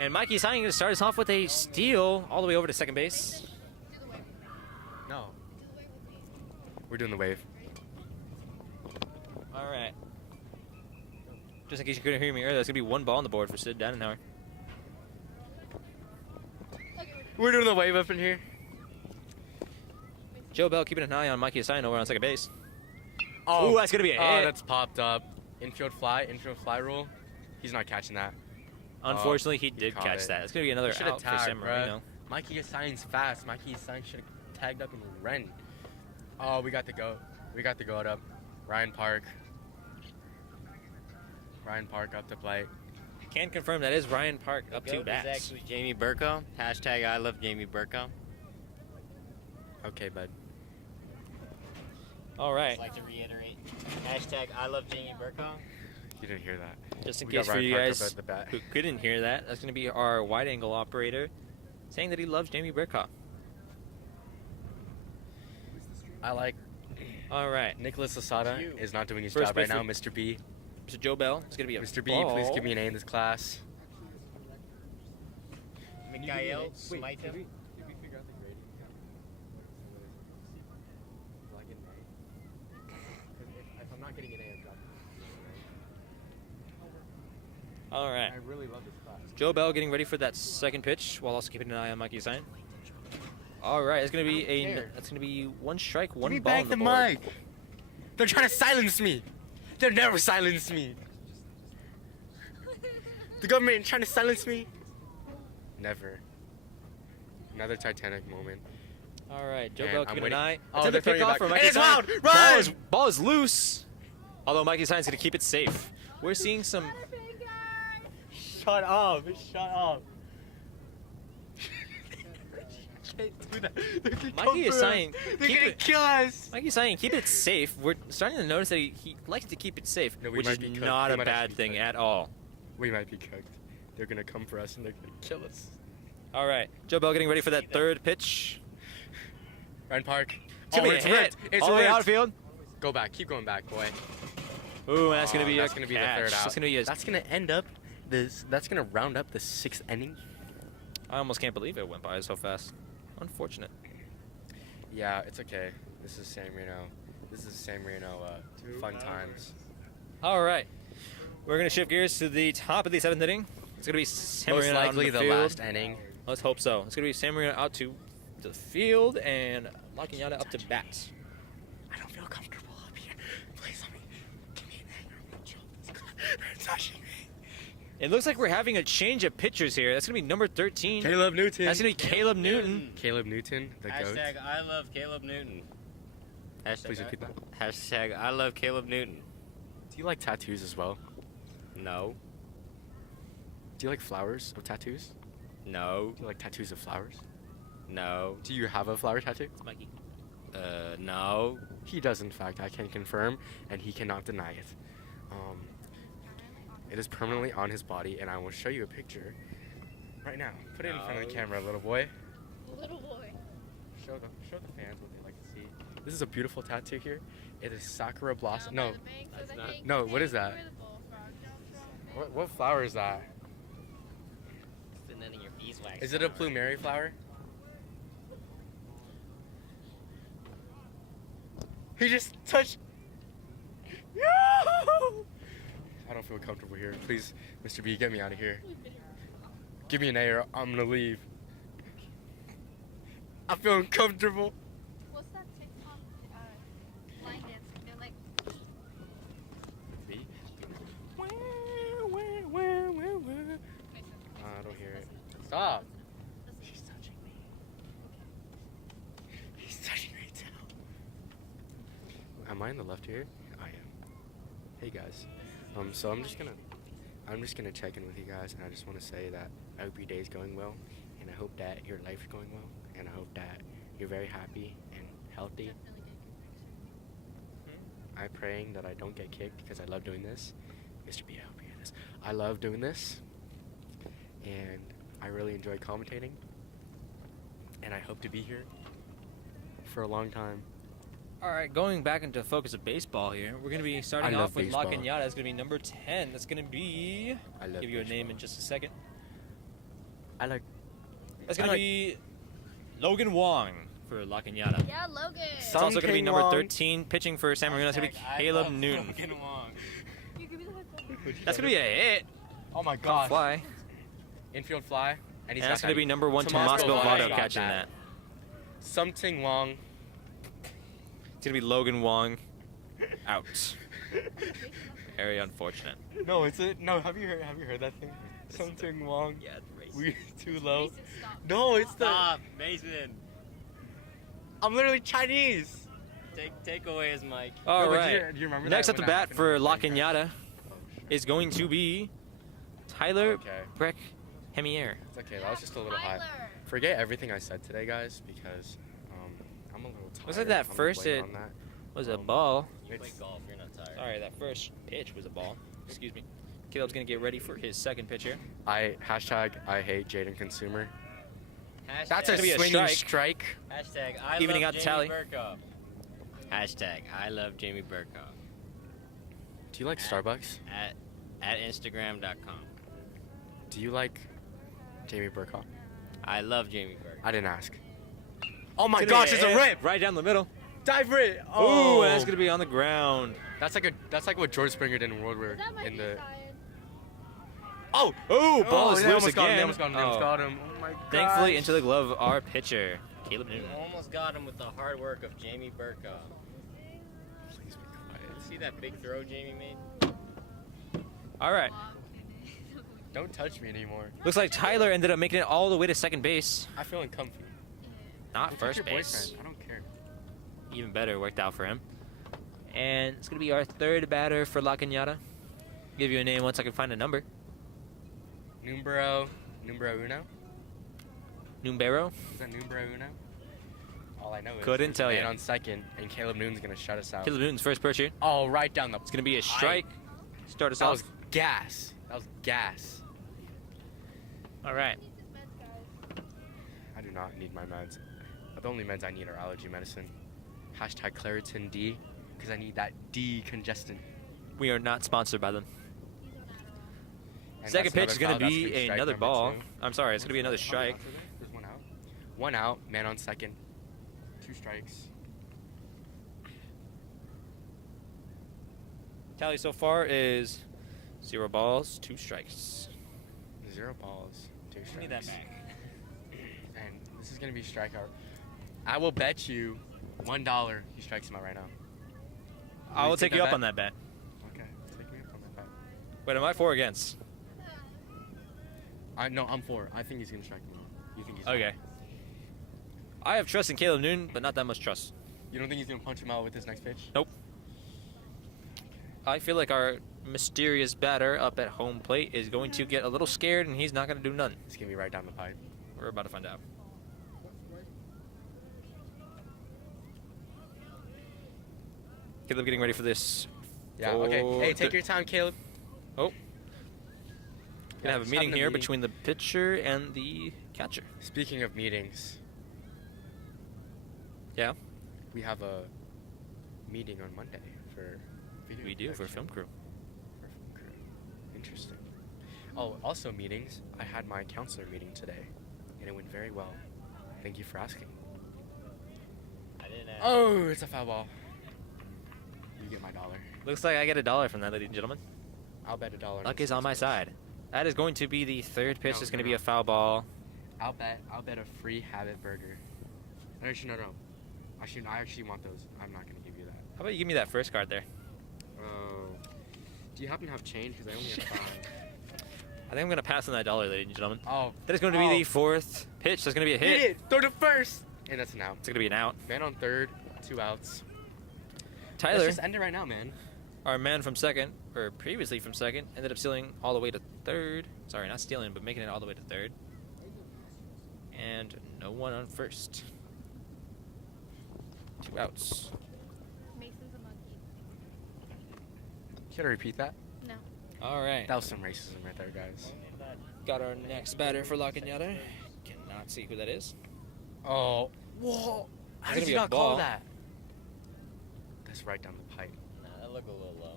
And Mikey Isayan going to start us off with a steal all the way over to second base. No. We're doing the wave. All right. Just in case you couldn't hear me earlier, that's going to be 1 ball on the board for Sid Danenhauer. We're doing the wave up in here. Joe Bell keeping an eye on Mikey Isayan over on second base. Oh, Ooh, that's going to be a hit. that's popped up. Infield fly rule. He's not catching that. Unfortunately, he did caught catch it. that. It's going to be another He should've out for tagged, San Marino. bruh. Mikey Isayan's fast. Mikey Isayan should have tagged up and ran. Oh, we got the go. We got the go up. Ryan Park. Ryan Park up to plate. Can confirm that is Ryan Park up The to goat bat. is actually Jamie Burko. Hashtag I love Jamie Burko. Okay, bud. All right. Just like to reiterate. Hashtag I love Jamie Burko. You didn't hear that. Just in We got case for Ryan you Park up guys at the bat. who couldn't hear that, that's going to be our wide angle operator saying that he loves Jamie Burkhoff. I like All right. Nicholas Lasada is not doing his First job right pitch now. for- Mr. B. So Joe Bell, it's going to be a Mr. B, ball. please give me an A in this class. Mikael Smythe. Did we figure out the grading? If I'm not getting an A, I'm dropping. All right. I really love this class. Joe Bell getting ready for that second pitch while also keeping an eye on Mikey Sign. All right, it's gonna be one strike, one Give me ball back on the the board. mic. They're trying to silence me. They'll never silence me. The government trying to silence me. Never. Another Titanic moment. All right, Joe And Bell I'm keeping an waiting. eye. Oh, It's they're the throwing it pickoff back. for And Mikey it's Sign. wild. Run! Ball is loose. Although Mikey Sign's gonna keep it safe. We're seeing some. Shut up. Shut up. Can't do that. They can come Mikey is for us. saying, They're keep gonna it. kill us. Mikey's saying, keep it safe. We're starting to notice that he likes to keep it safe, No, we which might is be cooked. not We a might bad actually be thing cooked. at all. We might be cooked. They're gonna come for us and they're gonna kill us. All right, Joe Bell getting ready for that third pitch. Ryan Park. It's gonna be a it's hit. ripped. It's All the way ripped. outfield. Go back. Keep going back, boy. Ooh, that's gonna be That's a gonna be catch. the third out. That's gonna be a. That's gonna end up this. That's gonna round up the 6th inning. I almost can't believe it went by so fast. Unfortunate. Yeah, it's okay. This is San Marino. This is San Marino fun times. All right, we're gonna shift gears to the top of the 7th inning. It's gonna be San Most Marino out on likely the field. last inning. Let's hope so. It's gonna be San Marino out to the field and Lakinyata up to bat. I don't feel comfortable up here. Please let me. Give me an angle. They're touching me. It looks like we're having a change of pitchers here. That's gonna be number 13. Caleb Newton. That's gonna be Caleb Newton. Caleb Newton, the goat. Hashtag I love Caleb Newton. Please repeat that. Hashtag I love Caleb Newton. Do you like tattoos as well? No. Do you like flowers of tattoos? No. Do you like tattoos of flowers? No. Do you have a flower tattoo? It's Mikey. No. He does, in fact. I can confirm, and he cannot deny it. It is permanently on his body, and I will show you a picture right now. Put it in front of the camera, little boy. Little boy. Show the fans what they like to see. This is a beautiful tattoo here. It is sakura blossom. No, That's not- no. What is that? What flower is that? Sitting in your beeswax. Is it a plumeria flower? He just touched. No! I don't feel comfortable here. Please, Mr. B, get me out of here. Give me an A or I'm gonna leave. I feel uncomfortable. What's that TikTok line dance? They're like, B? I don't hear it. Stop. She's touching me. He's touching right now. Am I in the left ear? I am. Hey guys. So I'm just gonna check in with you guys, and I just want to say that I hope your day's going well, and I hope that your life's going well, and I hope that you're very happy and healthy. I'm praying that I don't get kicked because I love doing this. Mr. B, I hope you hear this. I love doing this, and I really enjoy commentating, and I hope to be here for a long time. All right, going back into focus of baseball here. We're gonna be starting I love off with baseball. Lakinyata. It's gonna be number 10. That's gonna be. I love Give you a name baseball. in just a second. I like. That's gonna I like- be Logan Wong for Lakinyata. yeah, Logan. It's also gonna be Something number wrong. 13 pitching for San Marino. It's gonna be Caleb Newton. You give me the headphone. That's gonna be a hit. Oh my Gonna gosh. fly. Infield fly. And he's And that's got gonna that. be number 1 Tomas Tomas Bilbao Bilbao got catching that. Something wrong. It's gonna be Logan Wong out. Very unfortunate. No, it's a no. Have you heard that thing? Something wrong. Yeah, it's racist. We too low. Mason, stop. No, it's the. Stop, Mason. I'm literally Chinese. Take away his mic. All No, but right. do you remember Next that up to when that bat happened for on the plane crash? Lakinyata is going to be Tyler Okay. Breck Hemier. It's okay. That was just a little high. Tyler. Forget everything I said today, guys, because I'm a little tired. Was it that I'm first blaming hit? on that. Was a ball. You play It's- golf, you're not tired. Sorry, that first pitch was a ball. Excuse me. Caleb's gonna get ready for his second pitch here. I hate Jaden Consumer. Hashtag, That's a gonna be a swinging strike. strike. Hashtag I Evening love out the Jamie tally. Burkhoff. Hashtag I love Jamie Burkhoff. Do you like Starbucks? At Instagram.com. Do you like Jamie Burkhoff? I love Jamie Burkhoff. I didn't ask. Oh my Gonna gosh, be it's a hit rip! right down the middle. Dive rip! Ooh, Oh, and that's gonna be on the ground. That's like what George Springer did in World War Is that in Mikey the. Zion? Oh, ball is they loose almost got him. again. They almost got him. They almost Oh. got him. Oh my god. Thankfully, into the glove of our pitcher, Caleb Newton. Almost got him with the hard work of Jamie Burka. Please be quiet. See that big throw Jamie made? All right. Don't touch me anymore. Looks like Tyler ended up making it all the way to second base. I feel uncomfy. Not Go touch first your base. boyfriend. I don't care. Even better, worked out for him. And it's going to be our third batter for La Cañada. Give you a name once I can find a number. Numero uno? Numbero. Is that numero uno? All I know is Couldn't there's tell a man ya. on second, and Caleb Newton's gonna shut us out. Caleb Newton's first pitch here. Oh, right down the. It's going to be a strike. Start us That off. was gas. That was gas. All right. I do not need my meds. The only meds I need are allergy medicine. Hashtag Claritin D, because I need that decongestant. We are not sponsored by them. And Second that's pitch is going another to foul. That's be strike another number ball. 2. I'm sorry, it's going to be another strike. There's one out. One out. Man on second. 2 strikes. Tally so far is 0 balls, 2 strikes. 0 balls. 2 strikes. Give me that back. And this is gonna be strikeout. I will bet you $1 he strikes him out right now. I will take you up on that bet. Okay, take me up on that bet. Wait, am I for or against? No, I'm for. I think he's gonna strike me out. You think he's Okay. I have trust in Caleb Newton, but not that much trust. You don't think he's gonna punch him out with his next pitch? Nope. I feel like our mysterious batter up at home plate is going to get a little scared, and he's not going to do none. It's gonna be right down the pipe. We're about to find out. Caleb getting ready for this. Yeah. Okay. Hey, take your time, Caleb. Oh. Gonna have a just meeting having a here meeting. between the pitcher and the catcher. Speaking of meetings. Yeah. We have a meeting on Monday for video We do for production. film crew. For film crew. Interesting. Oh, also meetings. I had my counselor meeting today, and it went very well. Thank you for asking. I didn't ask. Oh, it's a foul ball. You get my $1. Looks like I get $1 from that, ladies and gentlemen. I'll bet $1. Luck is on my side. That is going to be the third pitch. No, It's going to no, be no. a foul ball. I'll bet a free Habit burger. Actually, no. I actually want those. I'm not gonna give you that. How about you give me that first card there? Oh. Do you happen to have change? Because I only have 5. I think I'm going to pass on that $1, ladies and gentlemen. Oh. That is going to be the fourth pitch. That's going to be a hit. Hit it! Throw to first! And that's an out. It's going to be an out. Man on third, 2 outs. Tyler, Let's just end it right now, man. our man from second, or previously from second, ended up stealing all the way to third. Sorry, not stealing, but making it all the way to third. And no one on first. 2 outs. Mason's a monkey. Can I repeat that? No. All right. That was some racism right there, guys. Got our next batter for La Cañada. Cannot see who that is. Oh. Whoa. How It's gonna did be you a not call ball. that? That's right down the pipe. Nah, that looked a little low.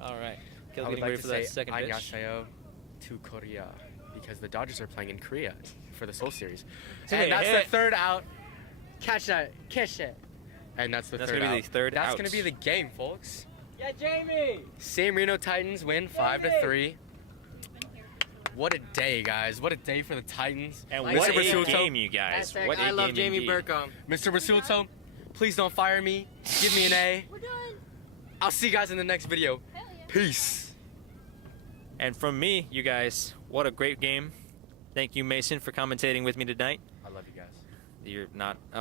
All right. I Caleb would getting like ready to for say that second pitch. annyeonghaseyo to Korea because the Dodgers are playing in Korea for the Seoul Series. gonna be And a that's hit. the third out. Catch that. Catch it. And that's the That's third gonna be out. the third That's out. going to be the game, folks. Yeah, Jamie! San Marino Titans win 5-3. What a day, guys. What a day for the Titans. And Like what Mr. a Basuto, game, you guys. What a I love game Jamie indeed. Burka. Mr. Basuto, please don't fire me. Give me an A. We're done. I'll see you guys in the next video. Hell yeah. Peace. And from me, you guys, what a great game. Thank you, Mason, for commentating with me tonight. I love you guys. You're not